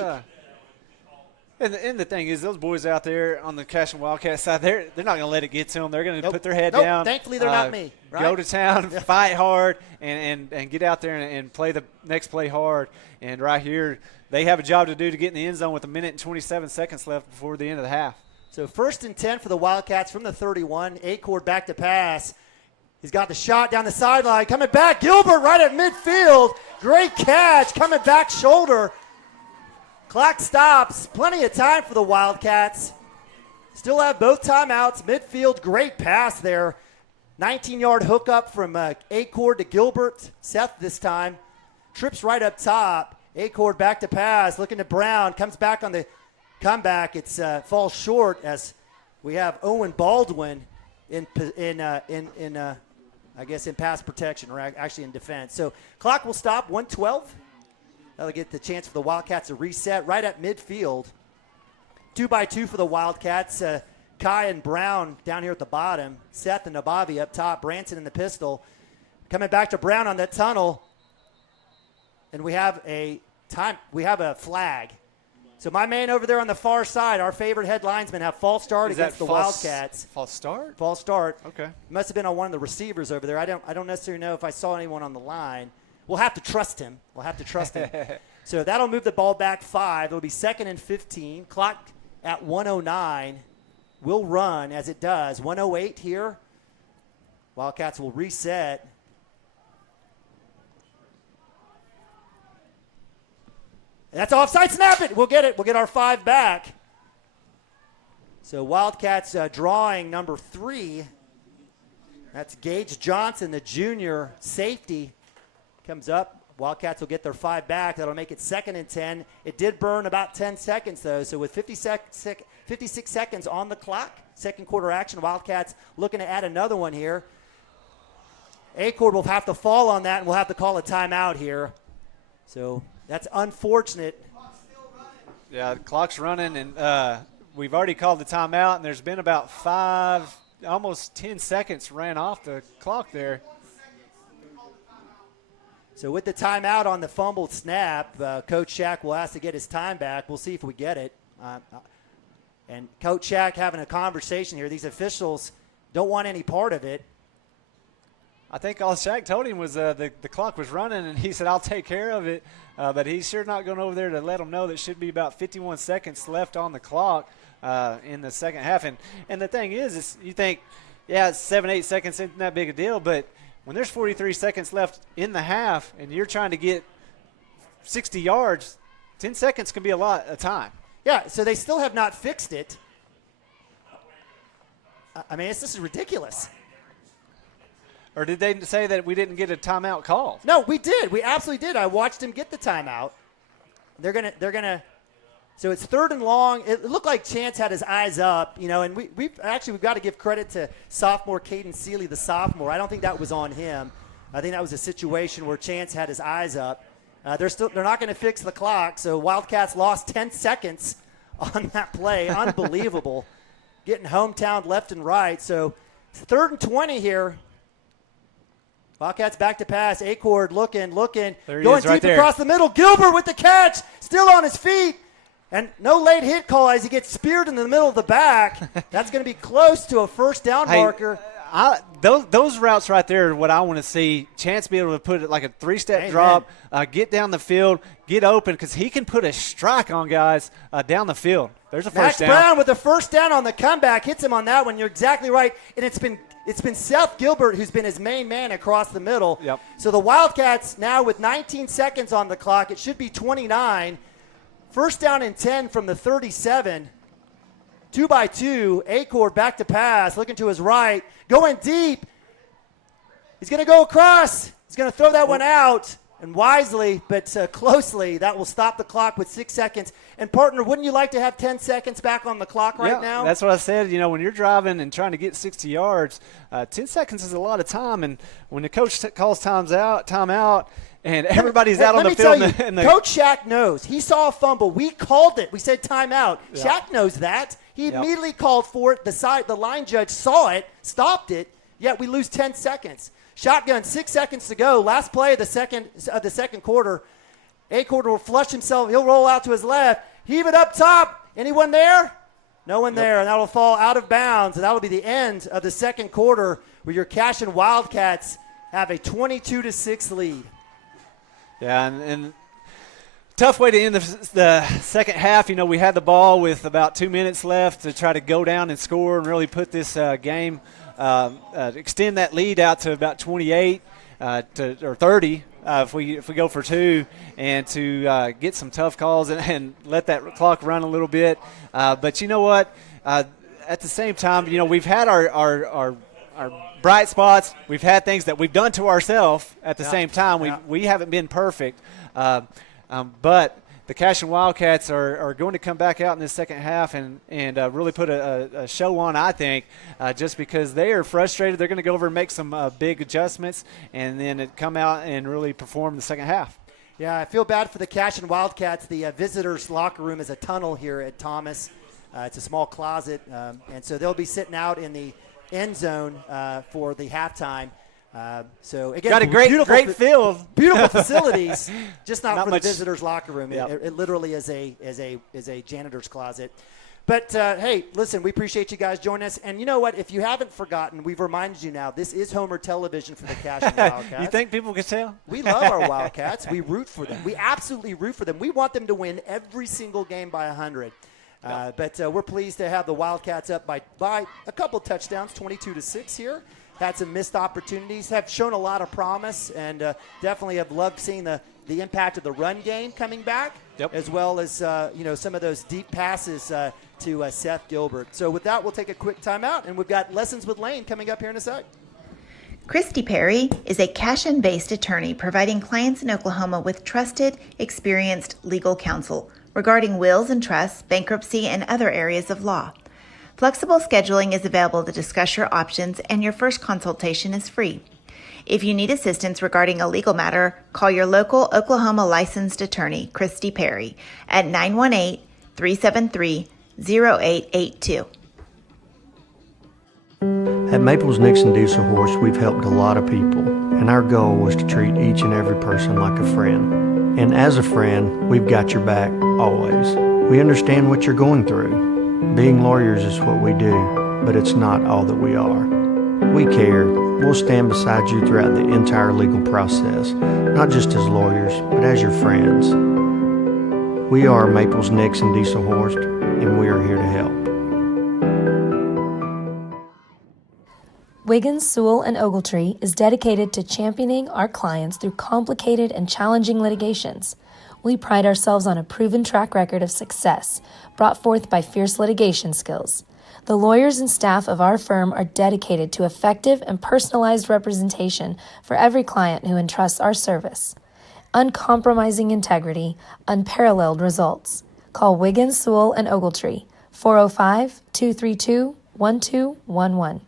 And the thing is, those boys out there on the Cashion Wildcat side, they're not going to let it get to them. They're going to put their head down. Thankfully, they're not me. Right? Go to town, fight hard, and get out there and play the next play hard. And right here, they have a job to do to get in the end zone with 1 minute and 27 seconds left before the end of the half. So 1st and 10 for the Wildcats from the 31. A-Cord back to pass. He's got the shot down the sideline. Coming back, Gilbert right at midfield. Great catch, coming back shoulder. Clock stops. Plenty of time for the Wildcats. Still have both timeouts. Midfield, great pass there. 19-yard hookup from A-Cord to Gilbert. Seth this time. Trips right up top. A-Cord back to pass. Looking to Brown. Comes back on the comeback. It's falls short as we have Owen Baldwin in I guess in pass protection or actually in defense. So clock will stop, 1:12. That'll get the chance for the Wildcats to reset right at midfield. 2x2 for the Wildcats. Kai and Brown down here at the bottom. Seth and Nabavi up top. Branson in the pistol. Coming back to Brown on that tunnel. And we have a flag. So my man over there on the far side, our favorite head linesman, have false start against the Wildcats. False start? False start. Okay. Must have been on one of the receivers over there. I don't necessarily know if I saw anyone on the line. We'll have to trust him. So that'll move the ball back 5. It'll be 2nd and 15. Clock at 1:09. Will run as it does. 1:08 here. Wildcats will reset. That's offside. Snap it. We'll get it. We'll get our 5 back. So Wildcats drawing number 3. That's Gage Johnson, the junior safety. Comes up. Wildcats will get their 5 back. That'll make it 2nd and 10. It did burn about 10 seconds, though. So with 56 seconds on the clock, second quarter action, Wildcats looking to add another one here. Acord will have to fall on that, and we'll have to call a timeout here. So that's unfortunate. Yeah, the clock's running, and we've already called the timeout, and there's been about 5, almost 10 seconds ran off the clock there. So with the timeout on the fumbled snap, Coach Shack will ask to get his time back. We'll see if we get it. And Coach Shack having a conversation here. These officials don't want any part of it. I think all Shaq told him was the clock was running, and he said, I'll take care of it. But he's sure not going over there to let them know that should be about 51 seconds left on the clock in the second half. And the thing is you think, yeah, 7-8 seconds isn't that big a deal, but when there's 43 seconds left in the half and you're trying to get 60 yards, 10 seconds can be a lot of time. Yeah, so they still have not fixed it. I mean, this is ridiculous. Or did they say that we didn't get a timeout call? No, we did. We absolutely did. I watched him get the timeout. They're gonna. So it's 3rd and long. It looked like Chance had his eyes up, and we've got to give credit to sophomore Caden Seeley, the sophomore. I don't think that was on him. I think that was a situation where Chance had his eyes up. They're not going to fix the clock. So Wildcats lost 10 seconds on that play. Unbelievable. Getting hometown left and right. So 3rd and 20 here. Wildcats back to pass. Acord looking. There he going is, deep right there. across the middle. Gilbert with the catch. Still on his feet. And no late hit call as he gets speared in the middle of the back. That's going to be close to a first down marker. Those routes right there are what I want to see. Chance be able to put it like a 3-step drop, get down the field, get open, because he can put a strike on guys down the field. There's a first down. Max Brown with the first down on the comeback. Hits him on that one. You're exactly right. And it's been Seth Gilbert who's been his main man across the middle. Yep. So the Wildcats now with 19 seconds on the clock. It should be 29. First down and 10 from the 37. 2x2. Acord back to pass. Looking to his right. Going deep. He's going to go across. He's going to throw that one out. And wisely, but closely, that will stop the clock with 6 seconds. And, partner, wouldn't you like to have 10 seconds back on the clock right now? That's what I said. When you're driving and trying to get 60 yards, 10 seconds is a lot of time. And when the coach calls timeout, and everybody's out on the field. Coach Shack knows. He saw a fumble. We called it. We said timeout. Yeah. Shack knows that. He immediately called for it. The line judge saw it, stopped it, yet we lose 10 seconds. Shotgun, 6 seconds to go. Last play of the second quarter. Acord will flush himself. He'll roll out to his left. Heave it up top. Anyone there? No one there. And that will fall out of bounds. And that will be the end of the second quarter where your Cashion Wildcats have a 22-6 lead. Yeah, and tough way to end the second half. We had the ball with about 2 minutes left to try to go down and score and really put this game, extend that lead out to about 28 or 30 if we go for 2, and to get some tough calls and let that clock run a little bit. But you know what? At the same time, we've had our bright spots. We've had things that we've done to ourselves at the same time. We haven't been perfect. But the Cashion Wildcats are going to come back out in the second half and really put a show on, I think, just because they are frustrated. They're going to go over and make some big adjustments and then come out and really perform in the second half. Yeah, I feel bad for the Cashion Wildcats. The visitors' locker room is a tunnel here at Thomas. It's a small closet, and so they'll be sitting out in the end zone for the halftime. So again, got a great field, beautiful facilities, just not for much, the visitors' locker room. Yep. It literally is a janitor's closet. But hey, listen, we appreciate you guys joining us. And you know what? If you haven't forgotten, we've reminded you now. This is Homer Television for the Cashion Wildcats. You think people can tell? We love our Wildcats. We root for them. We absolutely root for them. We want them to win every single game by 100. But we're pleased to have the Wildcats up by a couple touchdowns, 22-6 here. Had some missed opportunities, have shown a lot of promise, and definitely have loved seeing the impact of the run game coming back, as well as some of those deep passes to Seth Gilbert. So with that, we'll take a quick timeout, and we've got Lessons with Lane coming up here in a sec. Christy Perry is a Cashion-based attorney providing clients in Oklahoma with trusted, experienced legal counsel regarding wills and trusts, bankruptcy, and other areas of law. Flexible scheduling is available to discuss your options, and your first consultation is free. If you need assistance regarding a legal matter, call your local Oklahoma licensed attorney, Christy Perry, at 918-373-0882. At Maples Nixon Diesel Horse, we've helped a lot of people, and our goal was to treat each and every person like a friend. And as a friend, we've got your back always. We understand what you're going through. Being lawyers is what we do, but it's not all that we are. We care. We'll stand beside you throughout the entire legal process, not just as lawyers, but as your friends. We are Maples Nixon Diesel Horse, and we are here to help. Wiggins, Sewell, and Ogletree is dedicated to championing our clients through complicated and challenging litigations. We pride ourselves on a proven track record of success brought forth by fierce litigation skills. The lawyers and staff of our firm are dedicated to effective and personalized representation for every client who entrusts our service. Uncompromising integrity, unparalleled results. Call Wiggins, Sewell, and Ogletree, 405-232-1211.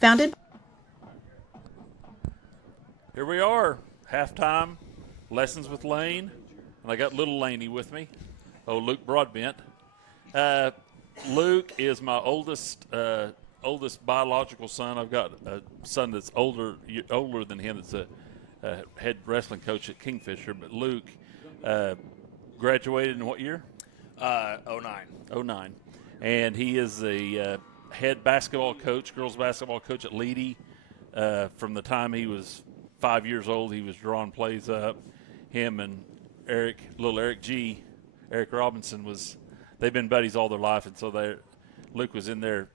Founded. Here we are, halftime, Lessons with Lane, and I got little Laney with me, Luke Broadbent. Luke is my oldest biological son. I've got a son that's older than him that's a head wrestling coach at Kingfisher, but Luke graduated in what year? 09. And he is the head basketball coach, girls basketball coach at Leedy. From the time he was 5 years old, he was drawing plays up. Him and Eric Robinson they've been buddies all their life, and so Luke was in there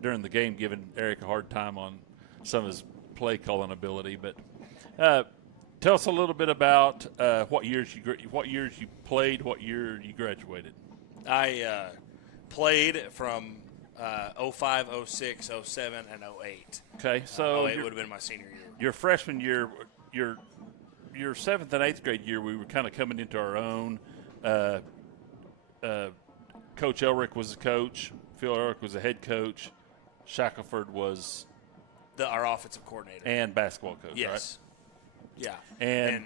during the game giving Eric a hard time on some of his play calling ability. But tell us a little bit about what years you played, what year you graduated. I played from 05, 06, 07, and 08. Okay, so 08 would have been my senior year. Your freshman year, your 7th and 8th grade year, we were kind of coming into our own. Coach Elrick was the coach. Phil Elrick was the head coach. Shackelford was our offensive coordinator and basketball coach. Yes. Right? Yeah. And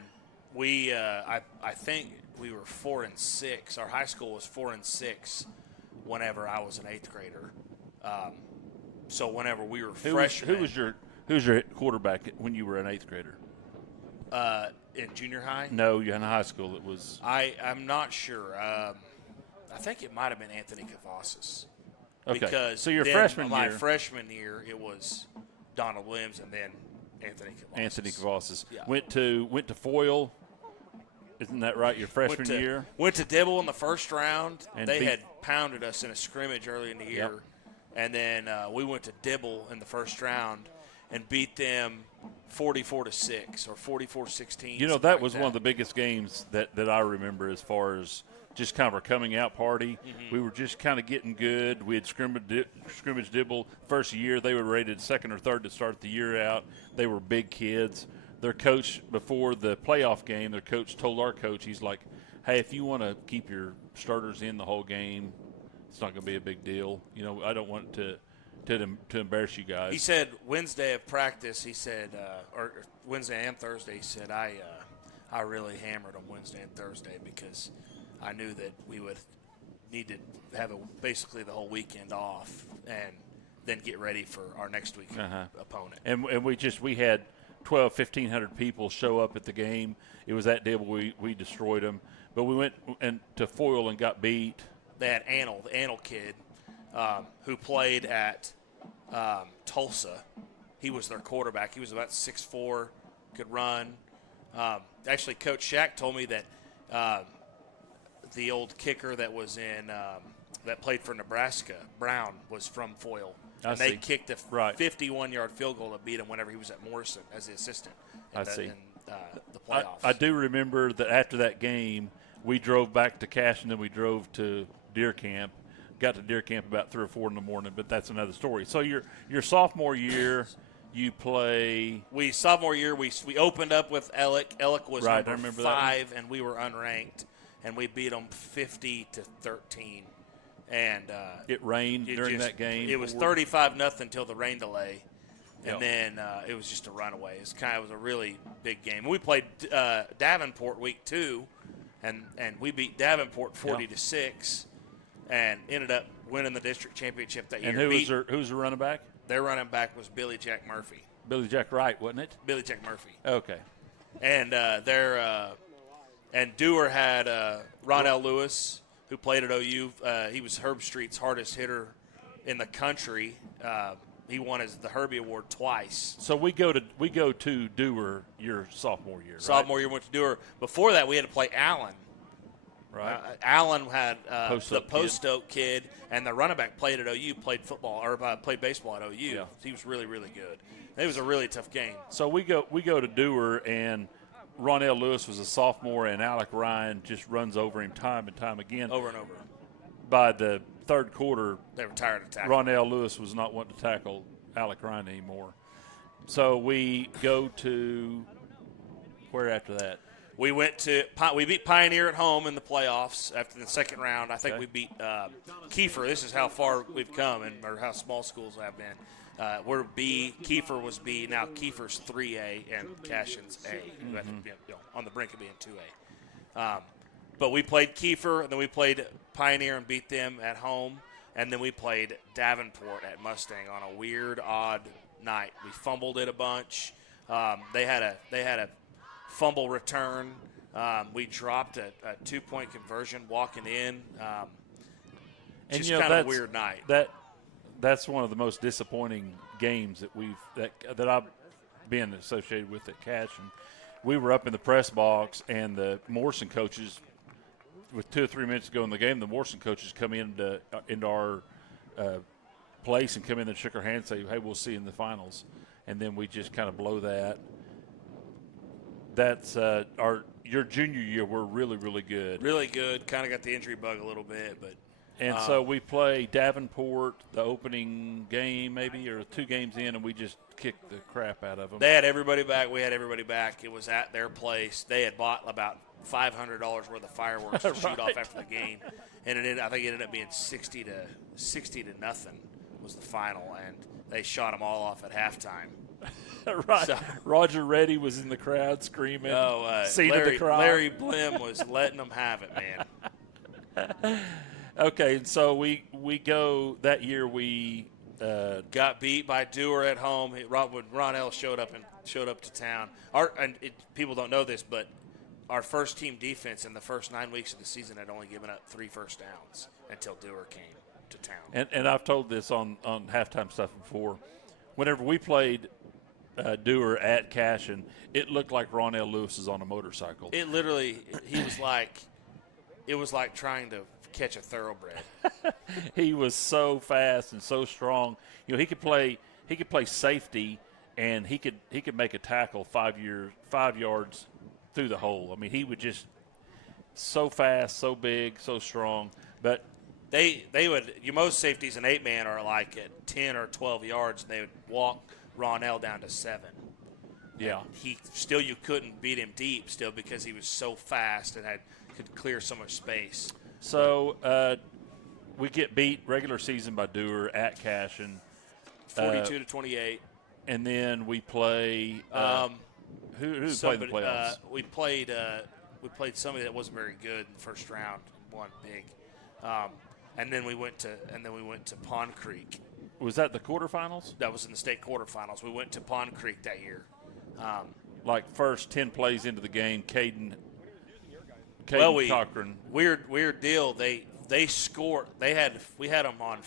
we, I think we were 4-6. Our high school was 4-6 whenever I was an 8th grader. So whenever we were freshmen. Who was your quarterback when you were an 8th grader? In junior high? No, you're in high school. It was. I'm not sure. I think it might have been Anthony Cavazos. Okay. Because so your my freshman year, it was Donald Williams and then Anthony Cavazos. Anthony Cavazos. Yeah. Went to Foyle Isn't that right? Your freshman year? Went to Dibble in the first round. And they had pounded us in a scrimmage early in the year. Yep. And then we went to Dibble in the first round and beat them 44-6 or 44-16. You know, that was one of the biggest games that I remember as far as just kind of our coming out party. Mm-hmm. We were just kind of getting good. We had scrimmage Dibble first year. They were rated second or third to start the year out. They were big kids. Their coach, before the playoff game, their coach told our coach, he's like, hey, if you want to keep your starters in the whole game, it's not going to be a big deal. You know, I don't want to embarrass you guys. He said Wednesday of practice, he said, or Wednesday and Thursday, he said, I really hammered on Wednesday and Thursday because I knew that we would need to have basically the whole weekend off and then get ready for our next week opponent. And we had 1,500 people show up at the game. It was that Dibble. We destroyed them. But we went to Foyle and got beat. They had the Anil kid, who played at Tulsa. He was their quarterback. He was about 6'4", could run. Actually, Coach Shack told me that the old kicker that was that played for Nebraska, Brown, was from Foyle. And they kicked a 51-yard field goal to beat him whenever he was at Morrison as the assistant in the playoffs. I do remember that after that game, we drove back to Cashion, then we drove to Deer Camp. Got to Deer Camp about 3 or 4 in the morning, but that's another story. So your sophomore year, you play. Sophomore year, we opened up with Ellick. Ellick was number 5, and we were unranked, and we beat them 50-13. And it rained during that game. It was 35-0 until the rain delay, and then it was just a runaway. It was a really big game. We played Davenport week 2, and we beat Davenport 40-6, and ended up winning the district championship that year. And who's the running back? Their running back was Billy Jack Murphy. Billy Jack Wright, wasn't it? Billy Jack Murphy. Okay. And and Dewar had Ronell Lewis, who played at OU. He was Herb Street's hardest hitter in the country. He won the Herbie Award twice. So we go to Dewar your sophomore year. Sophomore year went to Dewar. Before that, we had to play Allen. Right. Allen had the Post Oak kid, and the running back played at OU, played baseball at OU. Yeah. He was really, really good. It was a really tough game. So we go to Dewar, and Ronell Lewis was a sophomore, and Alec Ryan just runs over him time and time again. Over and over. By the third quarter, they were tired of tackling. Ronell Lewis was not wanting to tackle Alec Ryan anymore. So we go to where after that? We beat Pioneer at home in the playoffs after the second round. I think we beat Kiefer. This is how far we've come or how small schools have been. We're B. Kiefer was B. Now Kiefer's 3A and Cashion's A. On the brink of being 2A. But we played Kiefer, and then we played Pioneer and beat them at home. And then we played Davenport at Mustang on a weird, odd night. We fumbled it a bunch. They had a fumble return. We dropped a 2-point conversion walking in. Just kind of a weird night. That's one of the most disappointing games that I've been associated with at Cashion. We were up in the press box, and the Morrison coaches, with 2 or 3 minutes to go in the game, the Morrison coaches come into our place and come in and shook our hands and say, hey, we'll see you in the finals. And then we just kind of blow that. That's your junior year. We're really, really good. Really good. Kind of got the injury bug a little bit, but. And so we play Davenport the opening game, maybe, or 2 games in, and we just kicked the crap out of them. They had everybody back. We had everybody back. It was at their place. They had bought about $500 worth of fireworks to shoot off after the game, and I think it ended up being 60 to nothing was the final, and they shot them all off at halftime. Right. So, Roger Reddy was in the crowd screaming. Larry Blim was letting them have it, man. Okay, and so we go that year. We got beat by Dewar at home. When Ronell showed up to town. People don't know this, but our first team defense in the first 9 weeks of the season had only given up 3 first downs until Dewar came to town. And I've told this on halftime stuff before. Whenever we played Dewar at Cashion, it looked like Ronell Lewis is on a motorcycle. It literally, it was like trying to catch a thoroughbred. He was so fast and so strong. You know, he could play safety, and he could make a tackle 5 yards through the hole. I mean, he would just so fast, so big, so strong. But they would, most safeties in 8-man are like at 10 or 12 yards, and they would walk Ronell down to 7. Yeah. And you couldn't beat him deep still because he was so fast and could clear so much space. So we get beat regular season by Dewar at Cashion. 42-28. And then we play who played the playoffs? We played somebody that wasn't very good in the first round, won big. And then we went to Pond Creek. Was that the quarterfinals? That was in the state quarterfinals. We went to Pond Creek that year. Like first 10 plays into the game, Caden Cochran. Weird deal. They scored. We had them on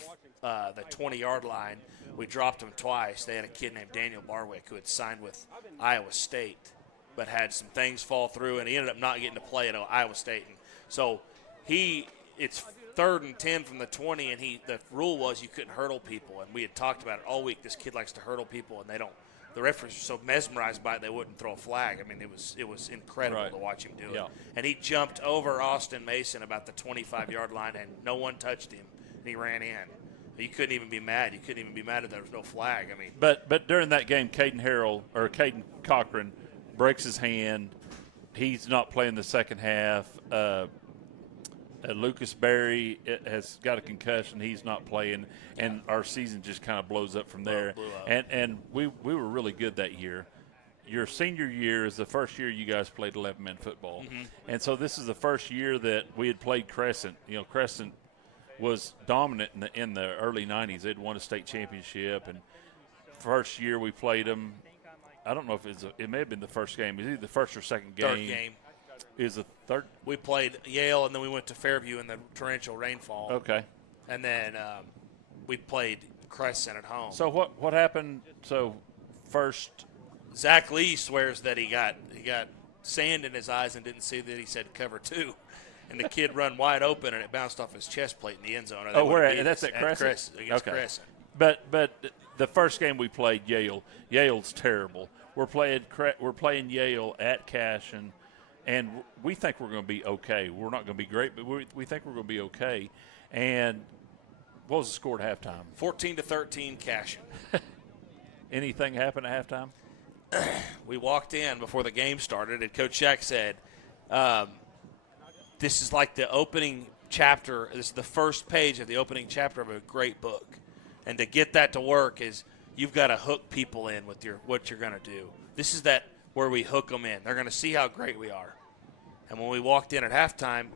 the 20-yard line. We dropped them twice. They had a kid named Daniel Barwick who had signed with Iowa State, but had some things fall through, and he ended up not getting to play at Iowa State. And so it's 3rd and 10 from the 20, and the rule was you couldn't hurdle people, and we had talked about it all week. This kid likes to hurdle people, and they don't. The referees were so mesmerized by it they wouldn't throw a flag. I mean, it was incredible to watch him do it. And he jumped over Austin Mason about the 25-yard line, and no one touched him, and he ran in. You couldn't even be mad. You couldn't even be mad that there was no flag. I mean, but during that game, Caden Cochran breaks his hand. He's not playing the second half. Lucas Berry has got a concussion. He's not playing, and our season just kind of blows up from there. And we were really good that year. Your senior year is the first year you guys played 11-man football. Mm-hmm. And so this is the first year that we had played Crescent. You know, Crescent was dominant in the early 90s. They'd won a state championship, and first year we played them. I don't know if it may have been the first game. It was either the first or second game. Third game. It was the third. We played Yale, and then we went to Fairview in the torrential rainfall. Okay. And then we played Crescent at home. So what happened? So first, Zach Lee swears that he got sand in his eyes and didn't see that he said cover 2. And the kid run wide open, and it bounced off his chest plate in the end zone. That's at Crescent? Against Crescent. But the first game we played Yale. Yale's terrible. We're playing Yale at Cashion, and we think we're going to be okay. We're not going to be great, but we think we're going to be okay. And what was the score at halftime? 14-13 Cashion. Anything happen at halftime? We walked in before the game started, and Coach Shack said, this is like the opening chapter. This is the first page of the opening chapter of a great book. And to get that to work is you've got to hook people in with what you're going to do. This is where we hook them in. They're going to see how great we are. And when we walked in at halftime,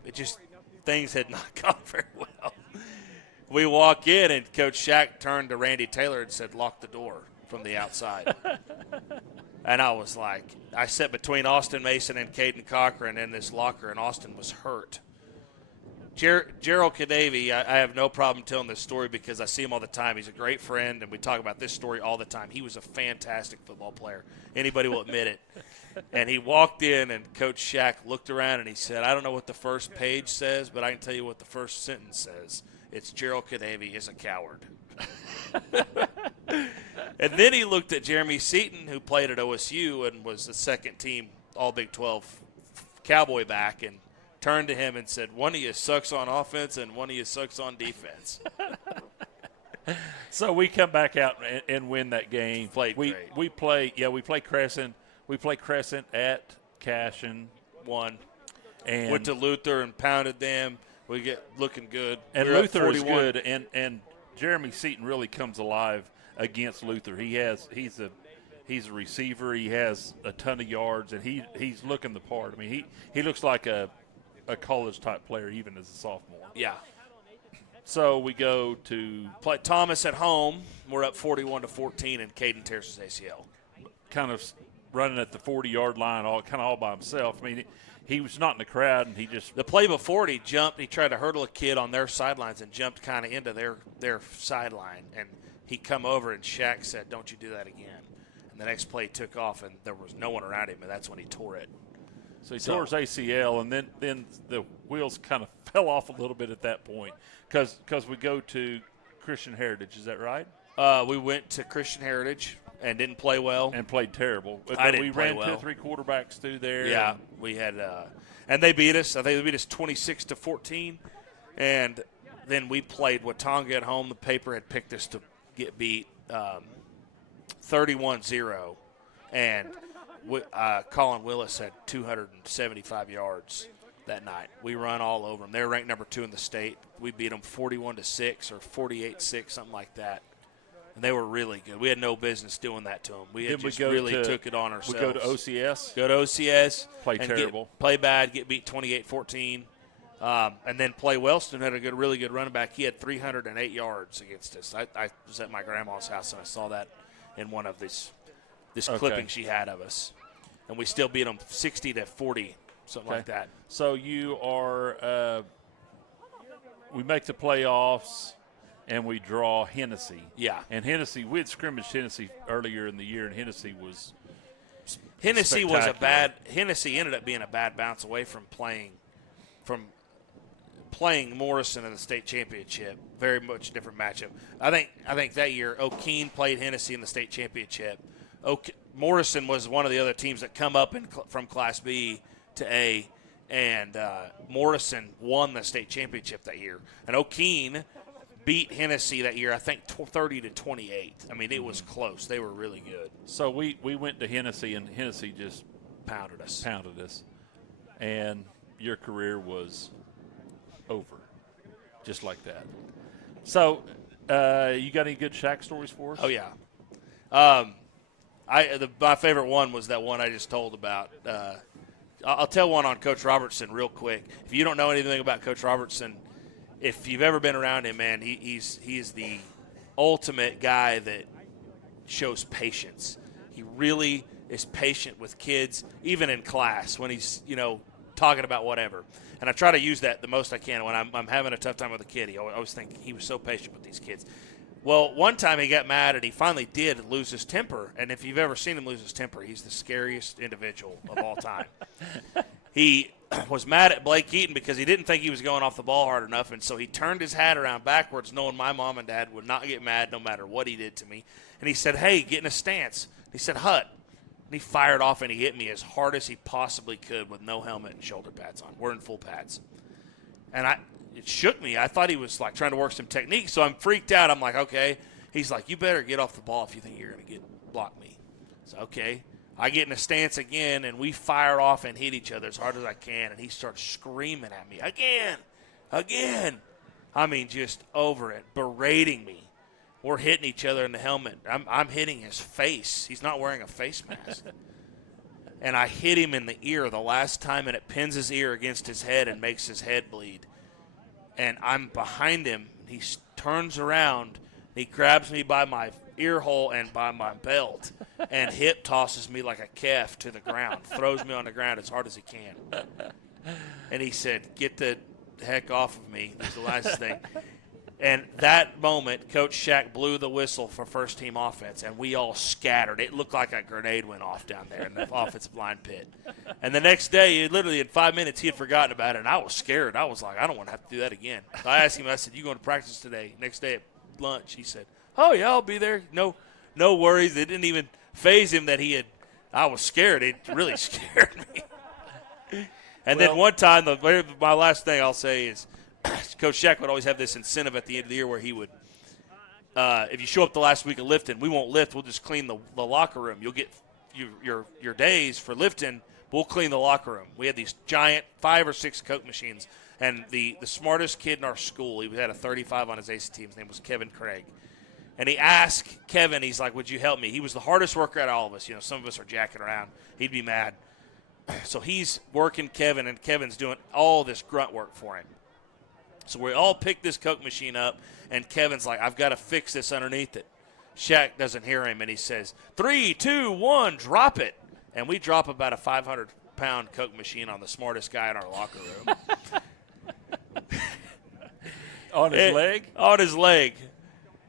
things had not gone very well. We walk in, and Coach Shack turned to Randy Taylor and said, lock the door from the outside. And I was like, I sat between Austin Mason and Caden Cochran in this locker, and Austin was hurt. Gerald Kadavy, I have no problem telling this story because I see him all the time. He's a great friend, and we talk about this story all the time. He was a fantastic football player. Anybody will admit it. And he walked in, and Coach Shack looked around, and he said, I don't know what the first page says, but I can tell you what the first sentence says. It's Gerald Kadavy is a coward. And then he looked at Jeremy Seaton, who played at OSU and was the second-team All-Big 12 Cowboy back, and turned to him and said, one of you sucks on offense and one of you sucks on defense. So we come back out and win that game. Great. We play Crescent. We play Crescent at Cashion. Won. And went to Luther and pounded them. We get looking good. And Luther is good, and Jeremy Seaton really comes alive against Luther. He's a receiver. He has a ton of yards, and he's looking the part. I mean, he looks like a college type player even as a sophomore. Yeah. So we go to play Thomas at home. We're up 41-14, and Caden tears his ACL. Kind of running at the 40-yard line, all by himself. I mean, he was not in the crowd, and he just the play before it, he jumped. He tried to hurdle a kid on their sidelines and jumped kind of into their sideline, and he come over and Shaq said, "Don't you do that again." And The next play took off, and there was no one around him, and that's when he tore it. So he tore his ACL, and then the wheels kind of fell off a little bit at that point because we go to Christian Heritage. Is that right? We went to Christian Heritage and didn't play well. And played terrible. But I didn't we play ran well. 2 or 3 quarterbacks through there. Yeah, we had and they beat us. I think they beat us 26-14. And then we played Watonga at home. The paper had picked us to get beat 31-0. And Colin Willis had 275 yards that night. We run all over them. They're ranked number 2 in the state. We beat them 41-6 or 48-6, something like that. And they were really good. We had no business doing that to them. We had just really took it on ourselves. We go to OCS. Go to OCS. Play terrible. Play bad, get beat 28-14. And then play Wellston had a really good running back. He had 308 yards against us. I was at my grandma's house, and I saw that in one of this clipping she had of us. And we still beat them 60-40, something like that. So you are we make the playoffs, and we draw Hennessy. Yeah. And Hennessy, we had scrimmaged Hennessy earlier in the year, and Hennessy was Hennessy ended up being a bad bounce away from playing Morrison in the state championship. Very much different matchup. I think that year O'Keene played Hennessy in the state championship. Morrison was one of the other teams that come up from Class B to A, and Morrison won the state championship that year. And O'Keene beat Hennessy that year, I think 30-28. I mean, it was close. They were really good. So we went to Hennessy, and Hennessy just pounded us. And your career was over, just like that. So you got any good Shaq stories for us? Oh, yeah. My favorite one was that one I just told about. I'll tell one on Coach Robertson real quick. If you don't know anything about Coach Robertson, if you've ever been around him, man, he's the ultimate guy that shows patience. He really is patient with kids, even in class when he's, talking about whatever. And I try to use that the most I can when I'm having a tough time with a kid. I always think he was so patient with these kids. Well, one time he got mad, and he finally did lose his temper. And if you've ever seen him lose his temper, he's the scariest individual of all time. He was mad at Blake Eaton because he didn't think he was going off the ball hard enough, and so he turned his hat around backwards, knowing my mom and dad would not get mad no matter what he did to me. And he said, "Hey, get in a stance." He said, "Hut." And he fired off, and he hit me as hard as he possibly could with no helmet and shoulder pads on. We're in full pads. And it shook me. I thought he was, trying to work some technique, so I'm freaked out. I'm like, okay. He's like, "You better get off the ball if you think you're going to block me." So, okay. I get in a stance again, and we fire off and hit each other as hard as I can, and he starts screaming at me, again. I mean, just over it, berating me. We're hitting each other in the helmet. I'm hitting his face. He's not wearing a face mask. And I hit him in the ear the last time, and it pins his ear against his head and makes his head bleed. And I'm behind him. He turns around. He grabs me by my ear hole and by my belt and hip tosses me like a calf to the ground, throws me on the ground as hard as he can. And he said, "Get the heck off of me." That's the last thing. And that moment, Coach Shaq blew the whistle for first-team offense, and we all scattered. It looked like a grenade went off down there in the offensive line pit. And the next day, literally in 5 minutes, he had forgotten about it, and I was scared. I was like, I don't want to have to do that again. So I asked him, I said, "You going to practice today?" Next day at lunch, he said, "Oh, yeah, I'll be there." No worries. It didn't even faze him that I was scared. It really scared me. And then one time, my last thing I'll say is, Coach Shaq would always have this incentive at the end of the year where he would, if you show up the last week of lifting, we won't lift. We'll just clean the locker room. You'll get your days for lifting. We'll clean the locker room. We had these giant 5 or 6 Coke machines, and the smartest kid in our school, he had a 35 on his ACT team. His name was Kevin Craig. And he asked Kevin, he's like, "Would you help me?" He was the hardest worker out of all of us. Some of us are jacking around. He'd be mad. So he's working Kevin, and Kevin's doing all this grunt work for him. So we all pick this Coke machine up, and Kevin's like, "I've got to fix this underneath it." Shaq doesn't hear him, and he says, 3, 2, 1, drop it. And we drop about a 500-pound Coke machine on the smartest guy in our locker room. On his leg? On his leg.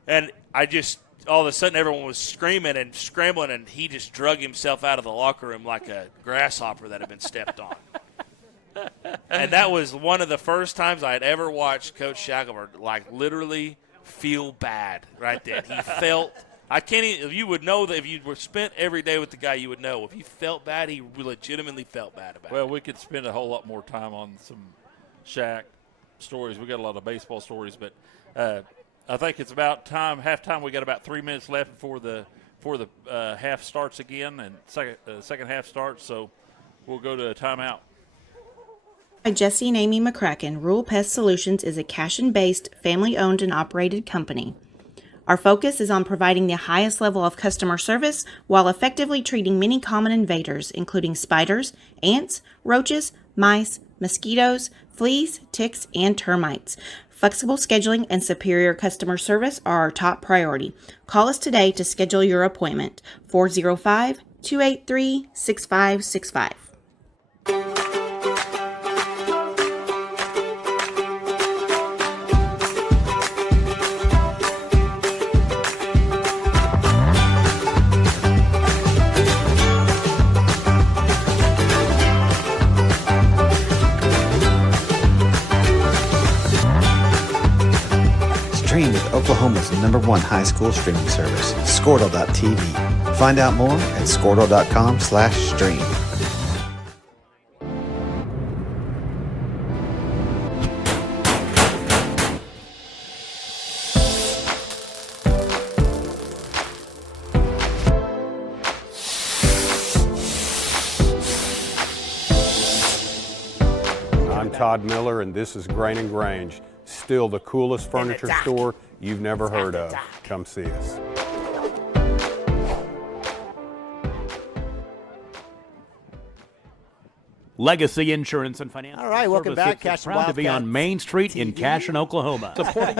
And all of a sudden everyone was screaming and scrambling, and he just drug himself out of the locker room like a grasshopper that had been stepped on. And that was one of the first times I had ever watched Coach Shackelford literally feel bad right then. He felt – I can't even – you would know that if you were spent every day with the guy, you would know. If he felt bad, he legitimately felt bad about it. Well, we could spend a whole lot more time on some Shaq stories. We got a lot of baseball stories, but I think it's about time, halftime. We got about 3 minutes left before the half starts again, and second half starts. So we'll go to a timeout. By Jesse and Amy McCracken, Rural Pest Solutions is a Cashion-based, family-owned and operated company. Our focus is on providing the highest level of customer service while effectively treating many common invaders, including spiders, ants, roaches, mice, mosquitoes, fleas, ticks, and termites. Flexible scheduling and superior customer service are our top priority. Call us today to schedule your appointment. 405-283-6565. Stream with Oklahoma's #1 high school streaming service, Squirtle.tv. Find out more at Squirtle.com/stream. I'm Todd Miller, and this is Grain and Grange. Still the coolest furniture store you've never heard of. Come see us. Legacy Insurance and Financial All right, welcome back, Services is Cashion proud to be Wildcat on Main Street in TV. Cashion, Oklahoma. Supporting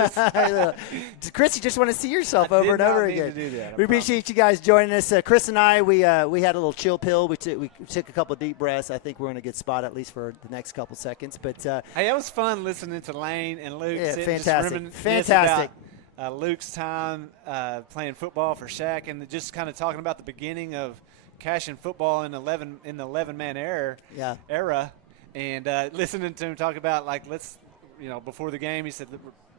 Chris, you just want to see yourself over and over again. To do that, We appreciate you guys joining us. Chris and I, we had a little chill pill. We took a couple of deep breaths. I think we're in a good spot at least for the next couple seconds. But hey, it was fun listening to Lane and Luke. Yeah, sitting, fantastic. just Fantastic. About, Luke's time playing football for Shaq, and just kind of talking about the beginning of Cashion football in the 11-man era. And listening to him talk about, before the game, he said,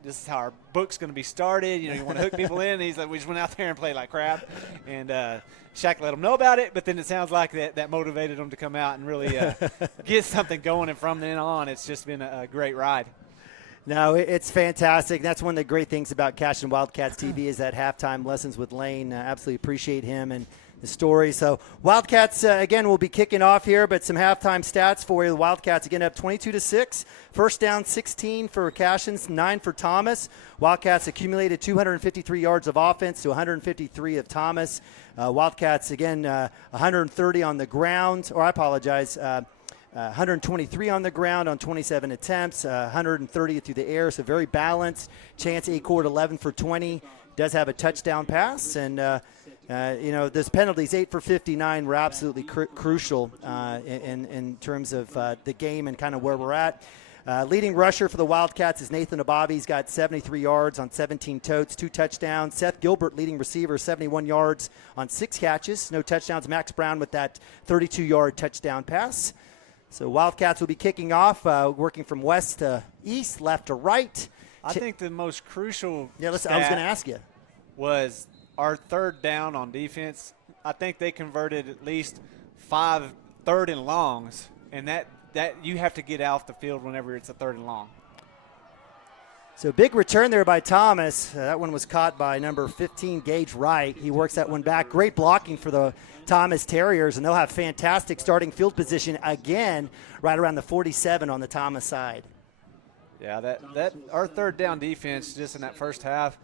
this is how our book's going to be started. You want to hook people in. And he's like, we just went out there and played like crap. And Shaq let them know about it, but then it sounds like that motivated them to come out and really get something going. And from then on, it's just been a great ride. No, it's fantastic. That's one of the great things about Cashion Wildcats TV is that halftime lessons with Lane. Absolutely appreciate him and the story. So Wildcats, again, will be kicking off here, but some halftime stats for you. The Wildcats, again, up 22-6. First down, 16 for Cashion, 9 for Thomas. Wildcats accumulated 253 yards of offense to 153 of Thomas. Wildcats, again, 130 on the ground, 123 on the ground on 27 attempts, 130 through the air, so very balanced. Chance Acord, 11 for 20, does have a touchdown pass, and those penalties, 8 for 59, were absolutely crucial in terms of the game and kind of where we're at. Leading rusher for the Wildcats is Nathan Abavi. He's got 73 yards on 17 totes, 2 touchdowns. Seth Gilbert, leading receiver, 71 yards on 6 catches, no touchdowns. Max Brown with that 32-yard touchdown pass. So Wildcats will be kicking off, working from west to east, left to right. I think the most crucial I was going to ask you. Was our third down on defense. I think they converted at least 5 third and longs, and that you have to get off the field whenever it's a third and long. So big return there by Thomas. That one was caught by number 15, Gage Wright. He works that one back. Great blocking for the Thomas Terriers, and they'll have fantastic starting field position again right around the 47 on the Thomas side. Yeah, that our third down defense just in that first half,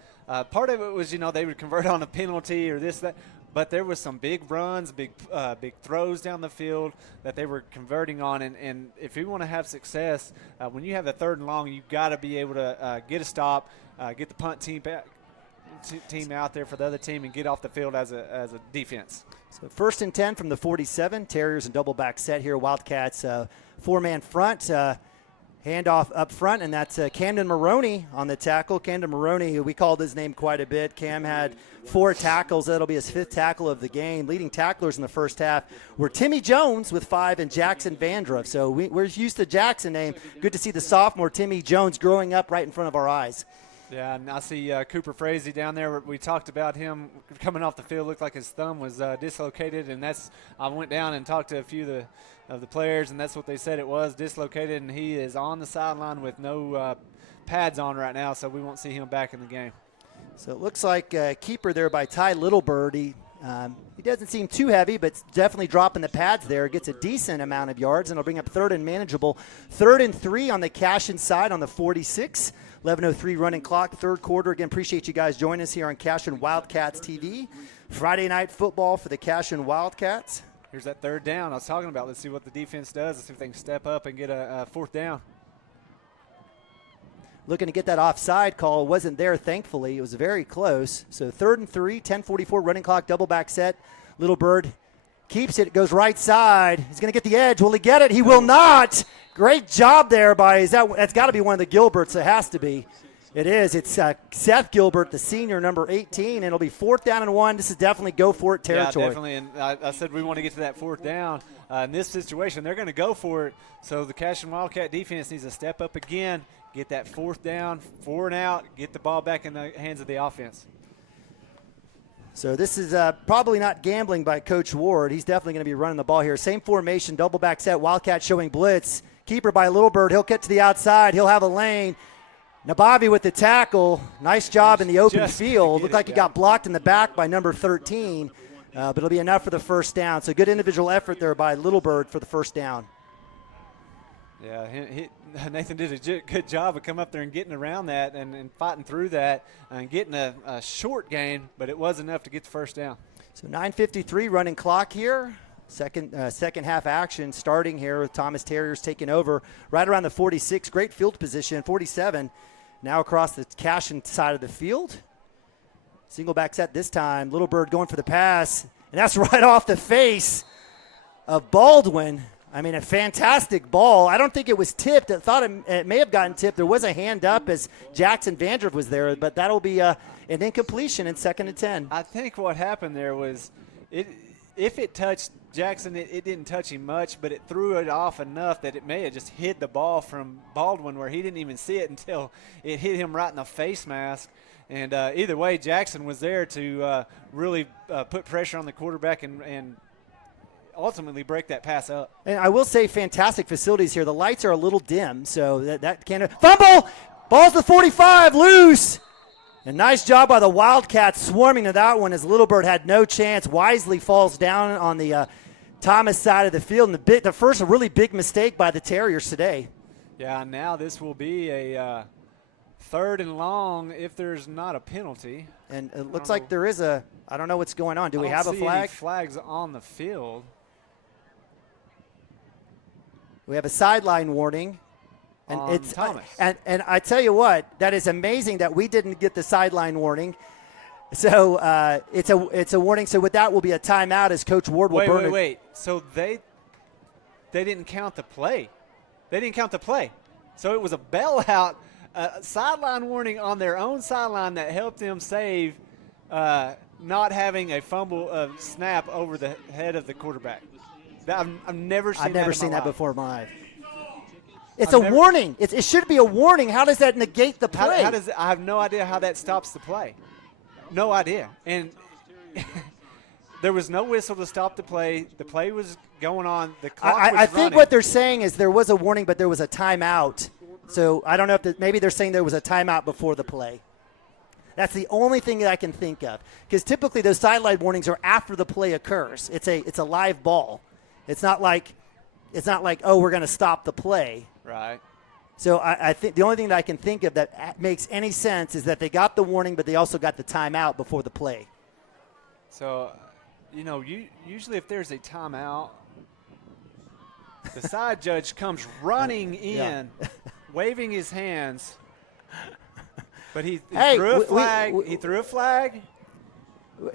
part of it was, they would convert on a penalty or that, but there was some big runs, big throws down the field that they were converting on. And if you want to have success, when you have the third and long, you've got to be able to get a stop, get the punt team out there for the other team, and get off the field as a defense. So 1st and 10 from the 47. Terriers and double back set here. Wildcats 4-man front. Handoff up front, and that's Camden Maroney on the tackle. Camden Maroney, who we called his name quite a bit. Cam had 4 tackles. That'll be his 5th tackle of the game. Leading tacklers in the first half were Timmy Jones with 5 and Jackson Vandruff. So we're used to Jackson name. Good to see the sophomore Timmy Jones growing up right in front of our eyes. Yeah, and I see Cooper Frazee down there. We talked about him coming off the field. Looked like his thumb was dislocated, and I went down and talked to a few of the players, and that's what they said it was, dislocated, and he is on the sideline with no pads on right now, so we won't see him back in the game. So it looks like keeper there by Ty Littlebird. He doesn't seem too heavy, but definitely dropping the pads there. Gets a decent amount of yards, and it'll bring up 3rd and manageable. 3rd and 3 on the Cashion side on the 46. 11:03 running clock, 3rd quarter. Again, appreciate you guys joining us here on Cashion Wildcats TV. Friday night football for the Cashion Wildcats. Here's that 3rd down I was talking about. Let's see what the defense does. Let's see if they can step up and get a 4th down. Looking to get that offside call. Wasn't there, thankfully. It was very close. So 3rd and 3, 10:44 running clock, double back set. Littlebird keeps it, goes right side. He's going to get the edge. Will he get it? He will not. Great job there by, that's got to be one of the Gilberts. It has to be. It is. It's Seth Gilbert, the senior, number 18, and it'll be 4th down and 1. This is definitely go for it territory. Yeah, definitely. And I said we want to get to that 4th down. In this situation, they're going to go for it. So the Cashion Wildcat defense needs to step up again, get that 4th down, 4 and out, get the ball back in the hands of the offense. So this is probably not gambling by Coach Ward. He's definitely going to be running the ball here. Same formation, double back set, Wildcat showing blitz. Keeper by Littlebird. He'll get to the outside. He'll have a lane. Nabavi with the tackle. Nice job in the open field. Looked like he got blocked in the back by number 13, but it'll be enough for the 1st down. So good individual effort there by Littlebird for the 1st down. Yeah, Nathan did a good job of coming up there and getting around that and fighting through that and getting a short gain, but it was enough to get the 1st down. So 9:53 running clock here. Second half action starting here with Thomas Terriers taking over right around the 46. Great field position, 47. Now across the Cashion side of the field. Single back set this time. Littlebird going for the pass, and that's right off the face of Baldwin. I mean, a fantastic ball. I don't think it was tipped. I thought it may have gotten tipped. There was a hand up as Jackson Vandruff was there, but that'll be an incompletion in 2nd and 10. I think what happened there was if it touched Jackson, it didn't touch him much, but it threw it off enough that it may have just hid the ball from Baldwin where he didn't even see it until it hit him right in the face mask. And either way, Jackson was there to really put pressure on the quarterback and ultimately break that pass up. And I will say fantastic facilities here. The lights are a little dim, so that can't – fumble! Ball's the 45, loose! And nice job by the Wildcats swarming to that one as Littlebird had no chance. Wisely falls down on the Thomas side of the field. And the first really big mistake by the Terriers today. Yeah, now this will be a 3rd and long if there's not a penalty. And it looks like there is a – I don't know what's going on. Do we have a flag? I don't see any flags on the field. We have a sideline warning. And it's Thomas. And I tell you what, that is amazing that we didn't get the sideline warning. So it's a warning. So with that will be a timeout as Coach Ward will burn it. Wait. So they didn't count the play. They didn't count the play. So it was a bailout, sideline warning on their own sideline that helped them save not having a fumble snap over the head of the quarterback. I've never seen that before in my life. It's a warning. It should be a warning. How does that negate the play? I have no idea how that stops the play. No idea. And there was no whistle to stop the play. The play was going on. The clock was running. I think what they're saying is there was a warning, but there was a timeout. So I don't know if maybe they're saying there was a timeout before the play. That's the only thing that I can think of. Because typically those sideline warnings are after the play occurs. It's a live ball. It's not like, oh, we're going to stop the play. Right. So I think the only thing that I can think of that makes any sense is that they got the warning, but they also got the timeout before the play. So, usually if there's a timeout, the side judge comes running in, waving his hands. But he threw a flag. He threw a flag.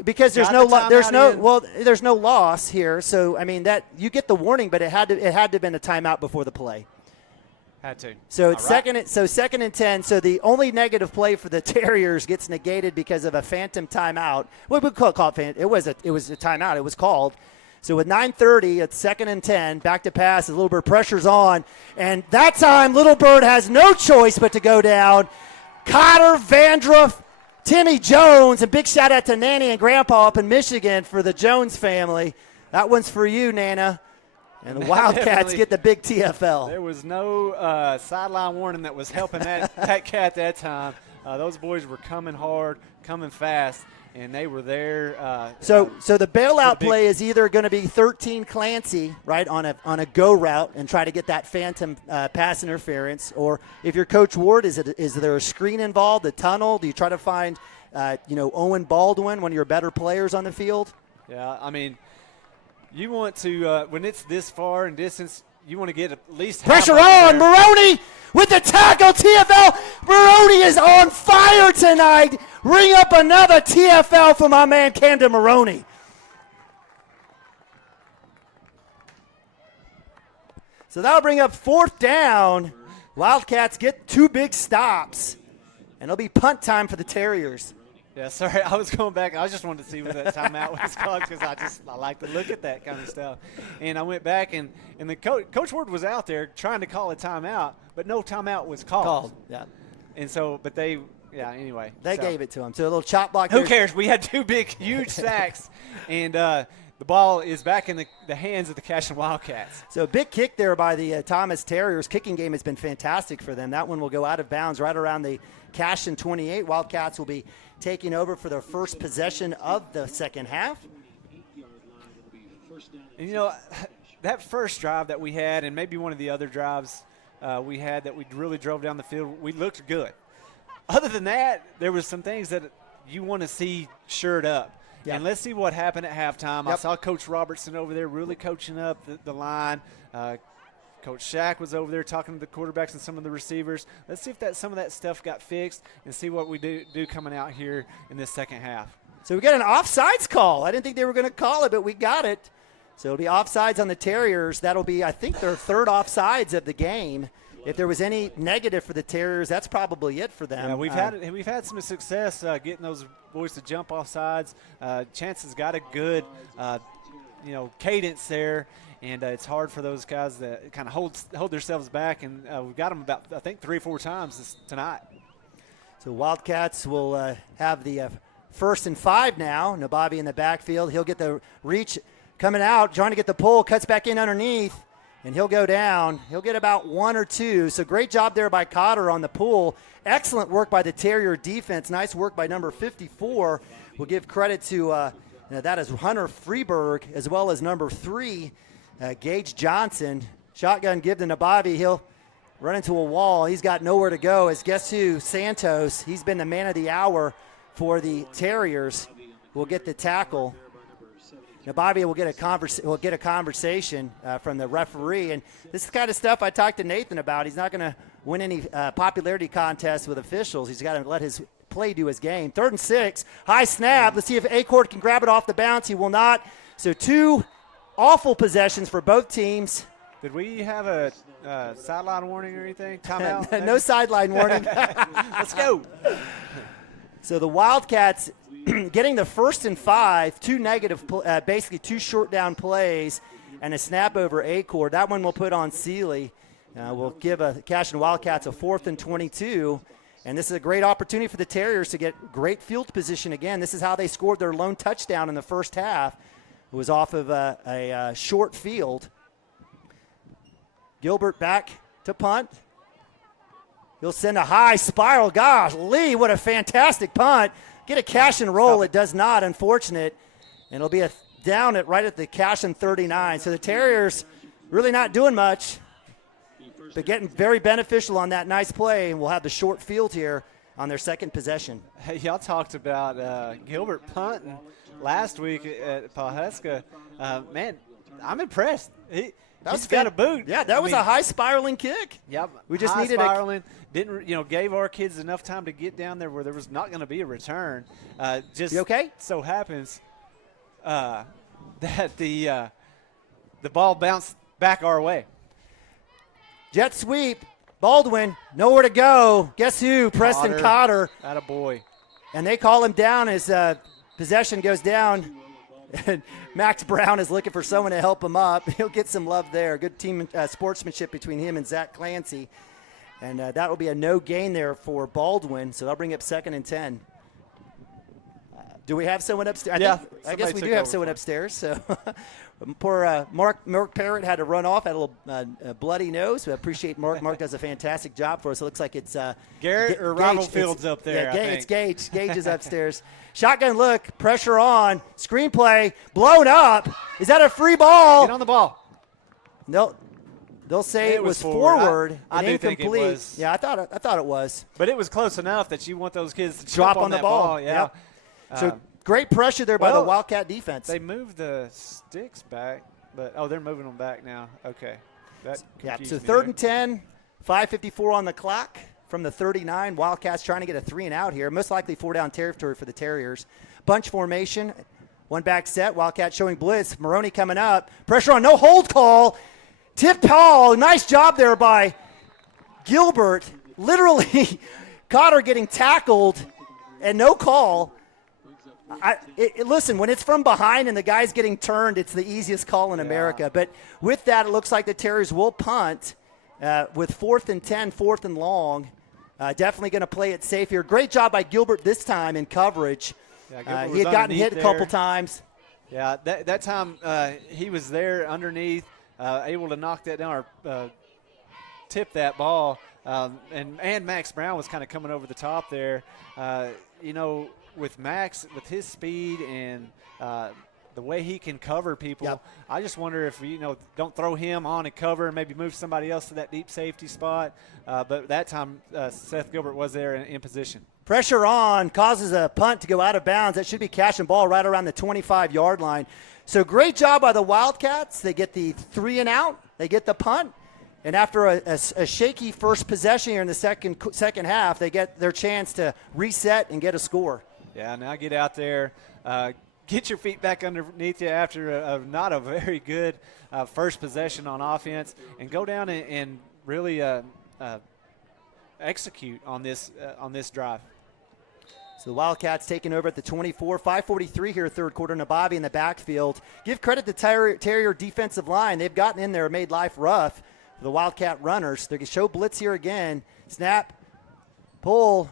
Because there's no loss here. So I mean that you get the warning, but it had to have been a timeout before the play. Had to. So it's second and 10. So the only negative play for the Terriers gets negated because of a phantom timeout. What we call it? It was a timeout. It was called. So with 9:30, it's 2nd and 10. Back to pass. A little bit of pressure's on, and that time Little Bird has no choice but to go down. Cotter, Vandruff, Timmy Jones, and big shout out to Nanny and Grandpa up in Michigan for the Jones family. That one's for you, Nana. And the Wildcats get the big TFL. There was no sideline warning that was helping that cat that time. Those boys were coming hard, coming fast, and they were there. So the bailout play is either going to be 13 Clancy, right, on a go route and try to get that phantom pass interference, or if you're Coach Ward, is there a screen involved, a tunnel? Do you try to find, Owen Baldwin, one of your better players on the field? Yeah, I mean, you want to when it's this far in distance, you want to get at least pressure on. Maroney with the tackle. TFL. Maroney is on fire tonight. Ring up another TFL for my man Camden Maroney. So that'll bring up 4th down. Wildcats get 2 big stops, and it'll be punt time for the Terriers. Yeah, sorry, I was going back. I just wanted to see what that timeout was called because I like to look at that kind of stuff. And I went back, and the Coach Ward was out there trying to call a timeout, but no timeout was called. Yeah. And so, but anyway. They gave it to him. So a little chop block. Who cares? We had 2 big, huge sacks, and the ball is back in the hands of the Cashion Wildcats. So a big kick there by the Thomas Terriers. Kicking game has been fantastic for them. That one will go out of bounds right around the Cashion 28. Wildcats will be taking over for their first possession of the second half. And, that first drive that we had, and maybe one of the other drives we had that we really drove down the field, we looked good. Other than that, there was some things that you want to see shored up. Yeah. And let's see what happened at halftime. Yep. I saw Coach Robertson over there really coaching up the line. Coach Shack was over there talking to the quarterbacks and some of the receivers. Let's see if some of that stuff got fixed and see what we do coming out here in this second half. So we got an offsides call. I didn't think they were going to call it, but we got it. So it'll be offsides on the Terriers. That'll be, I think, their 3rd offsides of the game. If there was any negative for the Terriers, that's probably it for them. Yeah, we've had some success getting those boys to jump off sides. Chance has got a good, cadence there. And it's hard for those guys to kind of hold themselves back. And we've got them about, I think, 3 or 4 times tonight. So Wildcats will have the 1st and 5 now. Nabavi in the backfield. He'll get the reach coming out, trying to get the pull, cuts back in underneath, and he'll go down. He'll get about 1 or 2. So great job there by Cotter on the pull. Excellent work by the Terrier defense. Nice work by number 54. We'll give credit to that is Hunter Freeberg, as well as number 3, Gage Johnson. Shotgun give to Nabavi. He'll run into a wall. He's got nowhere to go. As guess who? Santos. He's been the man of the hour for the Terriers. Will get the tackle. Nabavi will get a conversation from the referee. And this is the kind of stuff I talked to Nathan about. He's not going to win any popularity contests with officials. He's got to let his play do his game. 3rd and 6. High snap. Let's see if Acord can grab it off the bounce. He will not. So 2 awful possessions for both teams. Did we have a sideline warning or anything? Timeout? No sideline warning. Let's go. So the Wildcats getting the 1st and 5, 2 negative, basically 2 short down plays, and a snap over Acord. That one we'll put on Sealy. We'll give Cashion Wildcats a 4th and 22. And this is a great opportunity for the Terriers to get great field position again. This is how they scored their lone touchdown in the first half. It was off of a short field. Gilbert back to punt. He'll send a high spiral. Gosh, Lee, what a fantastic punt. Get a cash and roll. It does not, unfortunate. And it'll be down right at the Cashion 39. So the Terriers really not doing much, but getting very beneficial on that nice play. And we'll have the short field here on their second possession. Hey, y'all talked about Gilbert punting last week at Pawhuska. Man, I'm impressed. He's got a boot. Yeah, that was a high spiraling kick. Yep. We just needed spiraling. Gave our kids enough time to get down there where there was not going to be a return. You okay? So happens that the ball bounced back our way. Jet sweep. Baldwin, nowhere to go. Guess who? Preston Cotter. Attaboy. And they call him down as possession goes down. And Max Brown is looking for someone to help him up. He'll get some love there. Good team sportsmanship between him and Zach Clancy. And that will be a no gain there for Baldwin. So they'll bring up 2nd and 10. Do we have someone upstairs? I guess we do have someone upstairs. So poor Mark Parrott had to run off, had a little bloody nose. We appreciate Mark. Mark does a fantastic job for us. It looks like it's Garrett or Rival Fields up there. Yeah, it's Gage. Gage is upstairs. Shotgun look, pressure on, screenplay, blown up. Is that a free ball? Get on the ball. No. They'll say it was forward. I do think it was. Yeah, I thought it was. But it was close enough that you want those kids to drop on the that ball. Yeah. Yep. So great pressure there by the Wildcat defense. They moved the sticks back, but they're moving them back now. Okay. That so 3rd and 10, 5:54 on the clock from the 39. Wildcats trying to get a 3 and out here. Most likely 4-down territory for the Terriers. Bunch formation, one back set. Wildcats showing blitz. Maroney coming up. Pressure on, no hold call. Tip ball. Nice job there by Gilbert. Literally, Cotter getting tackled and no call. Listen, when it's from behind and the guy's getting turned, it's the easiest call in America. But with that, it looks like the Terriers will punt with 4th and 10, 4th and long. Definitely going to play it safe here. Great job by Gilbert this time in coverage. Yeah, he had gotten hit a couple times. Yeah, that time he was there underneath, able to knock that down or tip that ball. And Max Brown was kind of coming over the top there. With Max, with his speed and the way he can cover people, I just wonder if, don't throw him on and cover and maybe move somebody else to that deep safety spot. But that time, Seth Gilbert was there in position. Pressure on, causes a punt to go out of bounds. That should be Cashion ball right around the 25-yard line. So great job by the Wildcats. They get the 3 and out. They get the punt. And after a shaky first possession here in the second half, they get their chance to reset and get a score. Yeah, now get out there, get your feet back underneath you after not a very good first possession on offense, and go down and really execute on this drive. So the Wildcats taking over at the 24, 5:43 here, third quarter. Nabavi in the backfield. Give credit to Terrier defensive line. They've gotten in there, made life rough for the Wildcat runners. They're going to show blitz here again. Snap, pull.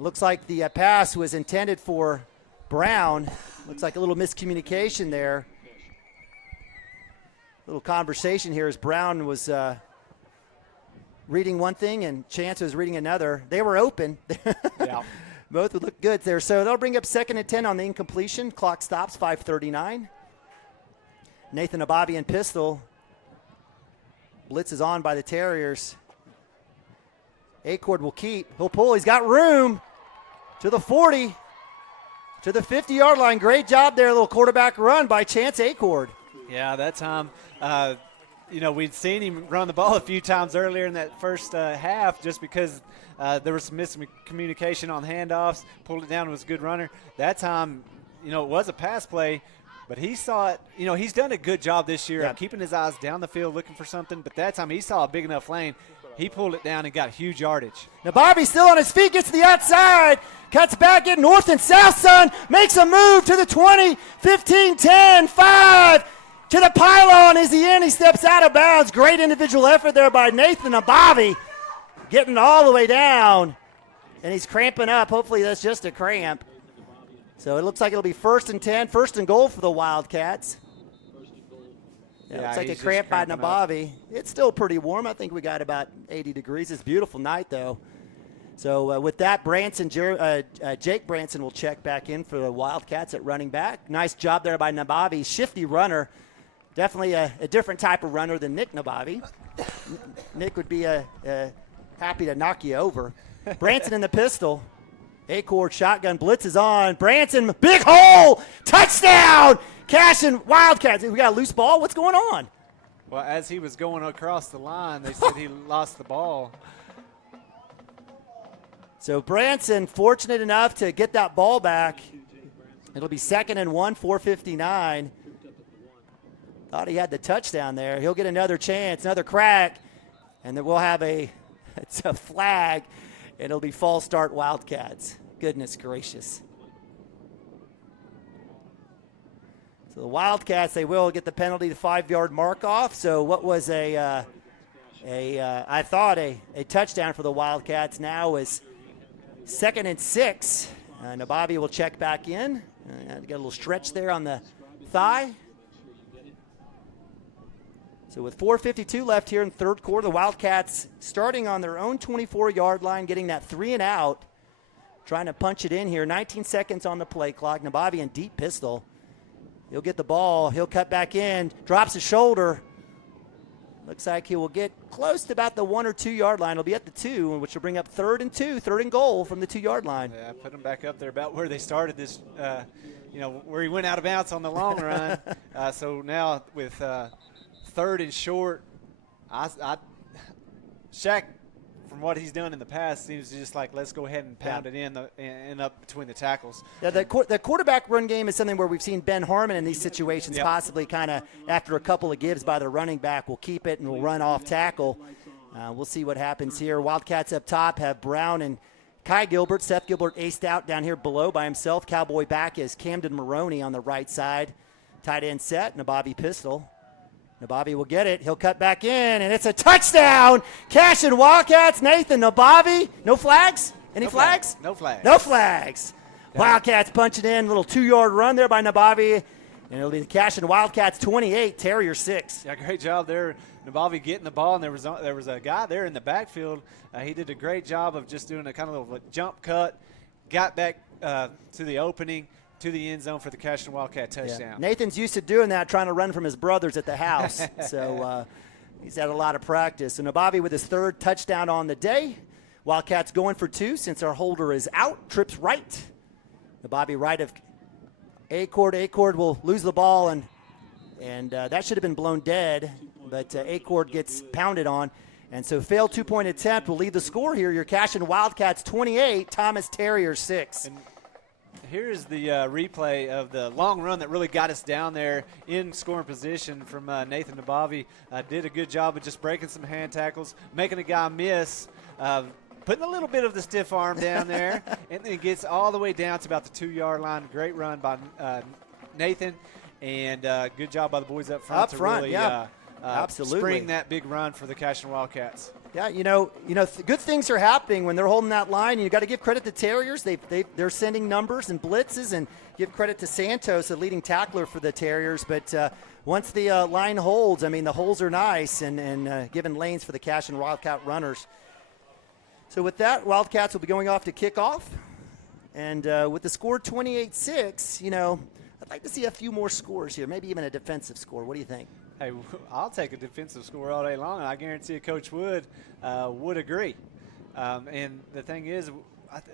Looks like the pass was intended for Brown. Looks like a little miscommunication there. Little conversation here as Brown was reading one thing and Chance was reading another. They were open. Yeah. Both would look good there. So they'll bring up 2nd and 10 on the incompletion. Clock stops, 5:39. Nathan Ababi and pistol. Blitz is on by the Terriers. Acord will keep. He'll pull. He's got room to the 40, to the 50-yard line. Great job there. A little quarterback run by Chance Acord. Yeah, that time, we'd seen him run the ball a few times earlier in that first half just because there was some miscommunication on handoffs. Pulled it down, was a good runner. That time, it was a pass play, but he saw it. He's done a good job this year of keeping his eyes down the field looking for something, but that time he saw a big enough lane. He pulled it down and got huge yardage. Now Bobby's still on his feet, gets to the outside, cuts back in north and south, son, makes a move to the 20, 15, 10, 5, to the pylon. Is he in? He steps out of bounds. Great individual effort there by Nathan Abavi, getting all the way down, and he's cramping up. Hopefully that's just a cramp. So it looks like it'll be 1st and 10, 1st and goal for the Wildcats. Yeah, looks like a cramp by Nabavi. It's still pretty warm. I think we got about 80 degrees. It's a beautiful night, though. So with that, Jake Branson will check back in for the Wildcats at running back. Nice job there by Nabavi. Shifty runner. Definitely a different type of runner than Nick Nabavi. Nick would be happy to knock you over. Branson in the pistol. Acord shotgun blitz is on. Branson, big hole, touchdown! Cashion Wildcats. We got a loose ball. What's going on? Well, as he was going across the line, they said he lost the ball. So Branson fortunate enough to get that ball back. It'll be 2nd and 1, 4:59. Thought he had the touchdown there. He'll get another chance, another crack, and then we'll have a It's a flag, and it'll be false start Wildcats. Goodness gracious. So the Wildcats, they will get the penalty, the 5-yard mark off. So what was I thought a touchdown for the Wildcats now is 2nd and 6. Nabavi will check back in. Get a little stretch there on the thigh. So with 4:52 left here in the third quarter, the Wildcats starting on their own 24-yard line, getting that 3 and out, trying to punch it in here. 19 seconds on the play clock. Nabavi in deep pistol. He'll get the ball. He'll cut back in. Drops his shoulder. Looks like he will get close to about the 1 or 2 yard line. He'll be at the 2, which will bring up 3rd and 2, 3rd and goal from the 2 yard line. Yeah, put him back up there about where they started this, where he went out of bounds on the long run. So now with 3rd and short, Shaq, from what he's done in the past, seems just like let's go ahead and pound it in up between the tackles. Yeah, the quarterback run game is something where we've seen Ben Harmon in these situations possibly kind of after a couple of gives by the running back will keep it and will run off tackle. We'll see what happens here. Wildcats up top have Brown and Kai Gilbert. Seth Gilbert aced out down here below by himself. Cowboy back is Camden Maroney on the right side. Tight end set, Nabavi pistol. Nabavi will get it. He'll cut back in, and it's a touchdown. Cashion Wildcats. Nathan Nabavi. No flags? Any flags? No flags. No flags. Wildcats punching in. Little 2-yard run there by Nabavi. And it'll be the Cashion Wildcats 28, Terrier 6. Yeah, great job there. Nabavi getting the ball, and there was a guy there in the backfield. He did a great job of just doing a kind of little jump cut, got back to the opening, to the end zone for the Cashion Wildcat touchdown. Yeah. Nathan's used to doing that, trying to run from his brothers at the house. So he's had a lot of practice. So Nabavi with his 3rd touchdown on the day. Wildcats going for 2 since our holder is out. Trips right. Nabavi right of Acord. Acord will lose the ball, and that should have been blown dead, but Acord gets pounded on. And so failed 2-point attempt will leave the score here. Your Cashion Wildcats 28, Thomas Terrier 6. And here's the replay of the long run that really got us down there in scoring position from Nathan Nabavi. Did a good job of just breaking some hand tackles, making a guy miss, putting a little bit of the stiff arm down there, and then it gets all the way down to about the 2-yard line. Great run by Nathan, and good job by the boys up front Really, absolutely spring that big run for the Cashion Wildcats. Yeah, good things are happening when they're holding that line. You got to give credit to Terriers. They're sending numbers and blitzes, and give credit to Santos, the leading tackler for the Terriers. But once the line holds, I mean, the holes are nice and giving lanes for the Cashion Wildcat runners. So with that, Wildcats will be going off to kickoff. And with the score 28-6, I'd like to see a few more scores here, maybe even a defensive score. What do you think? Hey, I'll take a defensive score all day long, and I guarantee Coach Wood would agree. And the thing is,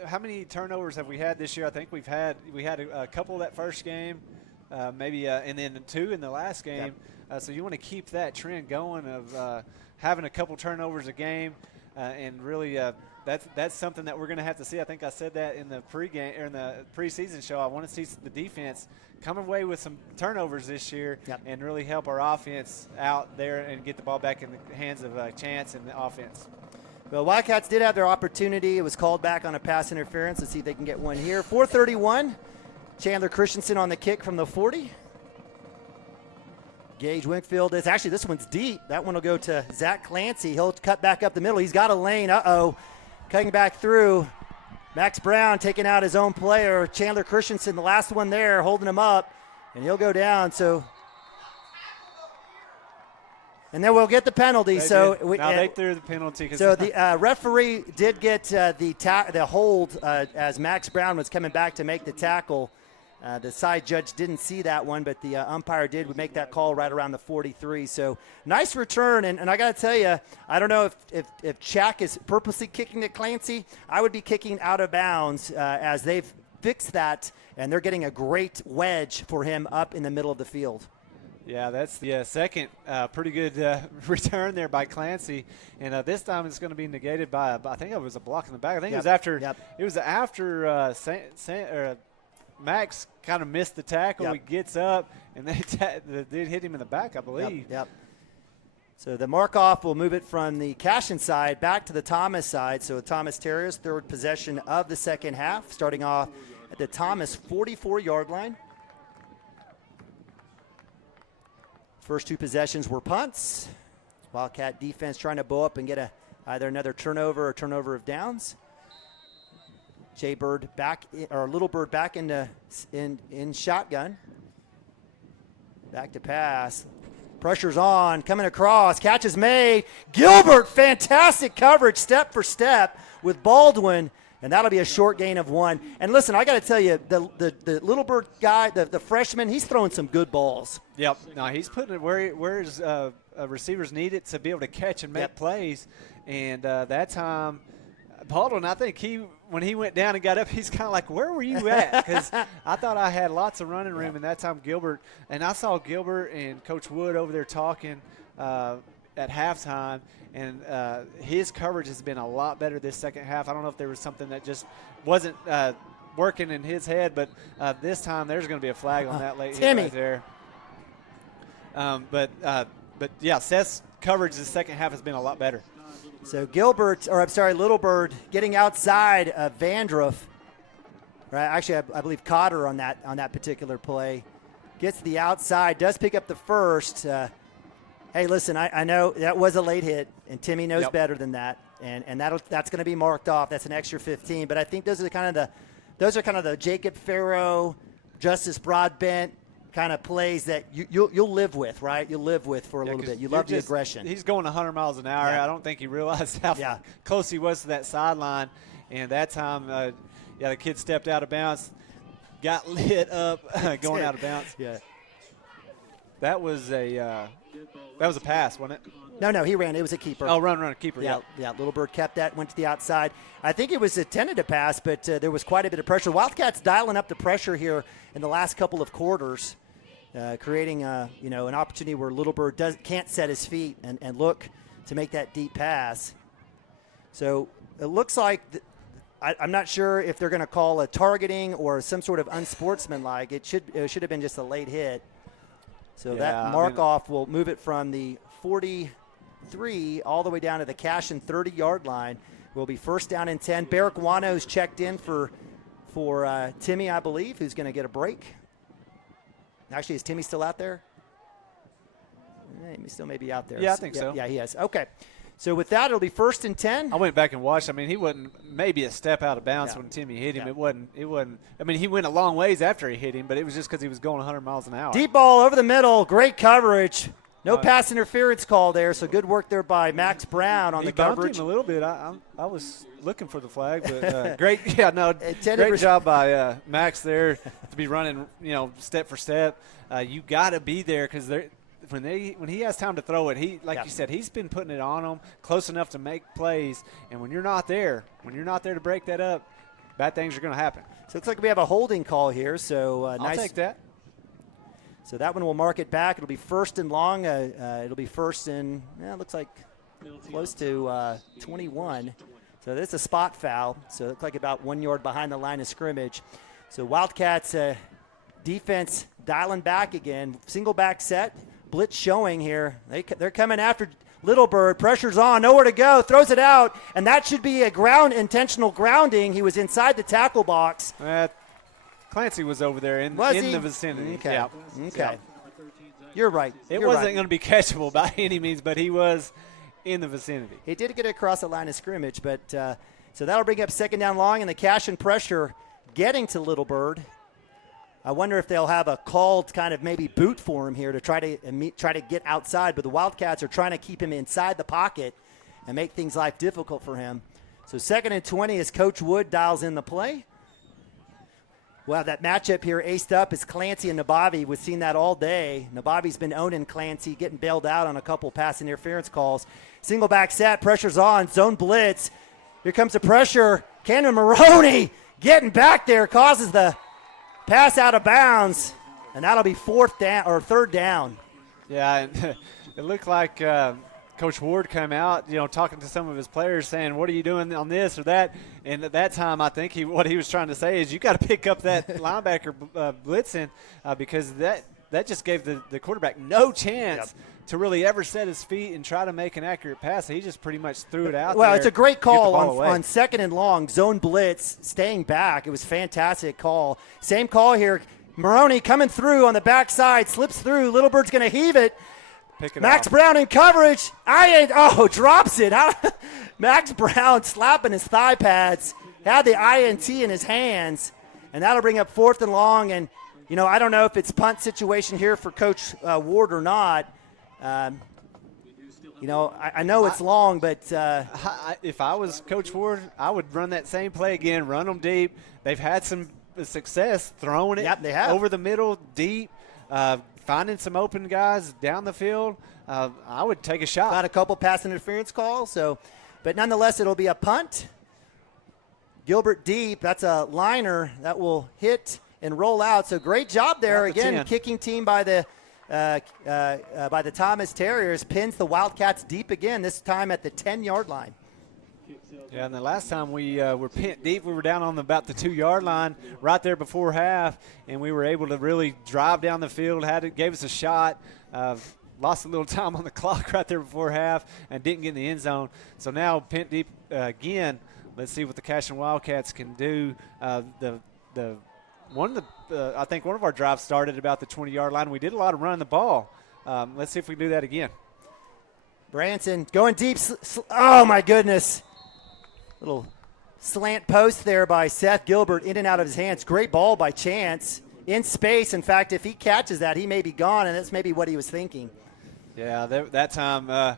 how many turnovers have we had this year? I think we had a couple that first game, maybe, and then 2 in the last game. Yep. So you want to keep that trend going of having a couple turnovers a game, and really that's something that we're going to have to see. I think I said that in the pregame or in the preseason show. I want to see the defense come away with some turnovers this year and really help our offense out there and get the ball back in the hands of Chance and the offense. Well, Wildcats did have their opportunity. It was called back on a pass interference. Let's see if they can get one here. 4:31. Chandler Christensen on the kick from the 40. Gage Winkfield is actually, this one's deep. That one will go to Zach Clancy. He'll cut back up the middle. He's got a lane. Cutting back through. Max Brown taking out his own player. Chandler Christensen, the last one there, holding him up, and he'll go down. And then we'll get the penalty. They threw the penalty. So the referee did get the hold as Max Brown was coming back to make the tackle. The side judge didn't see that one, but the umpire did make that call right around the 43. So nice return, and I got to tell you, I don't know if Chak is purposely kicking at Clancy. I would be kicking out of bounds as they've fixed that, and they're getting a great wedge for him up in the middle of the field. Yeah, that's the second pretty good return there by Clancy, and this time it's going to be negated by I think it was a block in the back. I think it was after it was after Max kind of missed the tackle. He gets up, and they did hit him in the back, I believe. Yep. So the mark-off will move it from the Cashion side back to the Thomas side. So Thomas Terriers, third possession of the second half, starting off at the Thomas 44-yard line. First two possessions were punts. Wildcat defense trying to bow up and get either another turnover or turnover of downs. Little Bird back in shotgun. Back to pass. Pressure's on, coming across, catch is made. Gilbert, fantastic coverage, step for step with Baldwin, and that'll be a short gain of 1. And listen, I got to tell you, the Little Bird guy, the freshman, he's throwing some good balls. Yep. No, he's putting it where his receivers need it to be able to catch and make plays. And that time, Baldwin, I think when he went down and got up, he's kind of like, where were you at? Because I thought I had lots of running room, and that time Gilbert, and I saw Gilbert and Coach Wood over there talking at halftime, and his coverage has been a lot better this second half. I don't know if there was something that just wasn't working in his head, but this time there's going to be a flag on that late hit right there. But yeah, Seth's coverage the second half has been a lot better. So Little Bird getting outside of Vandruff. Right, actually, I believe Cotter on that particular play gets the outside, does pick up the first. Hey, listen, I know that was a late hit, and Timmy knows better than that, and that's going to be marked off. That's an extra 15. But I think those are kind of the Jacob Farrow, Justice Broadbent kind of plays that you'll live with, right? You'll live with for a little bit. You love the aggression. He's going 100 miles an hour. I don't think he realized how close he was to that sideline. And that time, the kid stepped out of bounds, got lit up going out of bounds. Yeah. That was a pass, wasn't it? No, he ran. It was a keeper. Oh, run, keeper. Yeah. Little Bird kept that, went to the outside. I think it was intended to pass, but there was quite a bit of pressure. Wildcats dialing up the pressure here in the last couple of quarters. Creating an opportunity where Little Bird can't set his feet and look to make that deep pass. So it looks like I'm not sure if they're going to call a targeting or some sort of unsportsmanlike. It should have been just a late hit. So that mark-off will move it from the 43 all the way down to the Cashion 30-yard line. Will be first down and 10. Barrick Wano's checked in for Timmy, I believe, who's going to get a break. Actually, is Timmy still out there? He still may be out there. Yeah, I think so. Yeah, he is. Okay. So with that, it'll be first and 10. I went back and watched. I mean, he wasn't maybe a step out of bounds when Timmy hit him. It wasn't. I mean, he went a long ways after he hit him, but it was just because he was going 100 miles an hour. Deep ball over the middle. Great coverage. No pass interference call there, so good work there by Max Brown on the coverage. He bumped him a little bit. I was looking for the flag, but great job by Max there to be running, step for step. You got to be there because when he has time to throw it, you said, he's been putting it on them close enough to make plays. And when you're not there to break that up, bad things are going to happen. So it looks like we have a holding call here. So I'll take that. So that one will mark it back. It'll be first and long. It'll be first and it looks like close to 21. So that's a spot foul. So it looks like about 1 yard behind the line of scrimmage. So Wildcats defense dialing back again. Single back set. Blitz showing here. They're coming after Little Bird. Pressure's on. Nowhere to go. Throws it out. And that should be a intentional grounding. He was inside the tackle box. Clancy was over there in the vicinity. Okay. Yeah. Okay. Yeah. You're right. It wasn't going to be catchable by any means, but he was in the vicinity. He did get across the line of scrimmage, but so that'll bring up second down long, and the Cashion pressure getting to Little Bird. I wonder if they'll have a called kind of maybe boot for him here to try to get outside, but the Wildcats are trying to keep him inside the pocket and make things life difficult for him. So second and 20 as Coach Wood dials in the play. Well, that matchup here aced up is Clancy and Nabavi. We've seen that all day. Nabavi's been owning Clancy, getting bailed out on a couple pass interference calls. Single back set, pressure's on, zone blitz. Here comes the pressure. Cameron Maroney getting back there, causes the pass out of bounds, and that'll be third down. Yeah, it looked like Coach Ward came out, talking to some of his players saying, what are you doing on this or that? And at that time, I think what he was trying to say is you got to pick up that linebacker blitzing because that just gave the quarterback no chance to really ever set his feet and try to make an accurate pass. He just pretty much threw it out well, there. It's a great call on second and long, zone blitz, staying back. It was a fantastic call. Same call here. Maroney coming through on the backside, slips through. Little Bird's going to heave it. Max Brown in coverage. Drops it. Max Brown slapping his thigh pads. Had the INT in his hands, and that'll bring up 4th and long. And, I don't know if it's punt situation here for Coach Ward or not. I know it's long, but if I was Coach Ward, I would run that same play again, run them deep. They've had some success throwing it over the middle, deep, finding some open guys down the field. I would take a shot. Got a couple pass interference calls, but nonetheless, it'll be a punt. Gilbert deep. That's a liner that will hit and roll out. So great job there. Again, 10. Kicking team by the Thomas Terriers pins the Wildcats deep again, this time at the 10-yard line. Yeah, and the last time we were pinned deep, we were down on about the 2-yard line right there before half, and we were able to really drive down the field, gave us a shot. Lost a little time on the clock right there before half and didn't get in the end zone. So now pinned deep again. Let's see what the Cashion Wildcats can do. I think one of our drives started about the 20-yard line. We did a lot of running the ball. Let's see if we can do that again. Branson going deep. Oh, my goodness. Little slant post there by Seth Gilbert, in and out of his hands. Great ball by Chance in space. In fact, if he catches that, he may be gone, and that's maybe what he was thinking. Yeah, that time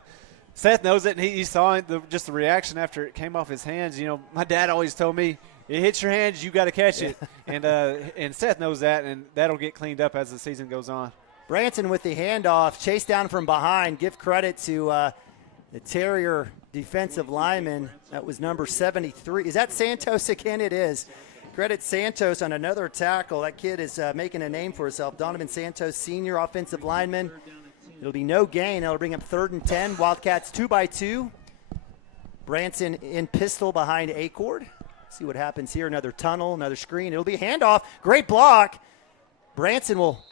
Seth knows it, and he saw just the reaction after it came off his hands. My dad always told me, it hits your hands, you got to catch it. And Seth knows that, and that'll get cleaned up as the season goes on. Branson with the handoff, chase down from behind. Give credit to the Terrier defensive lineman. That was number 73. Is that Santos again? It is. Credit Santos on another tackle. That kid is making a name for himself. Donovan Santos, senior offensive lineman. It'll be no gain. It'll bring up 3rd and 10. Wildcats 2-by-2. Branson in pistol behind Acord. See what happens here. Another tunnel, another screen. It'll be a handoff. Great block. Branson will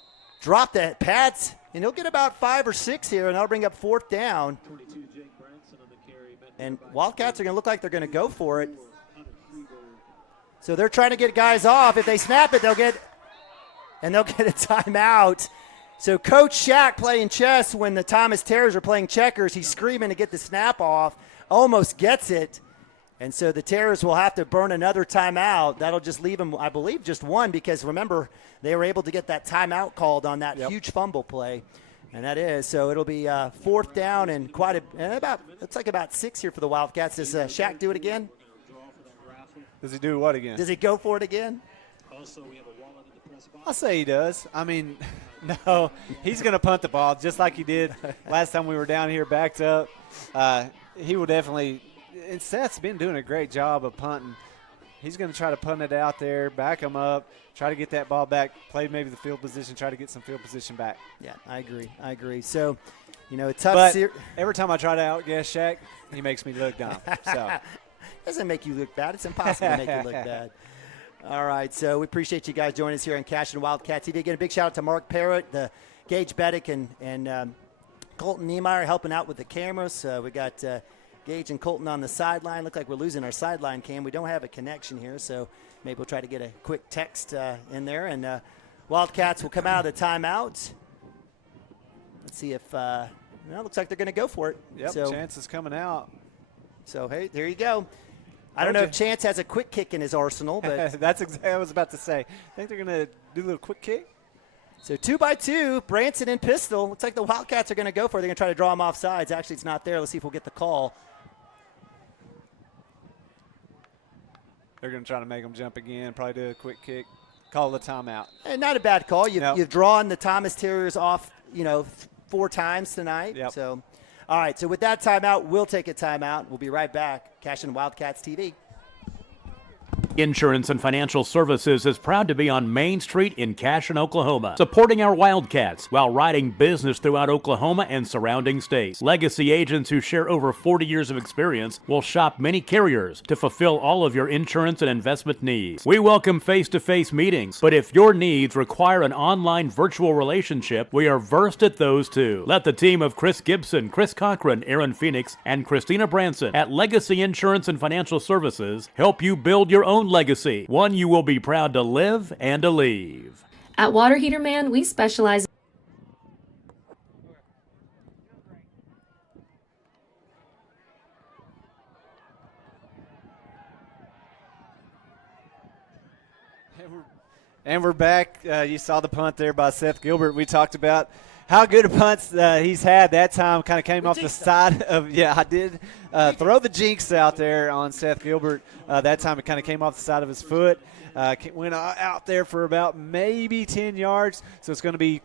drop the pads, and he'll get about 5 or 6 here, and that'll bring up 4th down. And Wildcats are going to look like they're going to go for it. So they're trying to get guys off. If they snap it, they'll get a timeout. So Coach Shack playing chess when the Thomas Terriers are playing checkers. He's screaming to get the snap off. Almost gets it. And so the Terriers will have to burn another timeout. That'll just leave them, I believe, just one, because remember, they were able to get that timeout called on that huge fumble play. And that is. So it'll be 4th down and looks like about 6 here for the Wildcats. Does Shack do it again? Does he do what again? Does he go for it again? I'll say he does. I mean, no, he's going to punt the ball just like he did last time we were down here backed up. He will definitely – and Seth's been doing a great job of punting. He's going to try to punt it out there, back him up, try to get that ball back, play maybe the field position, try to get some field position back. Yeah, I agree. So, tough. But every time I try to outguess Shaq, he makes me look dumb. So doesn't make you look bad. It's impossible to make you look bad. All right, so we appreciate you guys joining us here on Cashion Wildcat TV. Again, a big shout out to Mark Parrott, the Gage Beddick, and Colton Niemeyer helping out with the cameras. We got Gage and Colton on the sideline. Look like we're losing our sideline cam. We don't have a connection here, so maybe we'll try to get a quick text in there. And Wildcats will come out of the timeout. Let's see if it looks like they're going to go for it. Yep, so, Chance is coming out. So, hey, there you go. I don't know if Chance has a quick kick in his arsenal, but that's exactly what I was about to say. I think they're going to do a little quick kick. So 2-by-2, Branson in pistol. Looks like the Wildcats are going to go for it. They're going to try to draw him off sides. Actually, it's not there. Let's see if we'll get the call. They're going to try to make him jump again, probably do a quick kick, call the timeout. And not a bad call. You've drawn the Thomas Terriers off, 4 times tonight. Yep. So, all right. So with that timeout, we'll take a timeout. We'll be right back. Cashion Wildcats TV. Insurance and Financial Services is proud to be on Main Street in Cashion, Oklahoma, supporting our Wildcats while riding business throughout Oklahoma and surrounding states. Legacy agents who share over 40 years of experience will shop many carriers to fulfill all of your insurance and investment needs. We welcome face-to-face meetings, but if your needs require an online virtual relationship, we are versed at those too. Let the team of Chris Gibson, Chris Cochran, Aaron Phoenix, and Christina Branson at Legacy Insurance and Financial Services help you build your own legacy, one you will be proud to live and to leave. At Water Heater Man, we specialize And we're back. You saw the punt there by Seth Gilbert. We talked about how good a punts he's had. That time kind of came off the side of, I did throw the jinx out there on Seth Gilbert. That time it kind of came off the side of his foot. Went out there for about maybe 10 yards. So it's going to be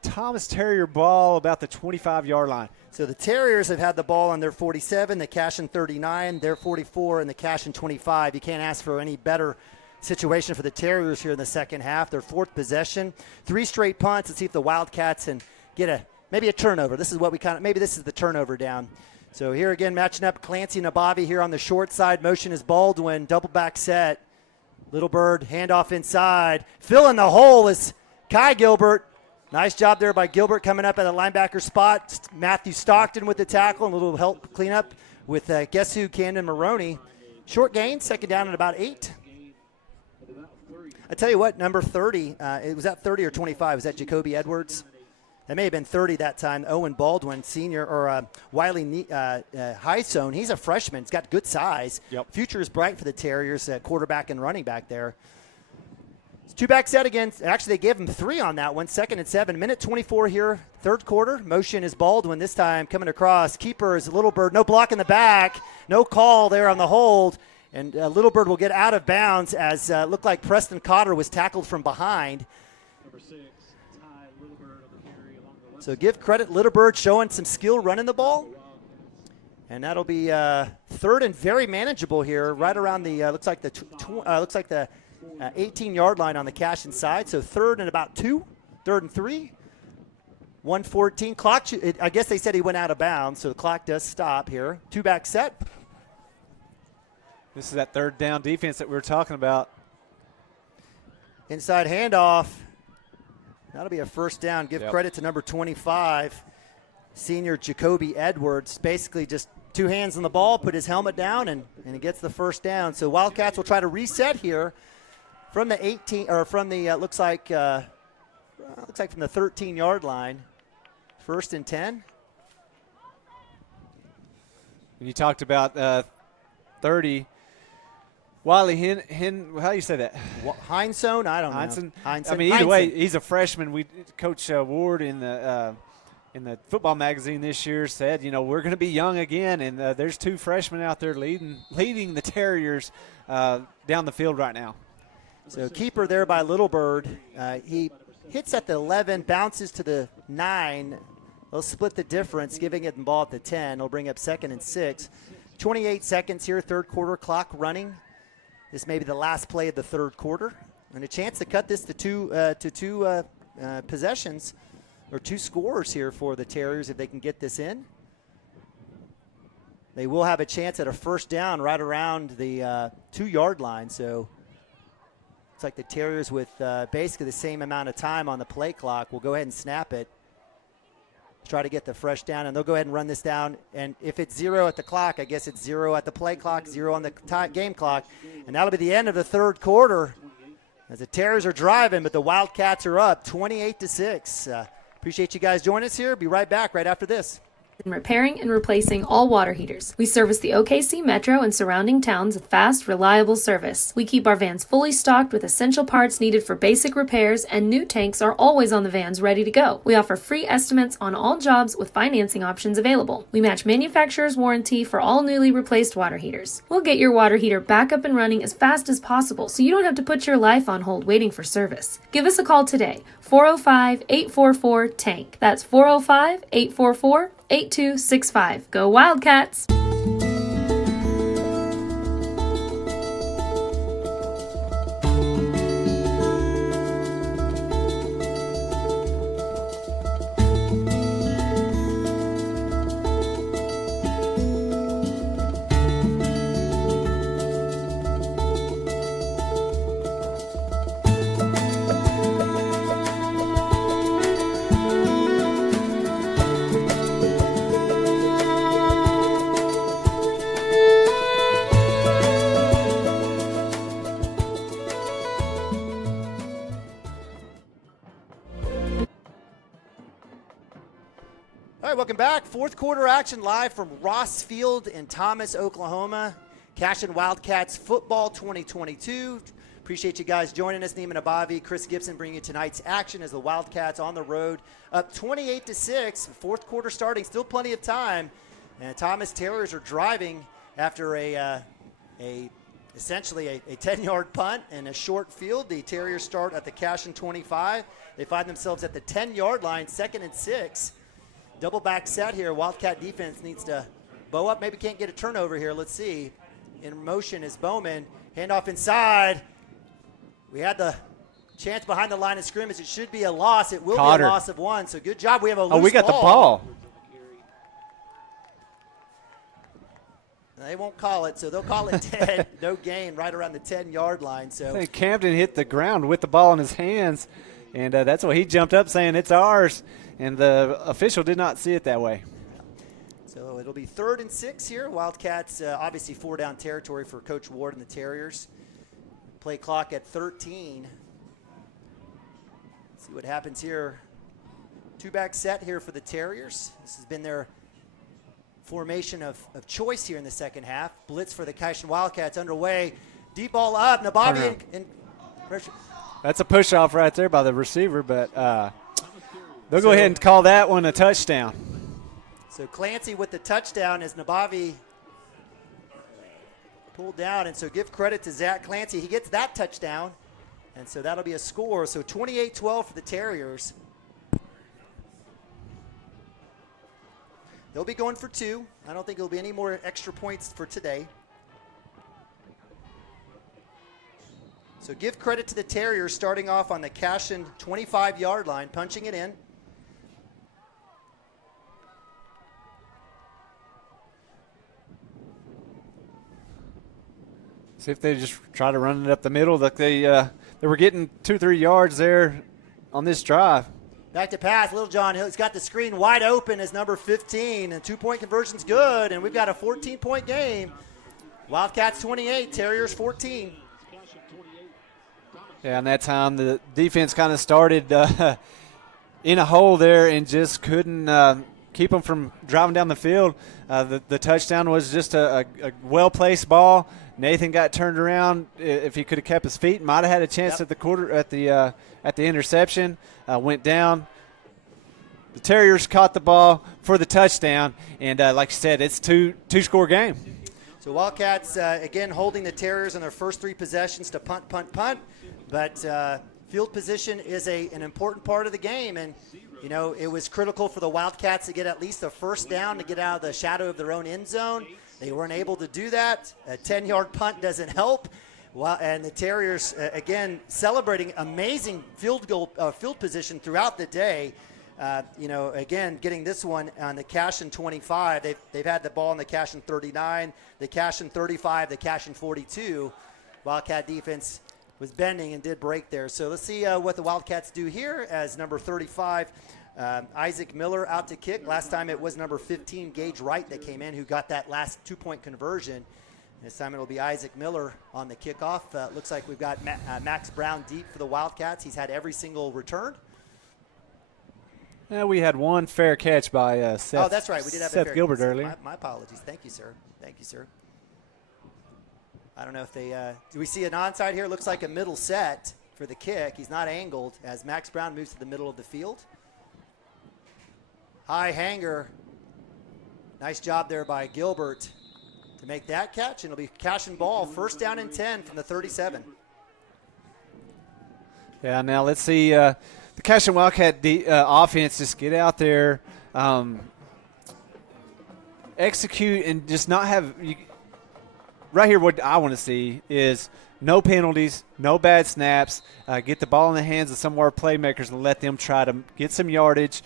Thomas Terrier ball about the 25-yard line. So the Terriers have had the ball on their 47, the Cashion 39, their 44, and the Cashion 25. You can't ask for any better situation for the Terriers here in the second half. Their fourth possession, 3 straight punts. Let's see if the Wildcats can get maybe a turnover. This is what maybe this is the turnover down. So here again, matching up Clancy and Abavi here on the short side. Motion is Baldwin, double back set. Little Bird, handoff inside. Filling the hole is Kai Gilbert. Nice job there by Gilbert coming up at the linebacker spot. Matthew Stockton with the tackle and a little help clean up with guess who, Camden Maroney. Short gain, second down at about 8. I tell you what, number 30, was that 30 or 25? Was that Jacoby Edwards? That may have been 30 that time. Owen Baldwin, senior, or Wiley Highzone. He's a freshman. He's got good size. Yep. Future is bright for the Terriers, quarterback and running back there. It's 2-back set again. Actually, they gave him 3 on that one. 2nd and 7. Minute 24 here, third quarter. Motion is Baldwin this time coming across. Keeper is Little Bird. No block in the back. No call there on the hold. And Little Bird will get out of bounds as looked like Preston Cotter was tackled from behind. Number 6, Ty Little Bird on the carry along the left. So give credit, Little Bird showing some skill running the ball. And that'll be third and very manageable here, right around the looks like the 18-yard line on the Cashion side. So third and about 2, third and 3. 1:14 clock. I guess they said he went out of bounds, so the clock does stop here. 2-back set. This is that third down defense that we were talking about. Inside handoff. That'll be a first down. Give Yep. credit to number 25, senior Jacoby Edwards. Basically just 2 hands on the ball, put his helmet down, and he gets the first down. So Wildcats will try to reset here from the 18, or from the looks like from the 13-yard line. 1st and 10. When you talked about 30. Wiley how do you say that? Heinzone? I don't know. Heinzone. I mean, either way, he's a freshman. Coach Ward in the football magazine this year said, we're going to be young again, and there's 2 freshmen out there leading the Terriers down the field right now. So keeper there by Little Bird. He hits at the 11, bounces to the 9. They'll split the difference, giving it the ball at the 10. They'll bring up 2nd and 6. 28 seconds here, third quarter, clock running. This may be the last play of the third quarter. And a chance to cut this to two possessions, or 2 scores here for the Terriers if they can get this in. They will have a chance at a first down right around the 2-yard line. So it's like the Terriers with basically the same amount of time on the play clock will go ahead and snap it. Try to get the fresh down, and they'll go ahead and run this down. And if it's 0 at the clock, I guess it's 0 at the play clock, 0 on the game clock. And that'll be the end of the third quarter as the Terriers are driving, but the Wildcats are up 28-6. Appreciate you guys joining us here. Be right back right after this. in repairing and replacing all water heaters. We service the OKC Metro and surrounding towns with fast, reliable service. We keep our vans fully stocked with essential parts needed for basic repairs, and new tanks are always on the vans ready to go. We offer free estimates on all jobs with financing options available. We match manufacturer's warranty for all newly replaced water heaters. We'll get your water heater back up and running as fast as possible so you don't have to put your life on hold waiting for service. Give us a call today, 405-844-TANK. That's 405-844-8265. Go Wildcats! right, welcome back. Fourth quarter action live from Ross Field in Thomas, Oklahoma. Cashion Wildcats football 2022. Appreciate you guys joining us. Neiman Abavi, Chris Gibson bringing you tonight's action as the Wildcats on the road up 28-6. Fourth quarter starting, still plenty of time. And Thomas Terriers are driving after essentially a 10-yard punt and a short field. The Terriers start at the Cashion 25. They find themselves at the 10-yard line, 2nd and 6. Double back set here. Wildcat defense needs to bow up. Maybe can't get a turnover here. Let's see. In motion is Bowman. Handoff inside. We had the chance behind the line of scrimmage. It should be a loss. It will be a loss of 1. So good job. We have a loose ball. Oh, we got the ball. They won't call it, so they'll call it dead. No gain right around the 10-yard line. So I think Camden hit the ground with the ball in his hands, and that's why he jumped up saying it's ours, and the official did not see it that way. So it'll be 3rd and 6 here. Wildcats, obviously 4-down territory for Coach Ward and the Terriers. Play clock at 13. Let's see what happens here. Two-back set here for the Terriers. This has been their formation of choice here in the second half. Blitz for the Cashion Wildcats underway. Deep ball up. Nabavi in pressure. That's a push-off right there by the receiver, but they'll go ahead and call that one a touchdown. So Clancy with the touchdown as Nabavi pulled down. And so give credit to Zach Clancy. He gets that touchdown. And so that'll be a score. So 28-12 for the Terriers. They'll be going for 2. I don't think there'll be any more extra points for today. So give credit to the Terriers starting off on the Cashion 25-yard line, punching it in. See if they just try to run it up the middle. Like they were getting 2-3 yards there on this drive. Back to pass, Little John. He's got the screen wide open as number 15, and 2-point conversion's good, and we've got a 14-point game. Wildcats 28, Terriers 14. Yeah, and that time the defense kind of started in a hole there and just couldn't keep them from driving down the field. The touchdown was just a well-placed ball. Nathan got turned around. If he could have kept his feet, might have had a chance at the interception. Went down. The Terriers caught the ball for the touchdown, and like you said, it's two-score game. So Wildcats again holding the Terriers on their first 3 possessions to punt. But field position is an important part of the game, and you know it was critical for the Wildcats to get at least a first down to get out of the shadow of their own end zone. They weren't able to do that. A 10-yard punt doesn't help. Well, and the Terriers, again, celebrating amazing field position throughout the day. Again, getting this one on the Cashion 25. They've had the ball on the Cashion 39, the Cashion 35, the Cashion 42. Wildcat defense was bending and did break there. So let's see what the Wildcats do here as number 35, Isaac Miller out to kick. Last time it was number 15, Gage Wright, that came in, who got that last 2-point conversion. This time it'll be Isaac Miller on the kickoff. Looks like we've got Max Brown deep for the Wildcats. He's had every single return. Yeah, we had one fair catch by Seth. Oh, that's right. We did have Seth Gilbert earlier. My apologies. Thank you, sir. Thank you, sir. I don't know if they do we see an onside here? Looks like a middle set for the kick. He's not angled as Max Brown moves to the middle of the field. High hanger. Nice job there by Gilbert to make that catch, and it'll be Cashion ball, first down and 10 from the 37. Yeah, now let's see the Cashion Wildcat offense just get out there, execute, and just not have right here what I want to see is no penalties, no bad snaps, get the ball in the hands of some of our playmakers and let them try to get some yardage,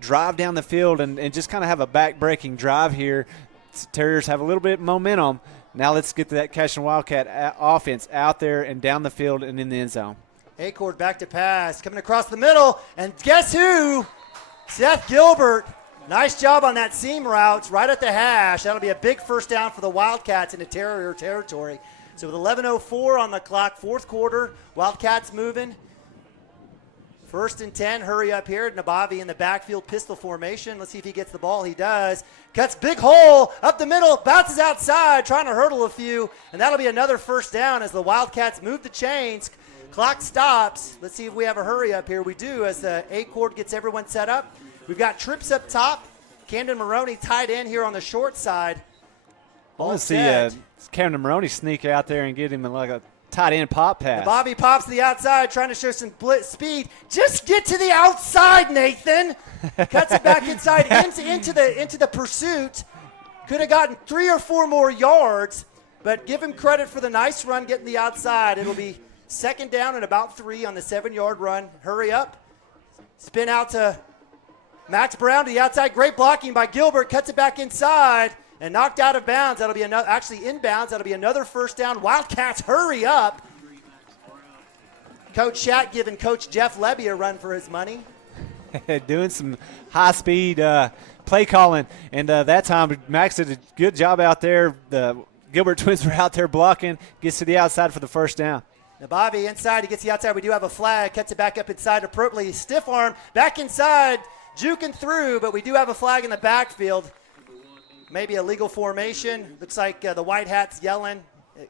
drive down the field, and just kind of have a back-breaking drive here. Terriers have a little bit of momentum. Now let's get to that Cashion Wildcat offense out there and down the field and in the end zone. Acord back to pass, coming across the middle, and guess who? Seth Gilbert. Nice job on that seam route right at the hash. That'll be a big first down for the Wildcats into Terrier territory. So with 11:04 on the clock, fourth quarter, Wildcats moving. First and 10, hurry up here. Nabavi in the backfield, pistol formation. Let's see if he gets the ball. He does. Cuts big hole up the middle, bounces outside, trying to hurdle a few, and that'll be another first down as the Wildcats move the chains. Clock stops. Let's see if we have a hurry up here. We do as the A-Cord gets everyone set up. We've got trips up top. Camden Maroney tied in here on the short side. I want to see Camden Maroney sneak out there and get him like a tight end pop pass. Bobby pops to the outside, trying to show some speed. Just get to the outside, Nathan. Cuts it back inside into the pursuit. Could have gotten 3 or 4 more yards, but give him credit for the nice run getting the outside. It'll be second down and about 3 on the 7-yard run. Hurry up. Spin out to Max Brown to the outside. Great blocking by Gilbert. Cuts it back inside. And knocked out of bounds. That'll be another, actually inbounds. That'll be another first down. Wildcats, hurry up. Coach Shat giving Coach Jeff Levy a run for his money. Doing some high-speed play calling. And that time, Max did a good job out there. The Gilbert twins were out there blocking. Gets to the outside for the first down. Now Bobby inside. He gets the outside. We do have a flag. Cuts it back up inside appropriately. Stiff arm. Back inside. Juking through, but we do have a flag in the backfield. Maybe a legal formation. Looks like the White Hats yelling.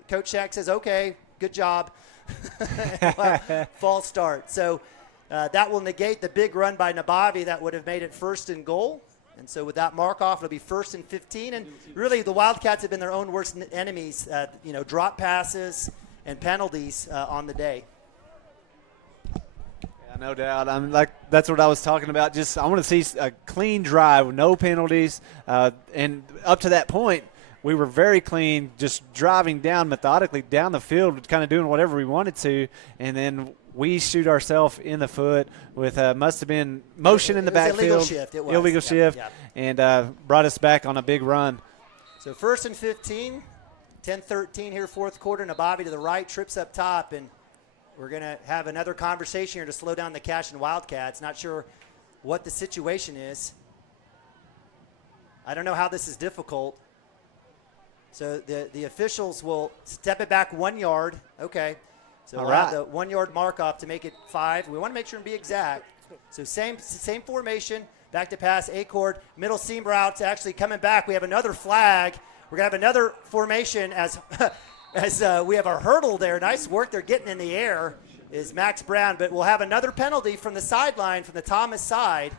Coach Shack says, okay, good job. False start. So that will negate the big run by Nabavi that would have made it first and goal. And so with that mark off, it'll be first and 15. And really the Wildcats have been their own worst enemies, drop passes and penalties on the day. No doubt. That's what I was talking about. Just I want to see a clean drive, no penalties. And up to that point, we were very clean, just driving down methodically down the field, kind of doing whatever we wanted to. And then we shoot ourselves in the foot with must have been motion in the backfield. Illegal shift. It was. Illegal shift. Yep. And brought us back on a big run. So first and 15, 10-13 here, fourth quarter. Nabavi to the right, trips up top, and we're going to have another conversation here to slow down the Cashion Wildcats. Not sure what the situation is. I don't know how this is difficult. So the officials will step it back 1 yard. Okay. So we'll have the 1 yard mark off to make it 5. We want to make sure and be exact. So same formation, back to pass, A-Cord, middle seam route to actually coming back. We have another flag. We're going to have another formation as we have a hurdle there. Nice work they're getting in the air is Max Brown. But we'll have another penalty from the sideline from the Thomas side.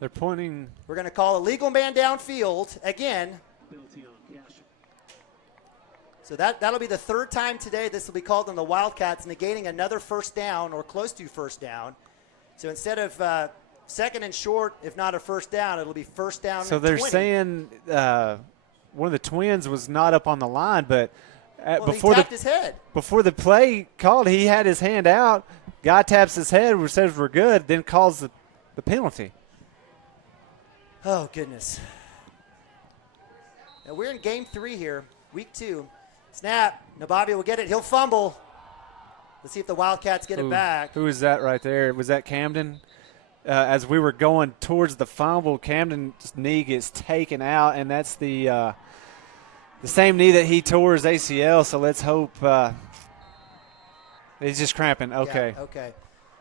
They're pointing. We're going to call a legal man downfield again. So that'll be the third time today this will be called on the Wildcats, negating another first down or close to first down. So instead of second and short, if not a first down, it'll be first down. So they're 20. saying one of the twins was not up on the line, but he tapped his head. Before the play called, he had his hand out. Guy taps his head, says we're good, then calls the penalty. Oh, goodness. Now we're in game 3 here, week 2. Snap. Nabavi will get it. He'll fumble. Let's see if the Wildcats get it back. Who is that right there? Was that Camden? As we were going towards the fumble, Camden's knee gets taken out, and that's the same knee that he tore his ACL. So let's hope he's just cramping. Okay. Yeah, okay.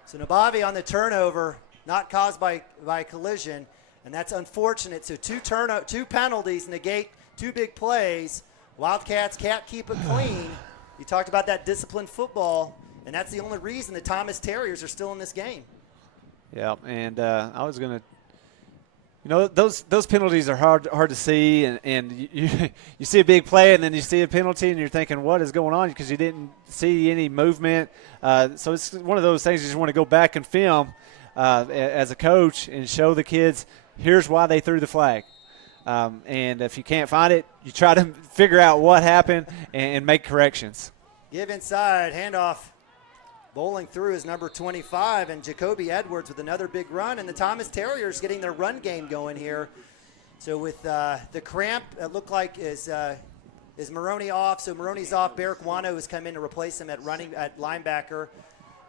So Nabavi on the turnover, not caused by collision, and that's unfortunate. So two penalties negate 2 big plays. Wildcats can't keep it clean. You talked about that disciplined football, and that's the only reason the Thomas Terriers are still in this game. Yeah, and I was going to, those penalties are hard to see, and you see a big play and then you see a penalty and you're thinking, what is going on? Because you didn't see any movement. So it's one of those things you just want to go back and film as a coach and show the kids, here's why they threw the flag. And if you can't find it, you try to figure out what happened and make corrections. Give inside, handoff. Bowling through is number 25, and Jacoby Edwards with another big run. And the Thomas Terriers getting their run game going here. So with the cramp, it looked like is Maroney off. So Maroney's off. Barrick Wano has come in to replace him at linebacker.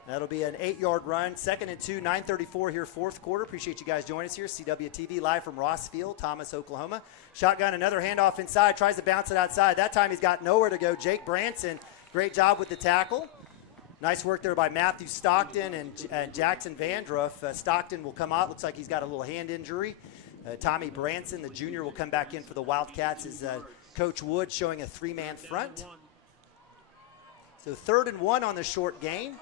That'll be an 8-yard run. 2nd and 2, 9:34 here, fourth quarter. Appreciate you guys joining us here. CWTV live from Ross Field, Thomas, Oklahoma. Shotgun, another handoff inside. Tries to bounce it outside. That time he's got nowhere to go. Jake Branson, great job with the tackle. Nice work there by Matthew Stockton and Jackson Vandruff. Stockton will come out. Looks like he's got a little hand injury. Tommy Branson, the junior, will come back in for the Wildcats as Coach Wood showing a 3-man front. So 3rd and 1 on the short gain.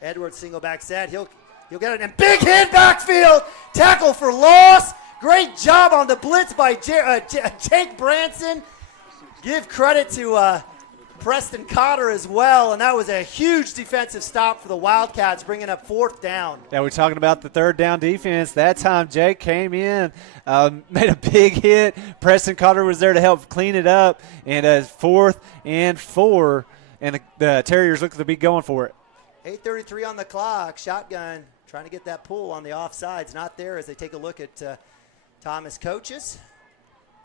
Edwards single back set. He'll get it. And big hit backfield. Tackle for loss. Great job on the blitz by Jake Branson. Give credit to Preston Cotter as well. And that was a huge defensive stop for the Wildcats, bringing up 4th down. Yeah, we're talking about the 3rd down defense. That time Jake came in, made a big hit. Preston Cotter was there to help clean it up. And 4th and 4. And the Terriers look to be going for it. 8:33 on the clock. Shotgun trying to get that pull on the offsides. Not there as they take a look at Thomas coaches.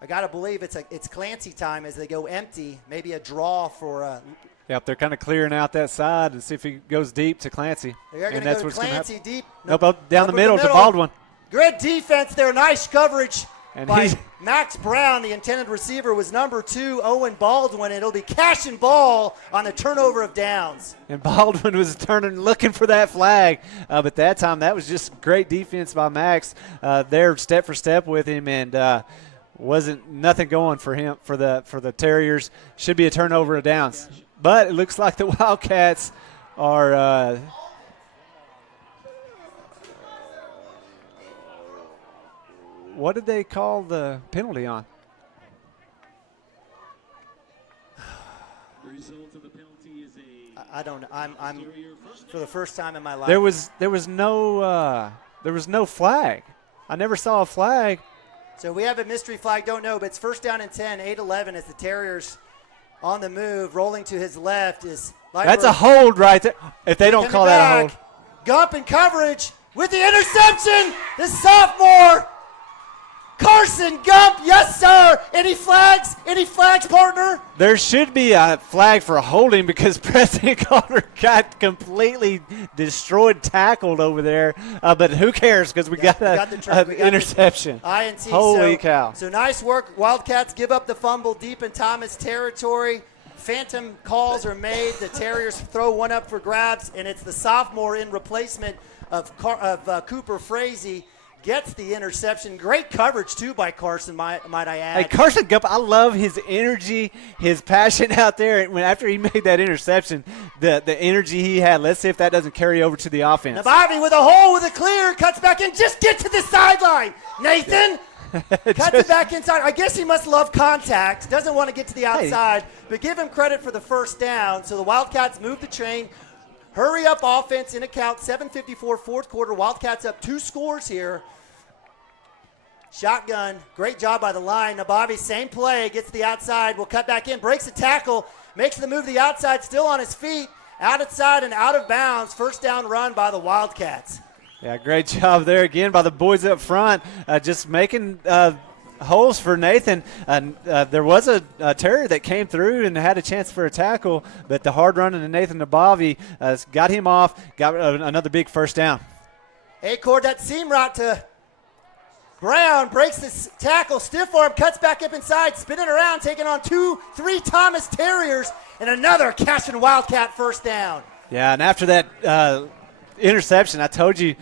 I got to believe it's Clancy time as they go empty. Maybe a draw for Yep, they're kind of clearing out that side and see if he goes deep to Clancy. They're going to go to Clancy deep. Nope, up down the middle to Baldwin. Good defense there. Nice coverage and by Max Brown. The intended receiver was number 2, Owen Baldwin. It'll be Cashion ball on the turnover of downs. And Baldwin was turning, looking for that flag. But that time, that was just great defense by Max. There, step for step with him, and wasn't nothing going for him for the Terriers. Should be a turnover of downs. But it looks like the Wildcats are what did they call the penalty on? The result of the penalty is I don't know. I'm for the first time in my life. There was no flag. I never saw a flag. So we have a mystery flag. Don't know, but it's 1st down and 10, 8-11 as the Terriers on the move, rolling to his left is. That's a hold right there. If they don't call that a hold. Gump in coverage with the interception. The sophomore. Carson Gump, yes, sir. Any flags? Any flags, partner? There should be a flag for holding because Preston Cotter got completely destroyed, tackled over there. But who cares because we got an interception. INT. Holy cow. So nice work. Wildcats give up the fumble deep in Thomas territory. Phantom calls are made. The Terriers throw one up for grabs, and it's the sophomore in replacement of Cooper Frazee. Gets the interception. Great coverage, too, by Carson, might I add. Hey, Carson Gump, I love his energy, his passion out there. After he made that interception, the energy he had. Let's see if that doesn't carry over to the offense. Nabavi with a hole with a clear. Cuts back in. Just get to the sideline. Nathan cuts it back inside. I guess he must love contact. Doesn't want to get to the outside. But give him credit for the 1st down. So the Wildcats move the chain. Hurry up offense in account. 7:54 4th quarter. Wildcats up 2 scores here. Shotgun, great job by the line. Nabavi, same play, gets the outside, will cut back in, breaks the tackle, makes the move to the outside, still on his feet, outside and out of bounds. 1st down run by the Wildcats. Yeah, great job there again by the boys up front, just making holes for Nathan. There was a Terrier that came through and had a chance for a tackle, but the hard run to Nathan Nabavi got him off, got another big 1st down. Acord, that seam route to Brown, breaks the tackle, stiff arm, cuts back up inside, spinning around, taking on 2-3 Thomas Terriers, and another Cashion Wildcat 1st down. Yeah, and after that interception, I told you,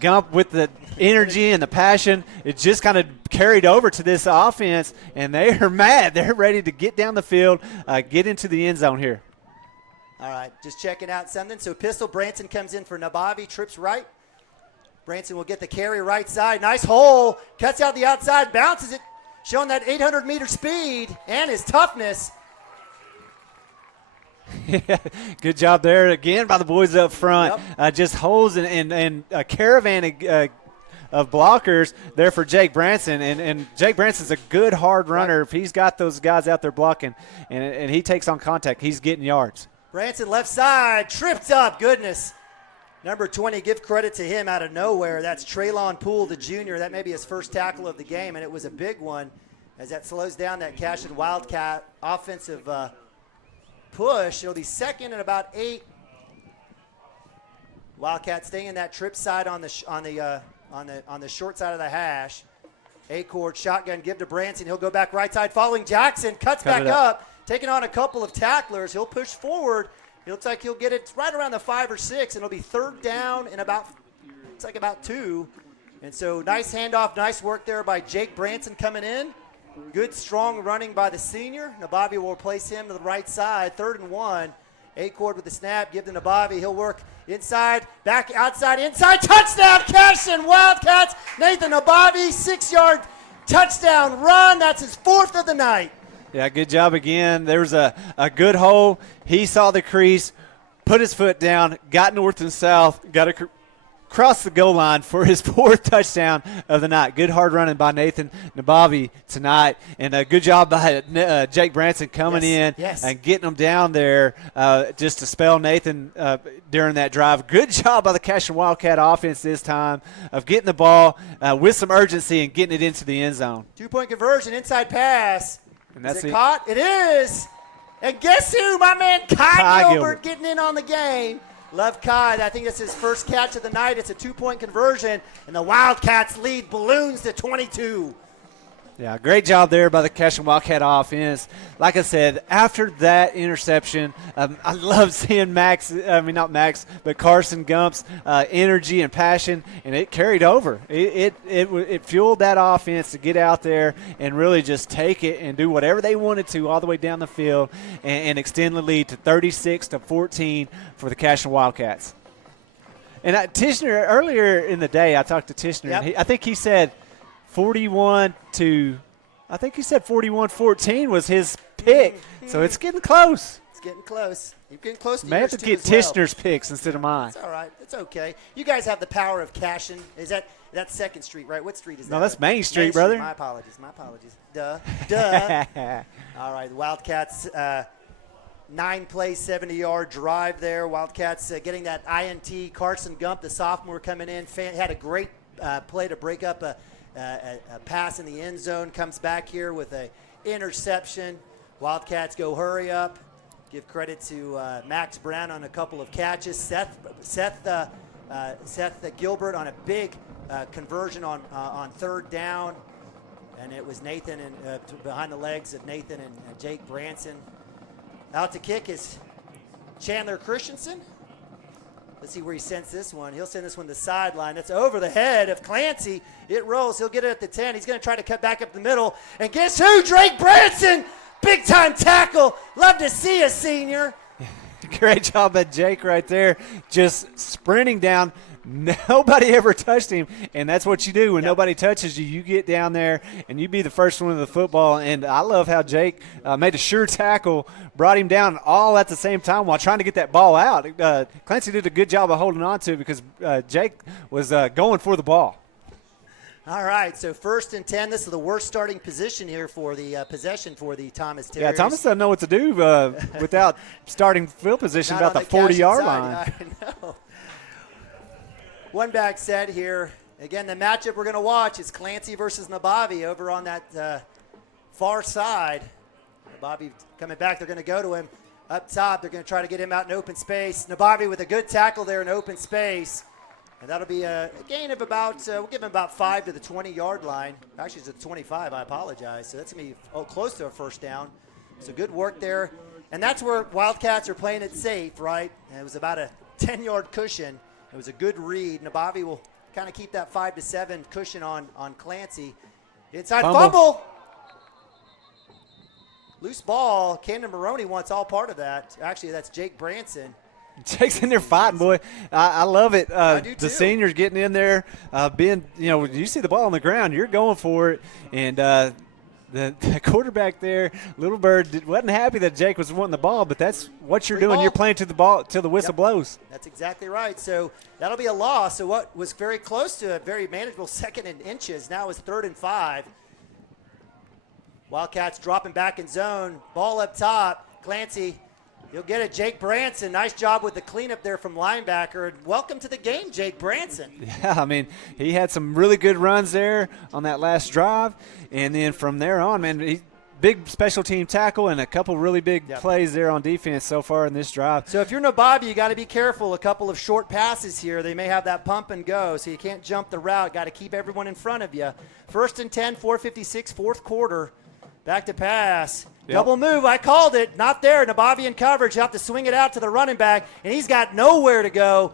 Gump with the energy and the passion, it just kind of carried over to this offense, and they are mad. They're ready to get down the field, get into the end zone here. All right, just checking out something. So Pistol Branson comes in for Nabavi, trips right. Branson will get the carry right side. Nice hole. Cuts out the outside, bounces it, showing that 800-meter speed and his toughness. Good job there again by the boys up front. Yep. Just holes and a caravan of blockers there for Jake Branson. And Jake Branson's a good hard runner. If he's got those guys out there blocking and he takes on contact, he's getting yards. Branson left side, tripped up. Goodness. Number 20, give credit to him out of nowhere. That's Traylon Poole, the junior. That may be his 1st tackle of the game, and it was a big one as that slows down that Cashion Wildcat offensive push. It'll be 2nd and about 8. Wildcat staying in that trip side on the short side of the hash. Acord shotgun, give to Branson. He'll go back right side, following Jackson, cuts back up, taking on a couple of tacklers. He'll push forward. It looks like he'll get it right around the 5 or 6, and it'll be third down and about 2. And so nice handoff, nice work there by Jake Branson coming in. Good, strong running by the senior. Nabavi will replace him to the right side, 3rd and 1. Acord with the snap, give to Nabavi. He'll work inside, back, outside, inside. Touchdown, Cashion Wildcats. Nathan Nabavi, 6-yard touchdown run. That's his 4th of the night. Yeah, good job again. There was a good hole. He saw the crease, put his foot down, got north and south, got across the goal line for his 4th touchdown of the night. Good hard running by Nathan Nabavi tonight, and a good job by Jake Branson coming in and getting him down there just to spell Nathan during that drive. Good job by the Cashion Wildcat offense this time of getting the ball with some urgency and getting it into the end zone. 2-point conversion, inside pass. And that's is it caught? It is. And guess who? My man Kai Gilbert getting in on the game. Love Kai. I think that's his first catch of the night. It's a 2-point conversion, and the Wildcats lead balloons to 22. Yeah, great job there by the Cashion Wildcat offense. Like I said, after that interception, I love seeing Carson Gump's energy and passion, and it carried over. It fueled that offense to get out there and really just take it and do whatever they wanted to all the way down the field and extend the lead to 36-14 for the Cashion Wildcats. And Tishner, earlier in the day, I talked to Tishner, and I think he said 41-14 was his pick. So it's getting close. It's getting close. You're getting close to May have to get Tishner's picks instead of mine. It's all right. It's okay. You guys have the power of Cashion. Is that 2nd Street, right? What street is that? No, that's Main Street, brother. My apologies. Duh. All right, the Wildcats, 9-play, 70-yard drive there. Wildcats getting that INT. Carson Gump, the sophomore, coming in. Had a great play to break up a pass in the end zone, comes back here with a interception. Wildcats go hurry up. Give credit to Max Brown on a couple of catches. Seth Gilbert on a big conversion on 3rd down. And it was Nathan behind the legs of Nathan and Jake Branson. Out to kick is Chandler Christensen. Let's see where he sends this one. He'll send this one to the sideline. That's over the head of Clancy. It rolls. He'll get it at the 10. He's going to try to cut back up the middle. And guess who? Drake Branson. Big-time tackle. Love to see a senior. Great job by Jake right there. Just sprinting down. Nobody ever touched him, and that's what you do. When nobody touches you, you get down there, and you be the first one to the football. And I love how Jake made a sure tackle, brought him down all at the same time while trying to get that ball out. Clancy did a good job of holding on to it because Jake was going for the ball. All right, so 1st and 10. This is the worst starting position here for the possession for the Thomas Terriers. Yeah, Thomas doesn't know what to do without starting field position about the 40-yard line. I know. One back set here. Again, the matchup we're going to watch is Clancy versus Nabavi over on that far side. Nabavi coming back. They're going to go to him up top. They're going to try to get him out in open space. Nabavi with a good tackle there in open space. And that'll be a gain of about, we'll give him about 5 to the 20-yard line. Actually, it's at 25. I apologize. So that's going to be close to a 1st down. So good work there. And that's where Wildcats are playing it safe, right? And it was about a 10-yard cushion. It was a good read. Nabavi will kind of keep that 5 to 7 cushion on Clancy. Inside fumble. Loose ball. Camden Maroney wants all part of that. Actually, that's Jake Branson. Jake's in there fighting, boy. I love it. I do too. The seniors getting in there, you see the ball on the ground, you're going for it. And the quarterback there, Little Bird, wasn't happy that Jake was wanting the ball, but that's what you're doing. You're playing to the ball till the whistle blows. That's exactly right. So that'll be a loss. So what was very close to a very manageable 2nd and inches now is 3rd and 5. Wildcats dropping back in zone. Ball up top. Clancy, you'll get it. Jake Branson, nice job with the cleanup there from linebacker. Welcome to the game, Jake Branson. Yeah, I mean, he had some really good runs there on that last drive. And then from there on, man, big special team tackle and a couple really big plays there on defense so far in this drive. So if you're Nabavi, you got to be careful. A couple of short passes here. They may have that pump and go, so you can't jump the route. Got to keep everyone in front of you. 1st and 10, 4:56, 4th quarter. Back to pass. Yep. Double move. I called it. Not there. Nabavi in coverage. You have to swing it out to the running back, and he's got nowhere to go.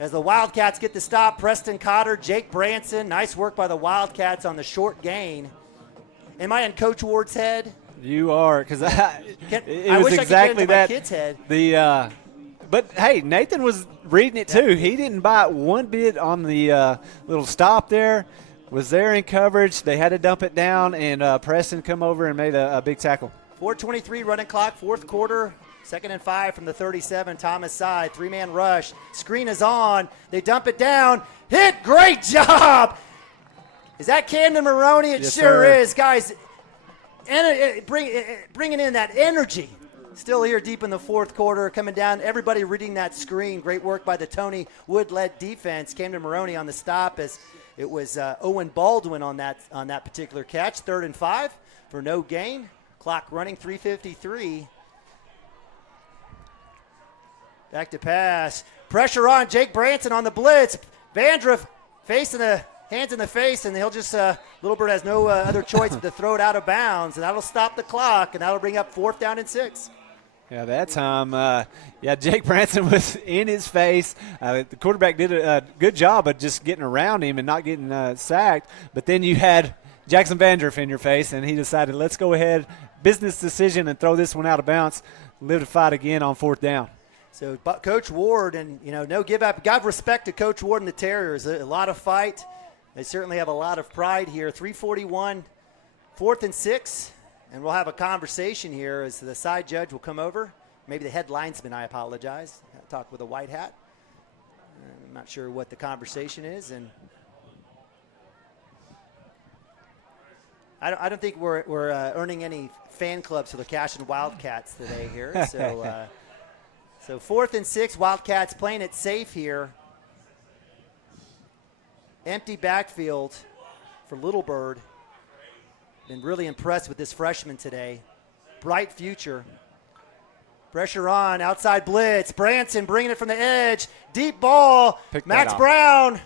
As the Wildcats get the stop, Preston Cotter, Jake Branson. Nice work by the Wildcats on the short gain. Am I in Coach Ward's head? You are, because it I was wish exactly I could get into that. my kid's head. But hey, Nathan was reading it too. He didn't bite one bit on the little stop there. Was there in coverage. They had to dump it down, and Preston come over and made a big tackle. 4:23 running clock, fourth quarter. 2nd and 5 from the 37, Thomas side. 3-man rush. Screen is on. They dump it down. Hit. Great job. Is that Camden Maroney? It Yes, sure sir. is. Guys, bringing in that energy. Still here deep in the fourth quarter, coming down. Everybody reading that screen. Great work by the Tony Wood-led defense. Camden Maroney on the stop as it was Owen Baldwin on that particular catch. 3rd and 5 for no gain. Clock running, 3:53. Back to pass. Pressure on Jake Branson on the blitz. Vandruff facing the hands in the face, and he'll just Little Bird has no other choice but to throw it out of bounds, and that'll stop the clock, and that'll bring up 4th down and 6. Yeah, that time, Jake Branson was in his face. The quarterback did a good job of just getting around him and not getting sacked. But then you had Jackson Vandruff in your face, and he decided, let's go ahead, business decision, and throw this one out of bounds, live to fight again on 4th down. So Coach Ward, and no give up. Got respect to Coach Ward and the Terriers. A lot of fight. They certainly have a lot of pride here. 3:41, 4th and 6, and we'll have a conversation here as the side judge will come over. Maybe the head linesman. I apologize. I talked with a white hat. I'm not sure what the conversation is, and I don't think we're earning any fan clubs for the Cashion Wildcats today here. So 4th and 6, Wildcats playing it safe here. Empty backfield for Little Bird. Been really impressed with this freshman today. Bright future. Pressure on, outside blitz. Branson bringing it from the edge. Deep ball. Max Brown.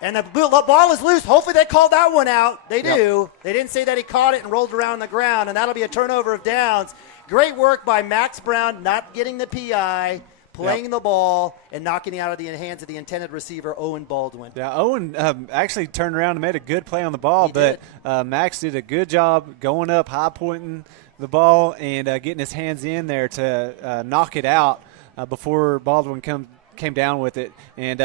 And the ball is loose. Hopefully they called that one out. They do. They didn't say that he caught it and rolled around on the ground, and that'll be a turnover of downs. Great work by Max Brown, not getting the PI, playing the ball, and knocking it out of the hands of the intended receiver, Owen Baldwin. Yeah, Owen actually turned around and made a good play on the ball, but Max did a good job going up, high-pointing the ball, and getting his hands in there to knock it out before Baldwin came down with it. And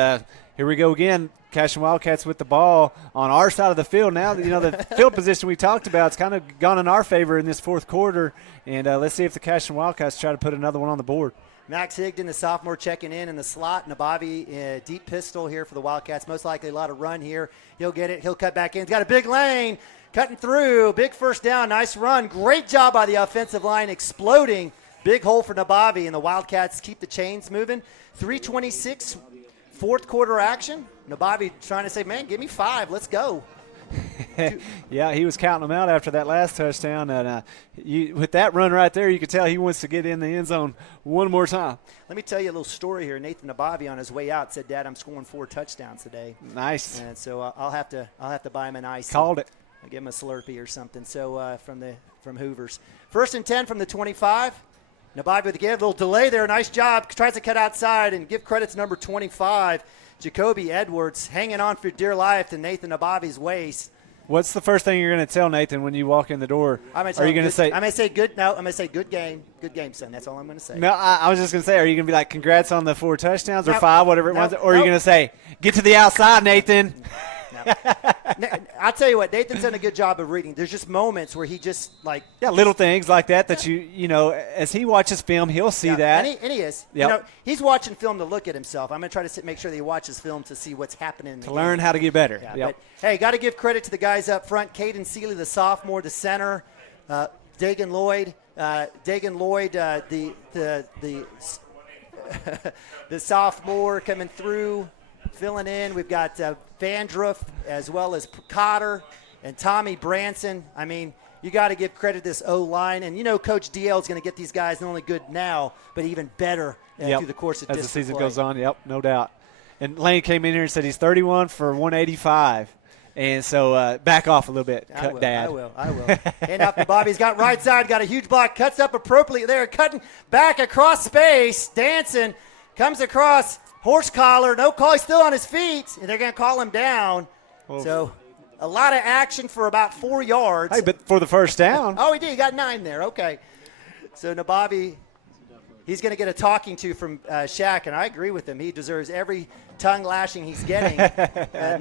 here we go again. Cashion Wildcats with the ball on our side of the field now. The field position we talked about, it's kind of gone in our favor in this fourth quarter. And let's see if the Cashion Wildcats try to put another one on the board. Max Higdon, the sophomore, checking in the slot. Nabavi, deep pistol here for the Wildcats. Most likely a lot of run here. He'll get it. He'll cut back in. He's got a big lane. Cutting through. Big first down. Nice run. Great job by the offensive line. Exploding. Big hole for Nabavi. And the Wildcats keep the chains moving. 3:26, fourth quarter action. Nabavi trying to say, man, give me 5. Let's go. Yeah, he was counting them out after that last touchdown. And with that run right there, you could tell he wants to get in the end zone one more time. Let me tell you a little story here. Nathan Nabavi on his way out said, Dad, I'm scoring 4 touchdowns today. Nice. And so I'll have to buy him an ice. Called it. I'll give him a Slurpee or something. So from Hoover's. 1st and 10 from the 25. Nabavi with a give. A little delay there. Nice job. Tries to cut outside, and give credit to number 25, Jacoby Edwards, hanging on for dear life to Nathan Nabavi's waist. What's the first thing you're going to tell Nathan when you walk in the door? Are you going to say? I'm going to say good. No, I'm going to say good game, son. That's all I'm going to say. No, I was just going to say, are you going to be like, congrats on the 4 touchdowns or 5, whatever it was, or are you going to say, get to the outside, Nathan? I'll tell you what, Nathan's done a good job of reading. There's just moments where he just like little things like that you know, as he watches film, he'll see that. And he is. Yep. He's watching film to look at himself. I'm going to try to make sure that he watches film to see what's happening in the to learn how to get better. Yeah, but hey, got to give credit to the guys up front. Caden Seeley, the sophomore, the center. Dagan Lloyd, the sophomore coming through. Filling in, we've got Vandruff as well as Cotter and Tommy Branson. I mean, you got to give credit to this O-line. And, Coach DL is going to get these guys not only good now, but even better through the course of as district the season play. goes on. Yep, no doubt. And Lane came in here and said he's 31 for 185. And so back off a little bit, Dad. I will. Hand off to Bobby. He's got right side, got a huge block, cuts up appropriately there, cutting back across space, dancing, comes across, horse collar, no call, he's still on his feet, and they're going to call him down. So a lot of action for about 4 yards. Hey, but for the first down. Oh, he did. He got 9 there. Okay. So Nababi, he's going to get a talking to from Shaq, and I agree with him. He deserves every tongue lashing he's getting.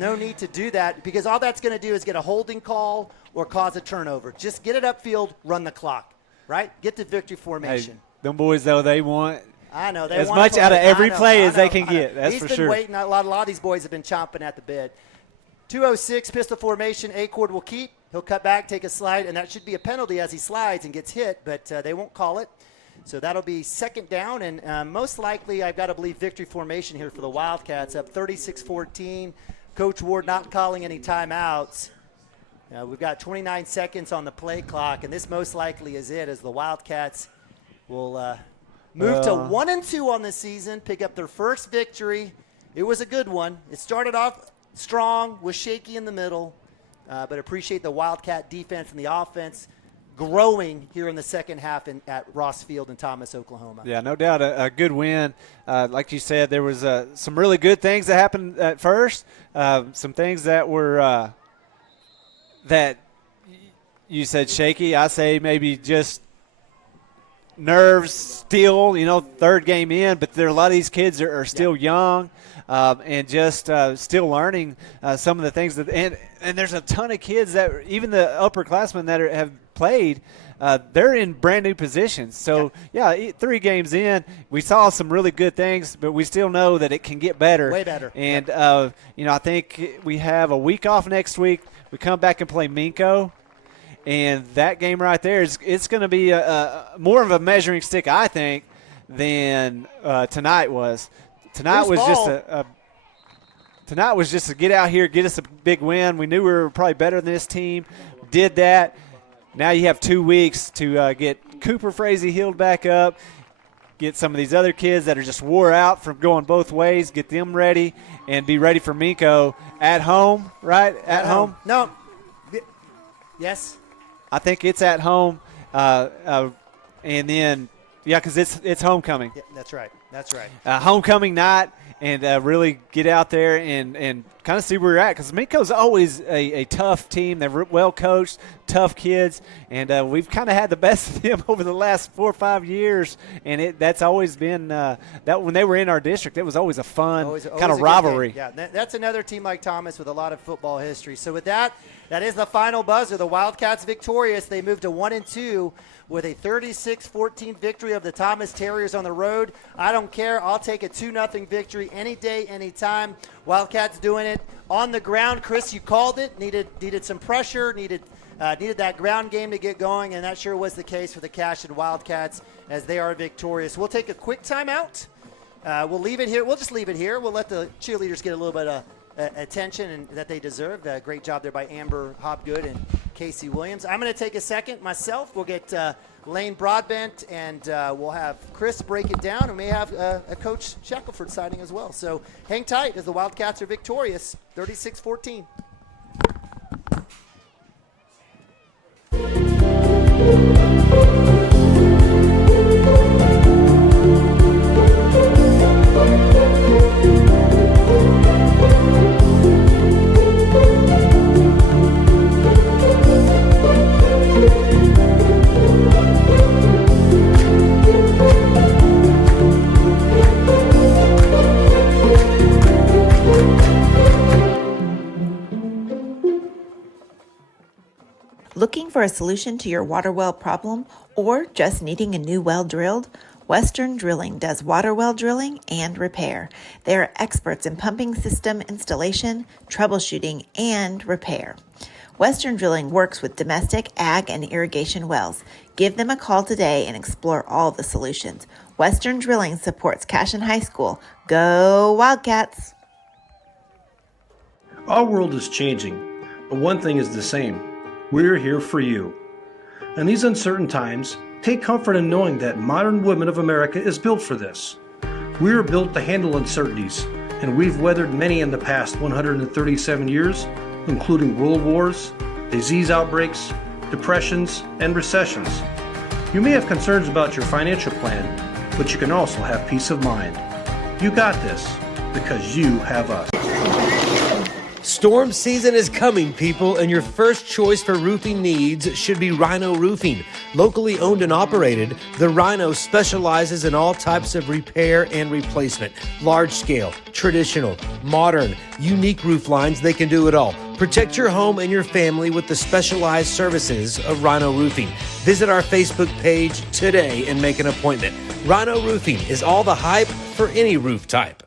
No need to do that because all that's going to do is get a holding call or cause a turnover. Just get it upfield, run the clock, right? Get to victory formation. Hey, them boys, though, they want I know they as want much to out of every I know, play I as they know, can I know. get. That's He's for been sure. waiting. A lot of these boys have been chomping at the bit. 206 pistol formation. Acord will keep. He'll cut back, take a slide, and that should be a penalty as he slides and gets hit, but they won't call it. So that'll be second down, and most likely I've got to believe victory formation here for the Wildcats, up 36-14. Coach Ward not calling any timeouts. We've got 29 seconds on the play clock, and this most likely is it as the Wildcats will move to 1-2 on the season, pick up their first victory. It was a good one. It started off strong, was shaky in the middle, but appreciate the Wildcat defense and the offense growing here in the second half at Ross Field in Thomas, Oklahoma. Yeah, no doubt a good win. Like you said, there was some really good things that happened at first, some things that were that you said shaky. I say maybe just nerves still, third game in, but there are a lot of these kids are still young and just still learning some of the things that and there's a ton of kids that even the upperclassmen that have played, they're in brand new positions. So, 3 games in, we saw some really good things, but we still know that it can get better. Way better. And, I think we have a week off next week. We come back and play Minko. And that game right there it's going to be a more of a measuring stick, I think, than tonight was. Tonight was just to get out here, get us a big win. We knew we were probably better than this team. Did that. Now you have 2 weeks to get Cooper Frazee healed back up, get some of these other kids that are just wore out from going both ways, get them ready, and be ready for Minko at home, right? At home? No. Yes. I think it's at home, and then, because it's homecoming. Yeah, that's right. Homecoming night, and really get out there and kind of see where we're at. Because Minko's always a tough team. They're well coached, tough kids, and we've kind of had the best of them over the last 4 or 5 years. And that's always been that when they were in our district, it was always a fun kind of rivalry. Yeah, that's another team like Thomas with a lot of football history. So with that is the final buzzer. The Wildcats victorious. They moved to 1-2 with a 36-14 victory of the Thomas Terriers on the road. I don't care. I'll take a 2-0 victory any day, any time. Wildcats doing it on the ground. Chris, you called it. Needed some pressure. Needed that ground game to get going, and that sure was the case for the Cashion Wildcats as they are victorious. We'll take a quick timeout. We'll leave it here. We'll just leave it here. We'll let the cheerleaders get a little bit of attention and that they deserve. Great job there by Amber Hopgood and Casey Williams. I'm going to take a second myself. We'll get Lane Broadbent, and we'll have Chris break it down, and we may have a Coach Shackelford signing as well. So hang tight as the Wildcats are victorious, 36-14. Looking for a solution to your water well problem or just needing a new well drilled? Western Drilling does water well drilling and repair. They are experts in pumping system installation, troubleshooting, and repair. Western Drilling works with domestic, ag, and irrigation wells. Give them a call today and explore all the solutions. Western Drilling supports Cashion High School. Go Wildcats! Our world is changing, but one thing is the same. We're here for you. In these uncertain times, take comfort in knowing that modern women of America is built for this. We are built to handle uncertainties, and we've weathered many in the past 137 years including world wars, disease outbreaks, depressions, and recessions. You may have concerns about your financial plan, but you can also have peace of mind. You got this because you have us. Storm season is coming, people, and your first choice for roofing needs should be Rhino Roofing. Locally owned and operated, the Rhino specializes in all types of repair and replacement. Large scale, traditional, modern, unique roof lines, they can do it all. Protect your home and your family with the specialized services of Rhino Roofing. Visit our Facebook page today and make an appointment. Rhino Roofing is all the hype for any roof type.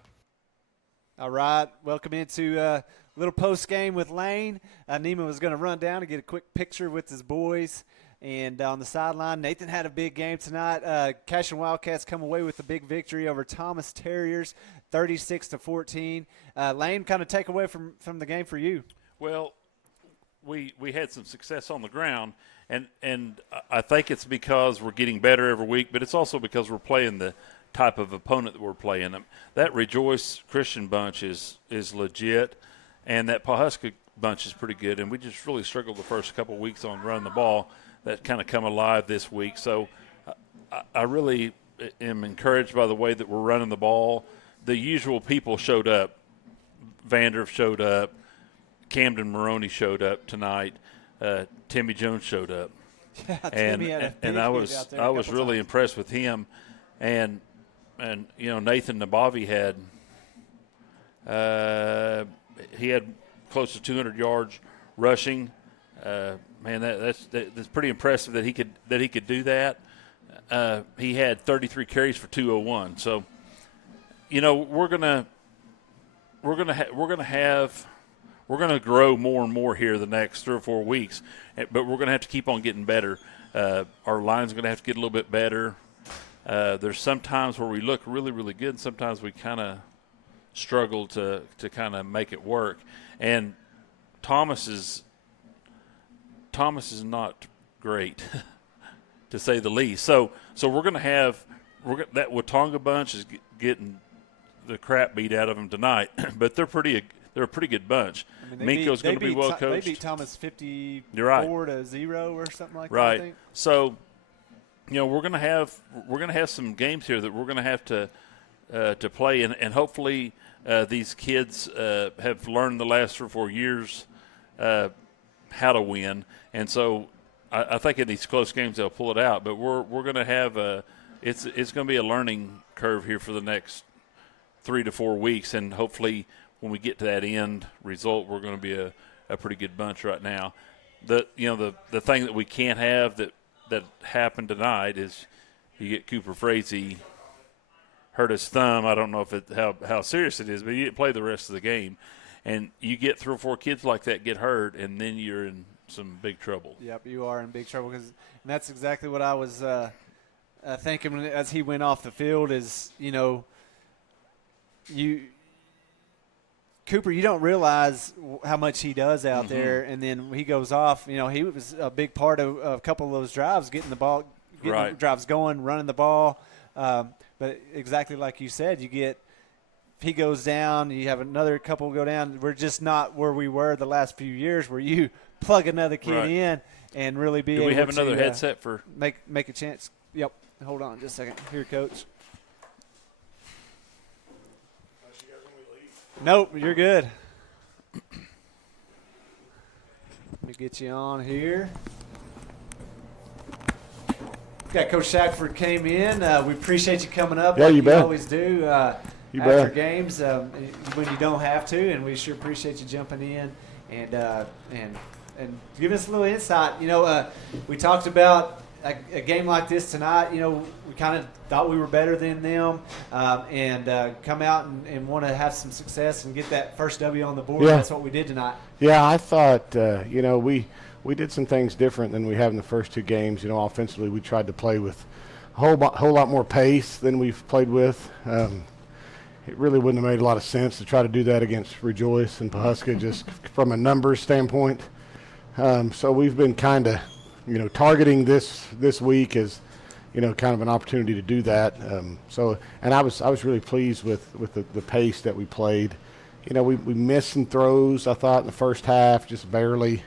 All right, welcome into little post game with Lane. Neiman was going to run down and get a quick picture with his boys. And on the sideline, Nathan had a big game tonight. Cashion Wildcats come away with a big victory over Thomas Terriers, 36-14. Lane, kind of take away from the game for you. Well, we had some success on the ground, and I think it's because we're getting better every week, but it's also because we're playing the type of opponent that we're playing. That Rejoice Christian bunch is legit. And that Pawhuska bunch is pretty good, and we just really struggled the first couple of weeks on running the ball. That kind of come alive this week. So I really am encouraged by the way that we're running the ball. The usual people showed up. Vanderf showed up. Camden Maroney showed up tonight. Timmy Jones showed up. Yeah, and Timmy had a big I hit was out there I a was couple really times. impressed with him. And you know, Nathan Nabavi had he had close to 200 yards rushing. Man, that's pretty impressive that he could do that. He had 33 carries for 201. So, you know, we're gonna grow more and more here the next 3 or 4 weeks, but we're gonna have to keep on getting better. Our line's gonna have to get a little bit better. There's some times where we look really, really good, and sometimes we kind of struggle to kind of make it work. And Thomas is not great, to say the least. So we're going to have that Watonga bunch is getting the crap beat out of them tonight, but they're a pretty good bunch. I mean, Minko's going to be well coached. They beat Thomas 54-0 or something like that. Right. I think. So, you know, we're going to have some games here that we're going to have to play, and hopefully these kids have learned the last 3 or 4 years how to win, and so I think in these close games they'll pull it out. But we're going to have it's going to be a learning curve here for the next 3 to 4 weeks, and hopefully when we get to that end result, we're going to be a pretty good bunch right now. The thing that we can't have that happened tonight is you get Cooper Frazee hurt his thumb. I don't know how serious it is, but he didn't play the rest of the game. And you get 3 or 4 kids like that get hurt, and then you're in some big trouble. Yep, you are in big trouble, and that's exactly what I was thinking as he went off the field is, you know, Cooper, you don't realize how much he does out there, and then when he goes off, you know, he was a big part of a couple of those drives, getting the drives going, running the ball. But exactly like you said, if he goes down, you have another couple go down. We're just not where we were the last few years, where you plug another kid in and really be able to. Do we have another headset for make a chance? Yep. Hold on just a second. Here, Coach. Nope, you're good. Let me get you on here. Got Coach Shackford came in. We appreciate you coming up. Yeah, like you bet. Always do. You after bet. games when you don't have to, and we sure appreciate you jumping in and giving us a little insight. You know, we talked about a game like this tonight. You know, we kind of thought we were better than them, and come out and want to have some success and get that first W on the board. Yeah. That's what we did tonight. Yeah, I thought, you know, we did some things different than we have in the first 2 games. You know, offensively, we tried to play with a whole lot more pace than we've played with. It really wouldn't have made a lot of sense to try to do that against Rejoice and Pawhuska just from a numbers standpoint. So we've been kind of, you know, targeting this week as, you know, kind of an opportunity to do that. And I was really pleased with the pace that we played. we missed some throws, I thought, in the first half, just barely.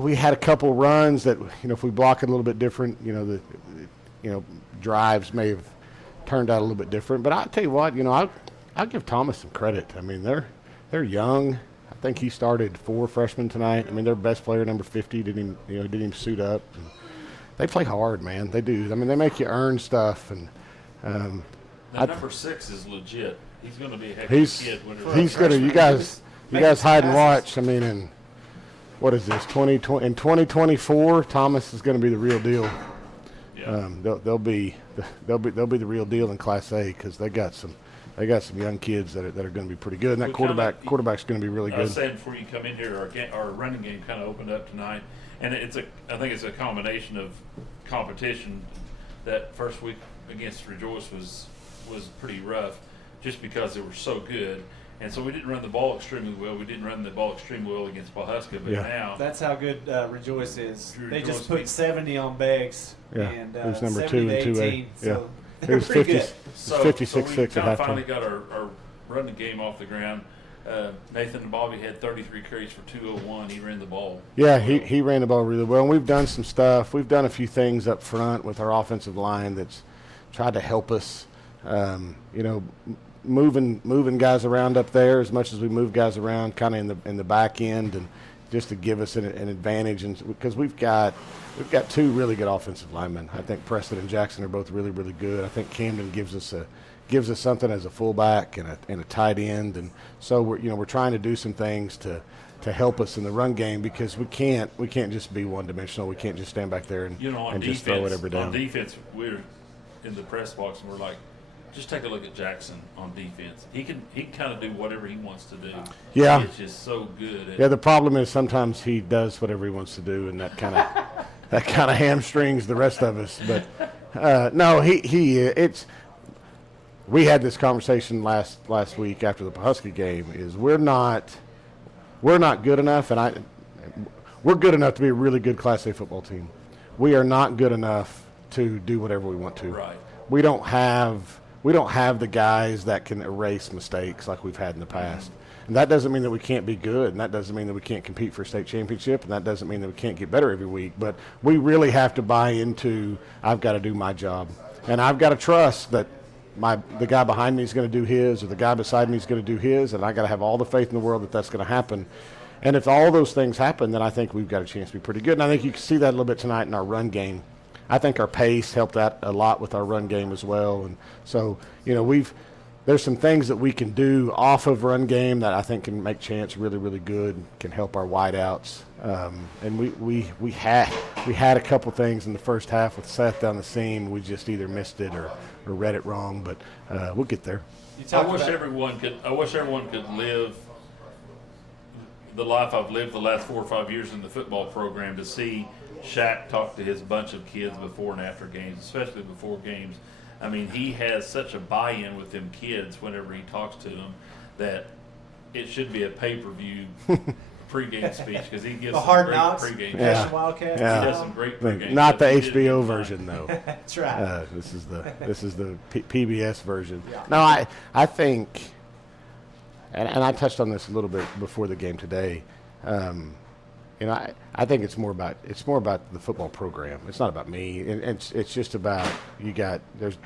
We had a couple runs that, if we block it a little bit different, drives may have turned out a little bit different. But I'll tell you what, I'll give Thomas some credit. I mean, they're young. I think he started 4 freshmen tonight. I mean, their best player, number 50, didn't even suit up. And they play hard, man. They do. I mean, they make you earn stuff. And number 6 is legit. He's going to be a heck of a kid. He's going to. You guys hide and watch. I mean, and what is this? In 2024, Thomas is going to be the real deal. Yeah. They'll be the real deal in Class A because they got some young kids that are going to be pretty good. And that quarterback's going to be really good. I was saying before you come in here, our running game kind of opened up tonight, and I think it's a combination of competition. That first week against Rejoice was pretty rough, just because they were so good. And so we didn't run the ball extremely well. We didn't run the ball extremely well against Pawhuska, but now that's how good Rejoice is. They just put 70 on Beggs. Yeah, and it was number 2 and 2A. So it was 56-6 we at halftime. Finally got our running game off the ground. Nathan and Bobby had 33 carries for 201. He ran the ball. Yeah, he ran the ball really well. And we've done some stuff. We've done a few things up front with our offensive line that's tried to help us. Moving guys around up there as much as we move guys around kind of in the back end, and just to give us an advantage, and because we've got 2 really good offensive linemen. I think Preston and Jackson are both really, really good. I think Camden gives us something as a fullback and a tight end, and so we're trying to do some things to help us in the run game, because we can't just be one dimensional. We can't just stand back there and just throw it every down. On defense, we're in the press box and we're like, just take a look at Jackson on defense. He can kind of do whatever he wants to do. Yeah, he's just so good. The problem is sometimes he does whatever he wants to do, and that kind of hamstrings the rest of us. But no, we had this conversation last week after the Pawhuska game. Is we're not good enough, and we're good enough to be a really good Class A football team. We are not good enough to do whatever we want to. Right. We don't have the guys that can erase mistakes like we've had in the past. And that doesn't mean that we can't be good, and that doesn't mean that we can't compete for a state championship, and that doesn't mean that we can't get better every week. But we really have to buy into, I've got to do my job. And I've got to trust that the guy behind me is going to do his, or the guy beside me is going to do his, and I got to have all the faith in the world that that's going to happen. And if all those things happen, then I think we've got a chance to be pretty good. And I think you can see that a little bit tonight in our run game. I think our pace helped out a lot with our run game as well. And so, there's some things that we can do off of run game that I think can make Chance really, really good, can help our wideouts. And we had a couple things in the first half with Seth down the seam. We just either missed it or read it wrong, but we'll get there. I wish everyone could live the life I've lived the last 4 or 5 years in the football program, to see Shaq talk to his bunch of kids before and after games, especially before games. I mean, he has such a buy-in with them kids whenever he talks to them that it should be a pay-per-view pregame speech, because he gives some great pregame. Wildcats. Yeah. He does some great pregame. Not the HBO version, though. That's right. This is the PBS version. Yeah. No, I think, and I touched on this a little bit before the game today. I think it's more about the football program. It's not about me. It's just about there's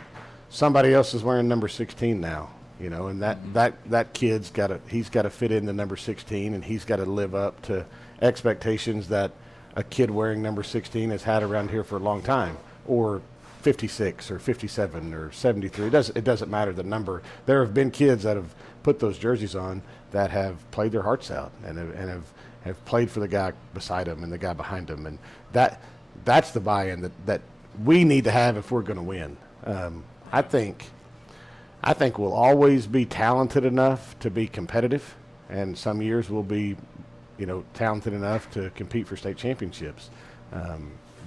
somebody else is wearing number 16 now, and that kid's he's got to fit in the number 16, and he's got to live up to expectations that a kid wearing number 16 has had around here for a long time, or 56 or 57 or 73. It doesn't matter the number. There have been kids that have put those jerseys on that have played their hearts out and have played for the guy beside him and the guy behind him, and that's the buy-in that we need to have if we're going to win. I think we'll always be talented enough to be competitive, and some years we'll be, talented enough to compete for state championships.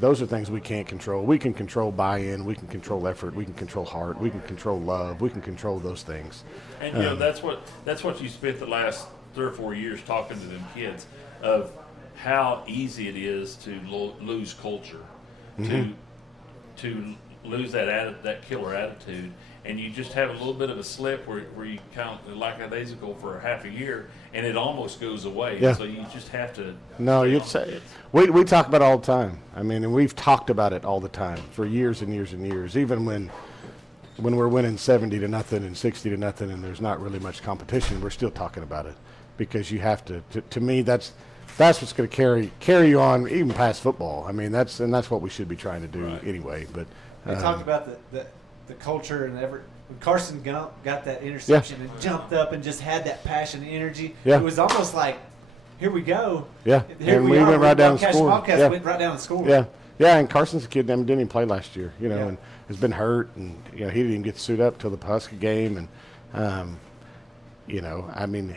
Those are things we can't control. We can control buy-in, we can control effort, we can control heart, we can control love, we can control those things. And that's what you spent the last 3 or 4 years talking to them kids, of how easy it is to lose culture, to lose that killer attitude, and you just have a little bit of a slip where you count like a days ago for a half a year, and it almost goes away. Yeah. So you just have to. No, you'd say we talk about it all the time. I mean, and we've talked about it all the time for years and years and years. Even when we're winning 70-0 and 60-0, and there's not really much competition, we're still talking about it because you have to. To me, that's what's going to carry you on even past football. I mean, that's what we should be trying to do anyway. But they talked about the culture and when Carson got that interception and jumped up and just had that passion and energy. Yeah. It was almost like, here we go. Yeah, Here and we went right down and scored. Bobcats went right down and scored. Yeah, yeah, and Carson's a kid that didn't even play last year, and has been hurt, and he didn't even get to suit up till the Husky game, and I mean,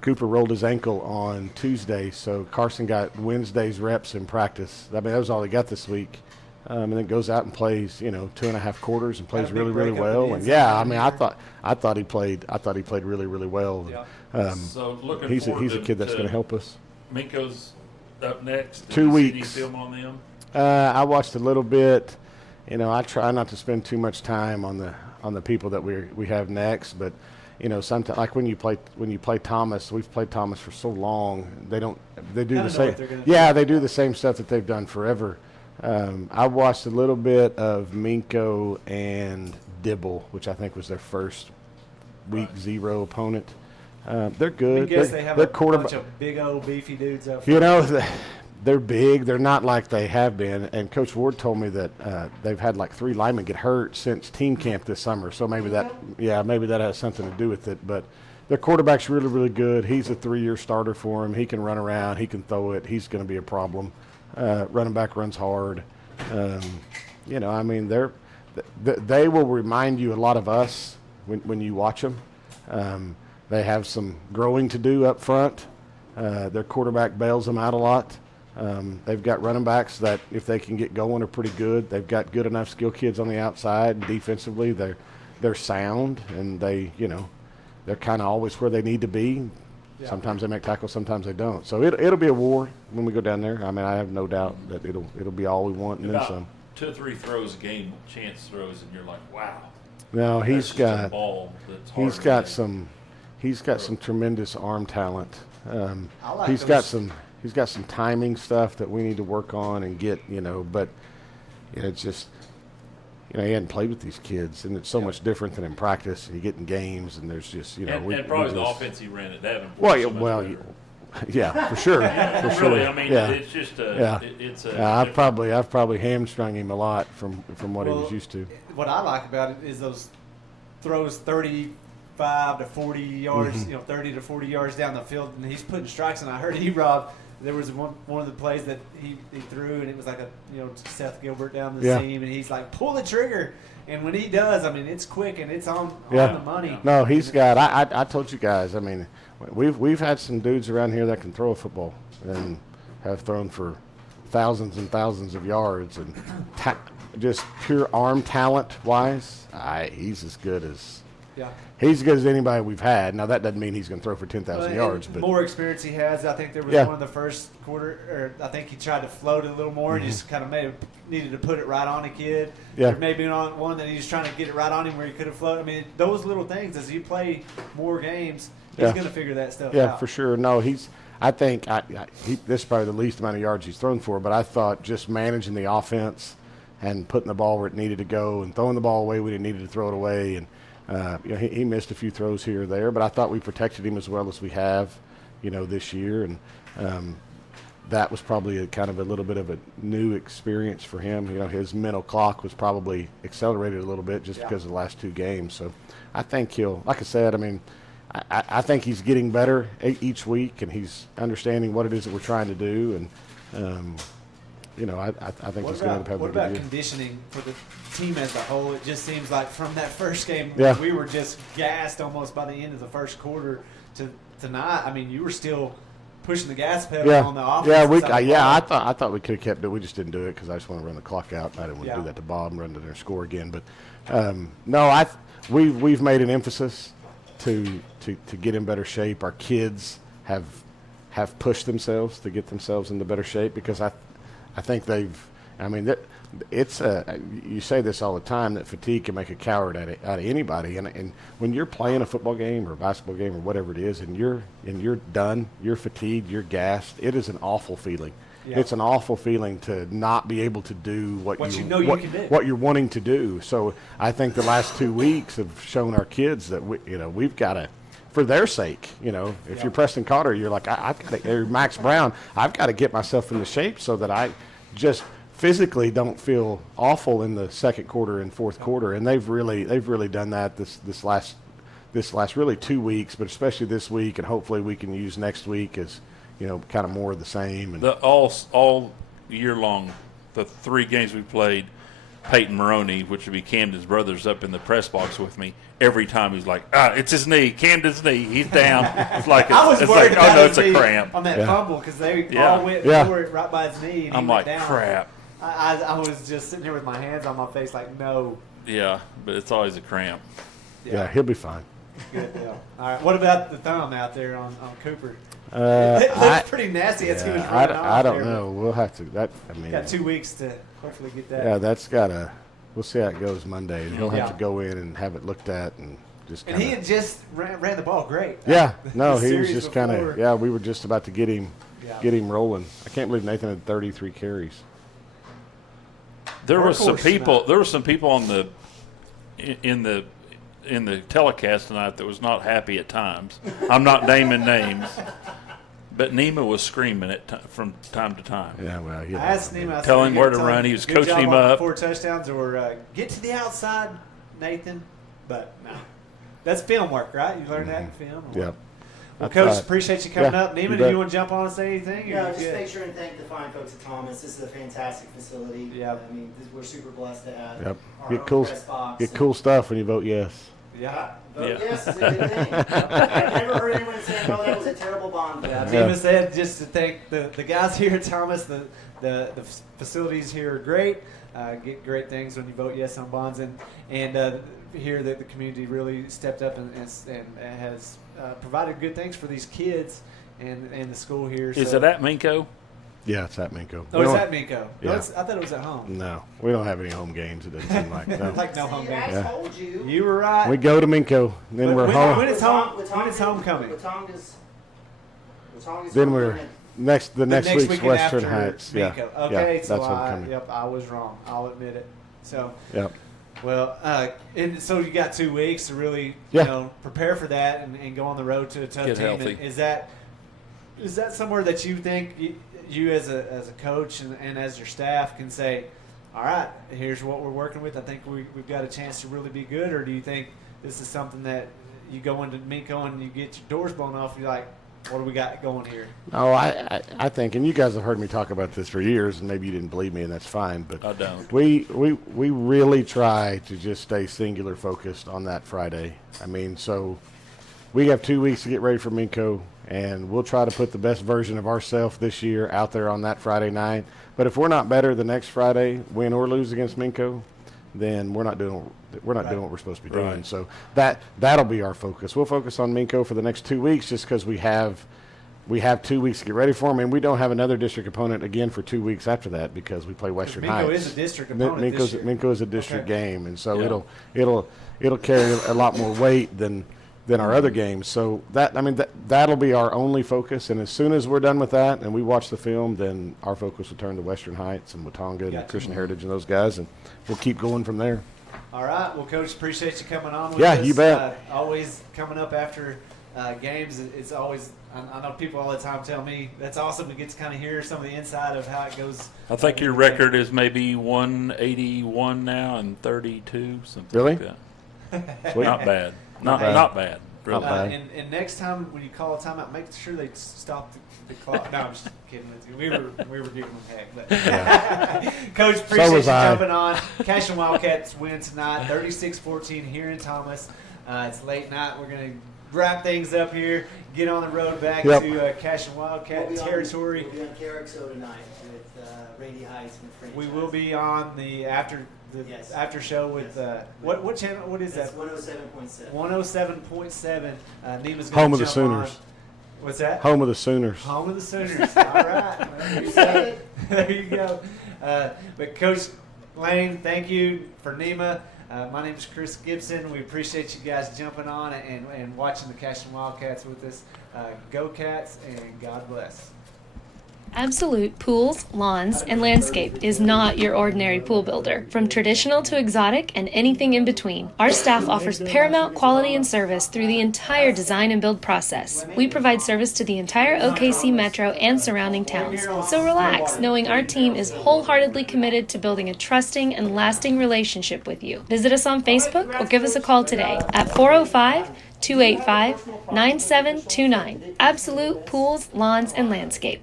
Cooper rolled his ankle on Tuesday, so Carson got Wednesday's reps in practice. I mean, that was all he got this week. And then goes out and plays, 2.5 quarters and plays really, really well. And I mean, I thought he played really, really well. Yeah. So looking he's forward a kid that's going to help us. Minko's up next. 2 weeks. See any film on them? I watched a little bit. I try not to spend too much time on the people that we have next, but sometimes like when you play Thomas, we've played Thomas for so long. They do the same. Yeah, they do the same stuff that they've done forever. I watched a little bit of Minko and Dibble, which I think was their first week 0 opponent. They're good. I guess they have they're a bunch of big old beefy dudes up front. They're big. They're not like they have been. And Coach Ward told me that they've had like 3 linemen get hurt since team camp this summer. So maybe that has something to do with it. But their quarterback's really, really good. He's a 3-year starter for him. He can run around. He can throw it. He's going to be a problem. Running back runs hard. I mean, they will remind you a lot of us when you watch them. They have some growing to do up front. Their quarterback bails them out a lot. They've got running backs that, if they can get going, are pretty good. They've got good enough skill kids on the outside. And defensively, they're sound, and they're kind of always where they need to be. Yeah. Sometimes they make tackles, sometimes they don't. So it'll be a war when we go down there. I mean, I have no doubt that it'll be all we want and then some. 2 or 3 throws a game, chance throws, and you're like, wow. No, he's got some tremendous arm talent. He's got some timing stuff that we need to work on and get, but it's just. He hadn't played with these kids, and it's so much different than in practice. You get in games, and there's just, and probably the offense he ran at Davenport. Yeah, for sure, for sure. Really, I mean, it's just I've probably hamstrung him a lot from what he was used to. What I like about it is those throws 35 to 40 yards, 30 to 40 yards down the field, and he's putting strikes. And I heard Rob. There was one of the plays that he threw, and it was like Seth Gilbert down the seam, and he's like, pull the trigger. And when he does, I mean, it's quick and it's on the money. No, he's got. I told you guys. I mean, we've had some dudes around here that can throw a football and have thrown for thousands and thousands of yards, and just pure arm talent wise, he's as good as. Yeah. He's as good as anybody we've had. Now, that doesn't mean he's going to throw for 10,000 yards. But more experience he has. I think there was one of the first quarter, or I think he tried to float it a little more and just kind of needed to put it right on a kid. Yeah. Or maybe on one that he was trying to get it right on him where he could have floated. I mean, those little things, as you play more games, he's going to figure that stuff out. Yeah, for sure. No, I think this is probably the least amount of yards he's thrown for, but I thought just managing the offense and putting the ball where it needed to go and throwing the ball away when he needed to throw it away, and he missed a few throws here or there, but I thought we protected him as well as we have, this year. And that was probably a kind of a little bit of a new experience for him. His mental clock was probably accelerated a little bit just because of the last 2 games. So I think like I said, I mean, I think he's getting better each week, and he's understanding what it is that we're trying to do. And, I think he's going to have a good year. What about conditioning for the team as a whole? It just seems like from that first game, we were just gassed almost by the end of the first quarter to tonight. I mean, you were still pushing the gas pedal on the offense. I thought we could have kept it. We just didn't do it because I just want to run the clock out. I didn't want to do that to Bob and run to their score again. But no, we've made an emphasis to get in better shape. Our kids have pushed themselves to get themselves into better shape because I think I mean, it's you say this all the time that fatigue can make a coward out of anybody, and when you're playing a football game or a basketball game or whatever it is, and you're done, you're fatigued, you're gassed, it is an awful feeling. Yeah. It's an awful feeling to not be able to do what you can do. What you're wanting to do. So I think the last 2 weeks have shown our kids that we've got to, for their sake, if you're Preston Carter, you're like, I've got to, or Max Brown, I've got to get myself into shape so that I just physically don't feel awful in the second quarter and fourth quarter. And they've really done that this last really 2 weeks, but especially this week, and hopefully we can use next week as kind of more of the same. And all year long, the 3 games we played, Peyton Maroney, which would be Camden's brother's, up in the press box with me. Every time he's like, it's his knee, Camden's knee, he's down. It's like I was worried about it's a cramp on that fumble because they all went for it right by his knee. And I'm like, down. Crap. I was just sitting here with my hands on my face, like, no. Yeah, but it's always a cramp. Yeah, he'll be fine. Good deal. All right, what about the thumb out there on Cooper? It looks pretty nasty as he was running off. I don't know. We'll have to. Got 2 weeks to hopefully get that. Yeah, that's gotta. We'll see how it goes Monday. He'll have to go in and have it looked at and just. And he had just ran the ball great. Yeah, no, he was just kind of. Yeah, we were just about to get him rolling. I can't believe Nathan had 33 carries. There were some people. There were some people on the in the telecast tonight that was not happy at times. I'm not naming names, but Nima was screaming from time to time. Yeah, well, I asked Nima, tell him where to run. He was coaching him up. 4 touchdowns, or get to the outside, Nathan. But no, that's film work, right? You learned that in film. Yep. Well, Coach, appreciate you coming up. Neiman, do you want to jump on and say anything? Yeah, just make sure and thank the fine folks at Thomas. This is a fantastic facility. Yeah. I mean, we're super blessed to have. Yep. Our press box. Get cool stuff when you vote yes. Yeah. Vote yes is a good thing. I've never heard anyone say, "Oh, that was a terrible bond." Yeah. Neiman said just to thank the guys here at Thomas. The facilities here are great. Get great things when you vote yes on bonds, and here that the community really stepped up and has provided good things for these kids and the school here. Is it at Minko? Yeah, it's at Minko. Oh, it's at Minko. Yeah. No, I thought it was at home. No, we don't have any home games. It doesn't seem like. No. Like no home games. I told you. You were right. We go to Minko, then we're home. When is homecoming? Then we're the next week's Western Heights. Minko. Yeah. Okay, yeah, so that's homecoming. I was wrong. I'll admit it. So. Yep. Well, and so you got 2 weeks to really, prepare for that and go on the road to a tough Get team. healthy. And is that somewhere that you think you as a coach and as your staff can say, all right, here's what we're working with. I think we've got a chance to really be good, or do you think this is something that you go into Minko and you get your doors blown off? You're like, what do we got going here? Oh, I think, and you guys have heard me talk about this for years, and maybe you didn't believe me, and that's fine. But I don't. We really try to just stay singular focused on that Friday. I mean, so we have 2 weeks to get ready for Minko, and we'll try to put the best version of ourselves this year out there on that Friday night. But if we're not better the next Friday, win or lose against Minko, then we're not doing doing what we're supposed to be doing. Right. So that'll be our focus. We'll focus on Minko for the next 2 weeks, just because we have 2 weeks to get ready for them, and we don't have another district opponent again for 2 weeks after that because we play Western Heights. Minko is a district opponent this year. Minko is a district game, and so it'll carry a lot more weight than our other games. So that'll be our only focus. And as soon as we're done with that and we watch the film, then our focus will turn to Western Heights and Watonga and Christian Heritage and those guys, and we'll keep going from there. All right. Well, Coach, appreciate you coming on with us. Yeah, you bet. Always coming up after games. It's always, I know people all the time tell me that's awesome to get to kind of hear some of the inside of how it goes. I think your record is maybe 181 now and 32, something really? like that. Not bad. Not bad. Really. Not bad. And next time when you call a timeout, make sure they stop the clock. No, I'm just kidding with you. We were giving them heck. But Coach, appreciate you jumping on. Cashion Wildcats win tonight, 36-14 here in Thomas. It's late night. We're going to wrap things up here. Get on the road back to Cashion Wildcat territory. We'll be on Carrickso tonight with Rady Heights and the franchise. We will be on the after show with what channel? What is that? 107.7. 107.7. Nima's going Home to of the jump Sooners. on. What's that? Home of the Sooners. Home of the Sooners. All right. Well, there you go. But Coach Lane, thank you. For Nema, my name is Chris Gibson. We appreciate you guys jumping on and watching the Cashion Wildcats with us. Go Cats, and God bless. Absolute Pools, Lawns, and Landscape is not your ordinary pool builder. From traditional to exotic and anything in between, our staff offers paramount quality and service through the entire design and build process. We provide service to the entire OKC metro and surrounding towns. So relax, knowing our team is wholeheartedly committed to building a trusting and lasting relationship with you. Visit us on Facebook or give us a call today at 405-285-9729. Absolute Pools, Lawns, and Landscape.